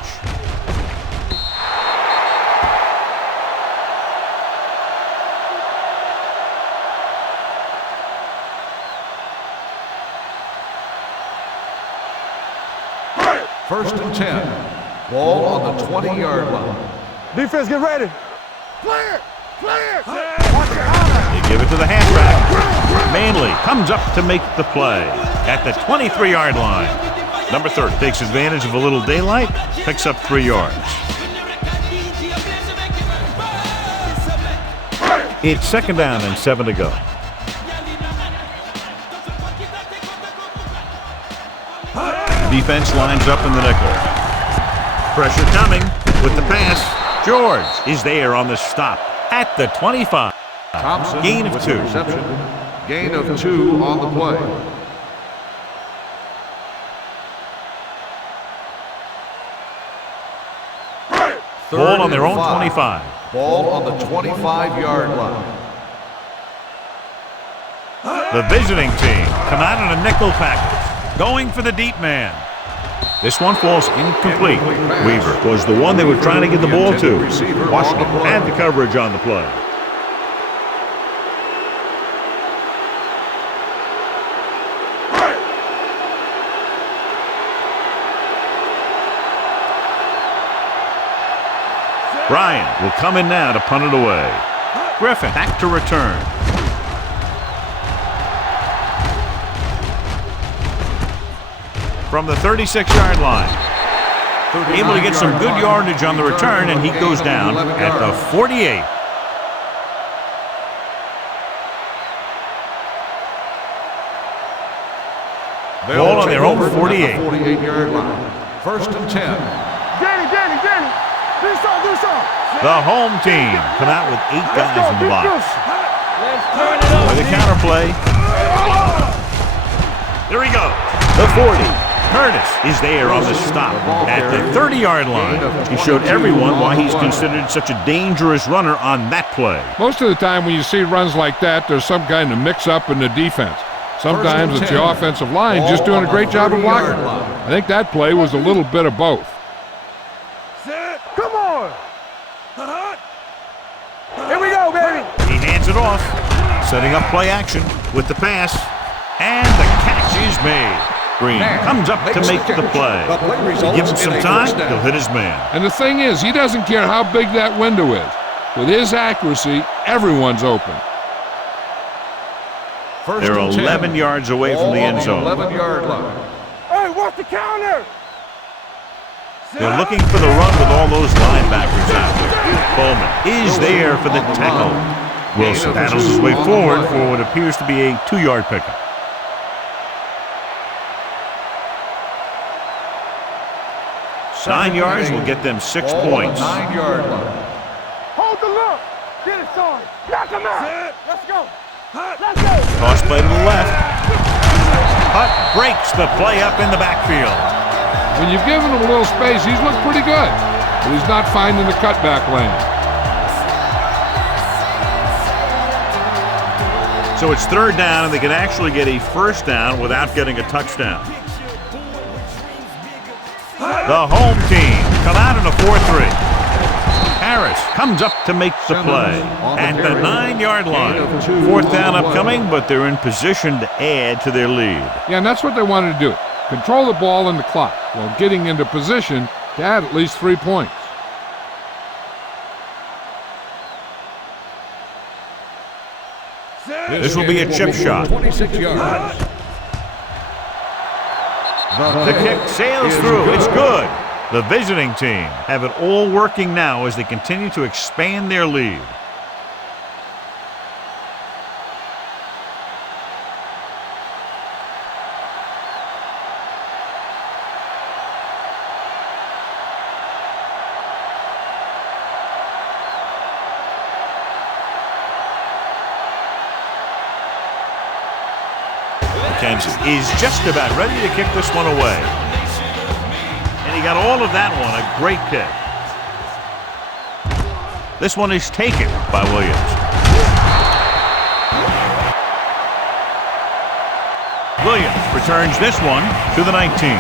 First and 10. Ball on the 20-yard line. Defense, get ready. Clear. Clear. You give it to the halfback. Manley comes up to make the play at the 23-yard line. Number 30 takes advantage of a little daylight, picks up 3 yards. It's second down and 7 to go. Defense lines up in the nickel. Pressure coming with the pass. George is there on the stop at the 25. Thompson Gain of 2. Reception. Gain of 2 on the play. Ball on their own 25. Ball on the 25-yard line. The visiting team come out in a nickel package, going for the deep man. This one falls incomplete. Weaver was the one they were trying to get the ball to. Washington had the coverage on the play. Ryan will come in now to punt it away. Griffin back to return. From the 36-yard line. Able to get some good yardage on the return, and he goes down at the 48. Ball on their own 48. 48-yard line. First and 10. Danny. The home team come out with 8 guys in the box. Let's turn it up. With a counterplay. There he goes. The 40. Curtis is there on the stop at the 30-yard line. He showed everyone why he's considered such a dangerous runner on that play. Most of the time when you see runs like that, there's some kind of mix-up in the defense. Sometimes it's the offensive line just doing a great job of blocking. I think that play was a little bit of both. Come on! Here we go, baby! He hands it off, setting up play action with the pass, and the catch is made. Green comes up to make the play. He gives him some time, he'll hit his man. And the thing is, he doesn't care how big that window is. With his accuracy, everyone's open. They're 11 yards away from the end zone. 11-yard line. Hey, what's the counter? They're looking for the run with all those linebackers out there. Bowman is there for the tackle. Wilson battles his way forward for what appears to be a 2-yard pickup. 9 yards will get them 6 points. 9-yard line. Hold the look! Get it, son! Knock him out! Let's go! Let's go! Toss play to the left. Hutt breaks the play up in the backfield. When you've given him a little space, he's looked pretty good. But he's not finding the cutback lane. So it's 3rd down, and they can actually get a 1st down without getting a touchdown. The home team come out in a 4-3. Harris comes up to make the play at the 9-yard line. 4th down upcoming, but they're in position to add to their lead. Yeah, and that's what they wanted to do. Control the ball and the clock while getting into position to add at least 3 points. This will be a chip shot. 26 yards. The kick sails through. It's good. The visiting team have it all working now as they continue to expand their lead. Kansas is just about ready to kick this one away. And he got all of that one, a great kick. This one is taken by Williams. Williams returns this one to the 19.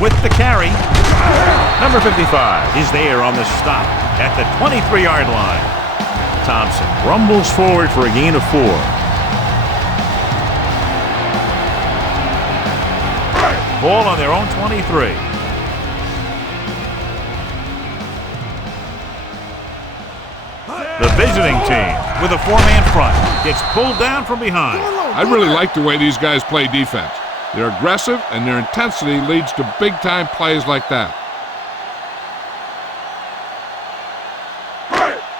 With the carry, number 55 is there on the stop at the 23-yard line. Thompson rumbles forward for a gain of 4. Ball on their own 23. The visiting team with a 4-man front gets pulled down from behind. I really like the way these guys play defense. They're aggressive, and their intensity leads to big-time plays like that.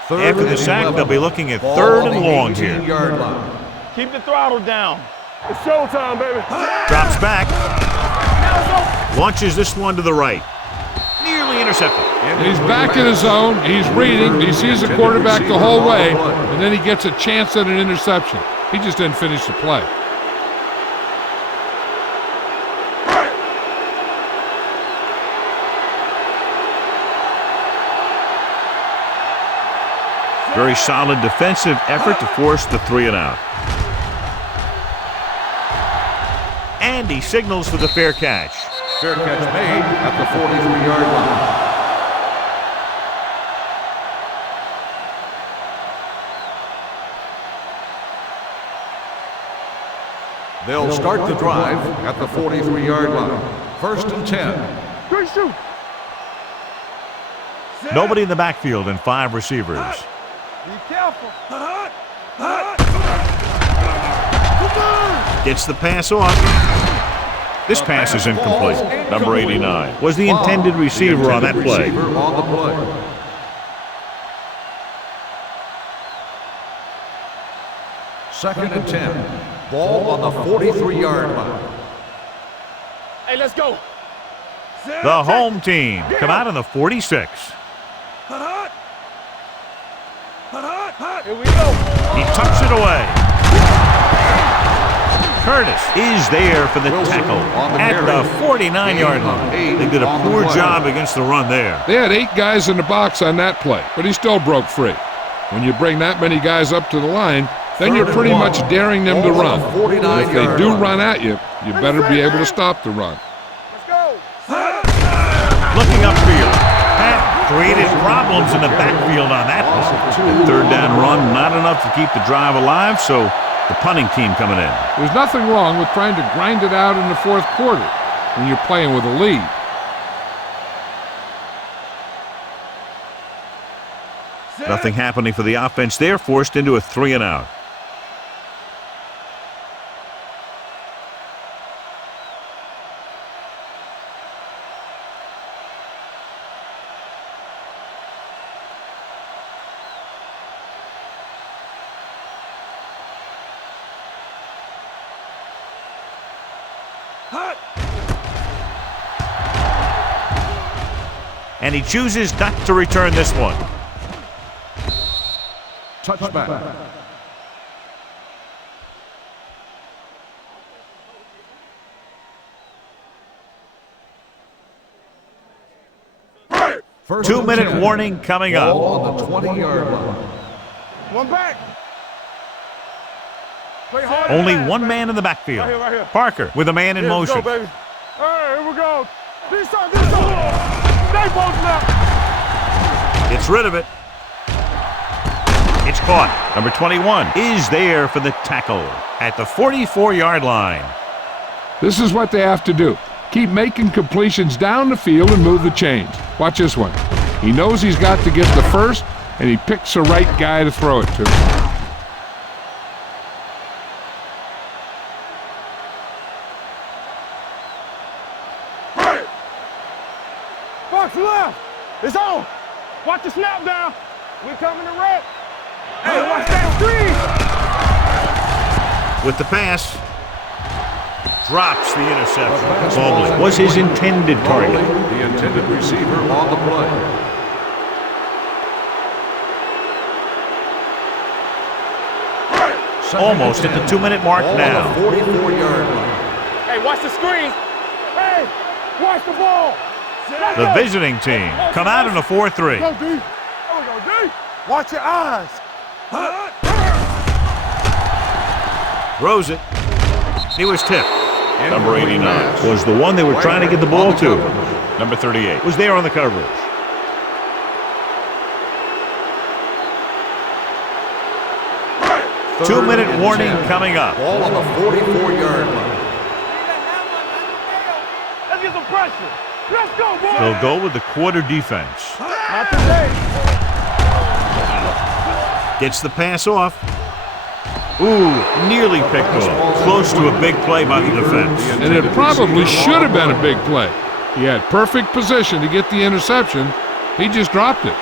After the sack, they'll be looking at 3rd and long here. Keep the throttle down. It's showtime, baby. Drops back. Launches this one to the right. Nearly intercepted. He's back in his zone. He's reading. He sees the quarterback the whole way, and then he gets a chance at an interception. He just didn't finish the play. Very solid defensive effort to force the 3-and-out. And he signals for the fair catch. Fair catch made at the 43-yard line. They'll start the drive at the 43-yard line. 1st and 10. Good shoot. Nobody in the backfield and 5 receivers. Be careful. Gets the pass off. This pass is incomplete. Number 89 was the intended receiver on that play. Second and 10. Ball on the 43-yard line. Hey, let's go. The home team come out on the 46. Here we go. He tucks it away. Curtis is there for the tackle at the 49-yard line. They did a poor job against the run there. They had 8 guys in the box on that play, but he still broke free. When you bring that many guys up to the line, then you're pretty much daring them to run. And if they do run at you, you better be able to stop the run. Let's go. Looking upfield. Pat created problems in the backfield on that one. Third down run, not enough to keep the drive alive, so the punting team coming in. There's nothing wrong with trying to grind it out in the fourth quarter when you're playing with a lead. Nothing happening for the offense. They're forced into a 3-and-out. And he chooses not to return this one. Touchback. First 2-minute warning coming up. Ball on the 20-yard line. One back. Play hard. Only one man in the backfield. Right here. Parker with a man in Let's motion. go, baby. All right, here we go. This side. Stay posted up. Gets rid of it. It's caught. Number 21 is there for the tackle at the 44-yard line. This is what they have to do. Keep making completions down the field and move the chains. Watch this one. He knows he's got to get the first, and he picks the right guy to throw it to. Box left. It's on. Watch the snap down. We're coming to rep. Hey, watch that screen. With the pass, drops the interception. Mobley was his intended target. The intended receiver on the play. Almost at the 2-minute mark now. 44-yard line. Hey, watch the screen. Hey, watch the ball. The visiting team come out in a 4-3. Go, D. There we go, D. Watch your eyes. Throws it. He was tipped. Number 89 was the one they were trying to get the ball to. Number 38 was there on the coverage. Two-minute warning coming up. Ball on the 44-yard line. Let's get some pressure. Let's go, boy. They'll go with the quarter defense. Not today. Gets the pass off. Ooh, nearly picked off. Close to a big play by the defense. And it probably should have been a big play. He had perfect position to get the interception. He just dropped it.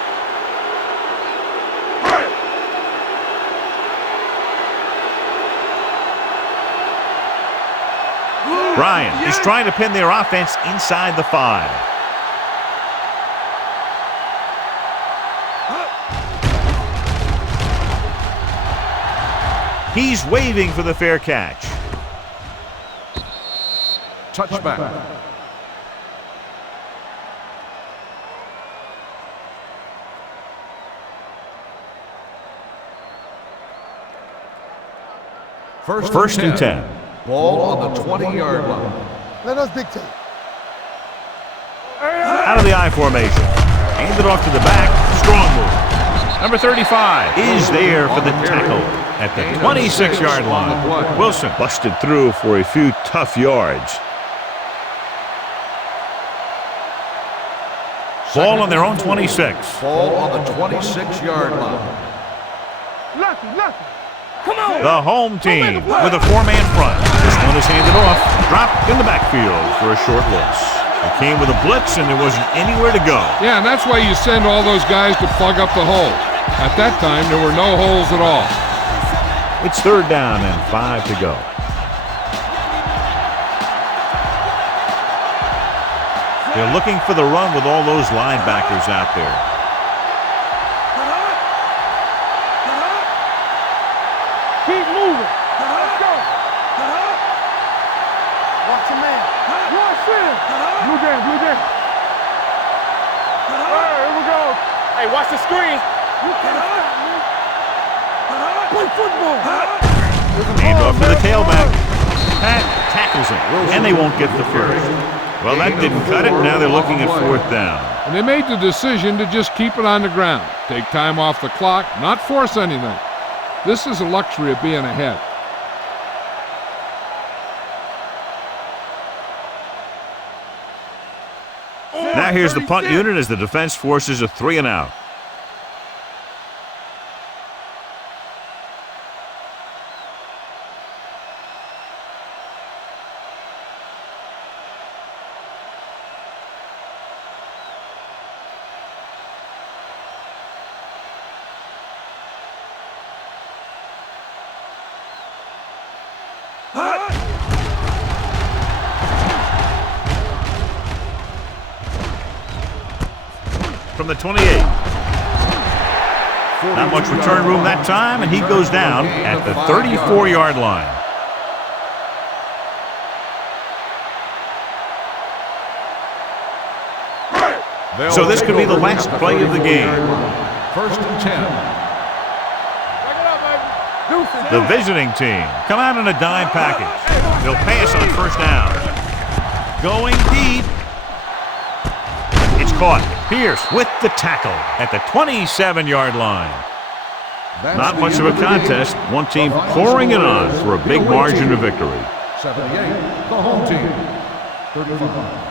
Ryan is trying to pin their offense inside the 5. He's waving for the fair catch. Touchback. First and 10. Ball on the 20-yard line. Let us dictate. Out of the I formation. Handed off to the back. Strong move. Number 35 is there for the tackle at the 26-yard line. Wilson busted through for a few tough yards. Ball on their own 26. Ball on the 26-yard line. Lucky. Come on. The home team with a 4-man front. This one is handed off. Dropped in the backfield for a short loss. It came with a blitz, and there wasn't anywhere to go. Yeah, and that's why you send all those guys to plug up the hole. At that time, there were no holes at all. It's 3rd down and 5 to go. They're looking for the run with all those linebackers out there. Keep moving. Let's go. Watch your man. Watch him. Blue game, blue game. All right, here we go. Hey, watch the screen. You can't stop me. Play football. Hand off to the tailback. Pat tackles him, and they won't get the first. Well, that didn't cut it. Now they're looking at 4th down. And they made the decision to just keep it on the ground. Take time off the clock, not force anything. This is a luxury of being ahead. Now here's the punt unit as the defense forces a 3 and out. From the 28. Not much return room that time, and he goes down at the 34-yard line. So this could be the last play of the game. 1st and 10. The visiting team come out in a dime package. They'll pass on 1st down. Going deep. It's caught. Pierce with the tackle at the 27-yard line. Not much of a contest. One team pouring it on for a big margin of victory. 78, the home team. 35.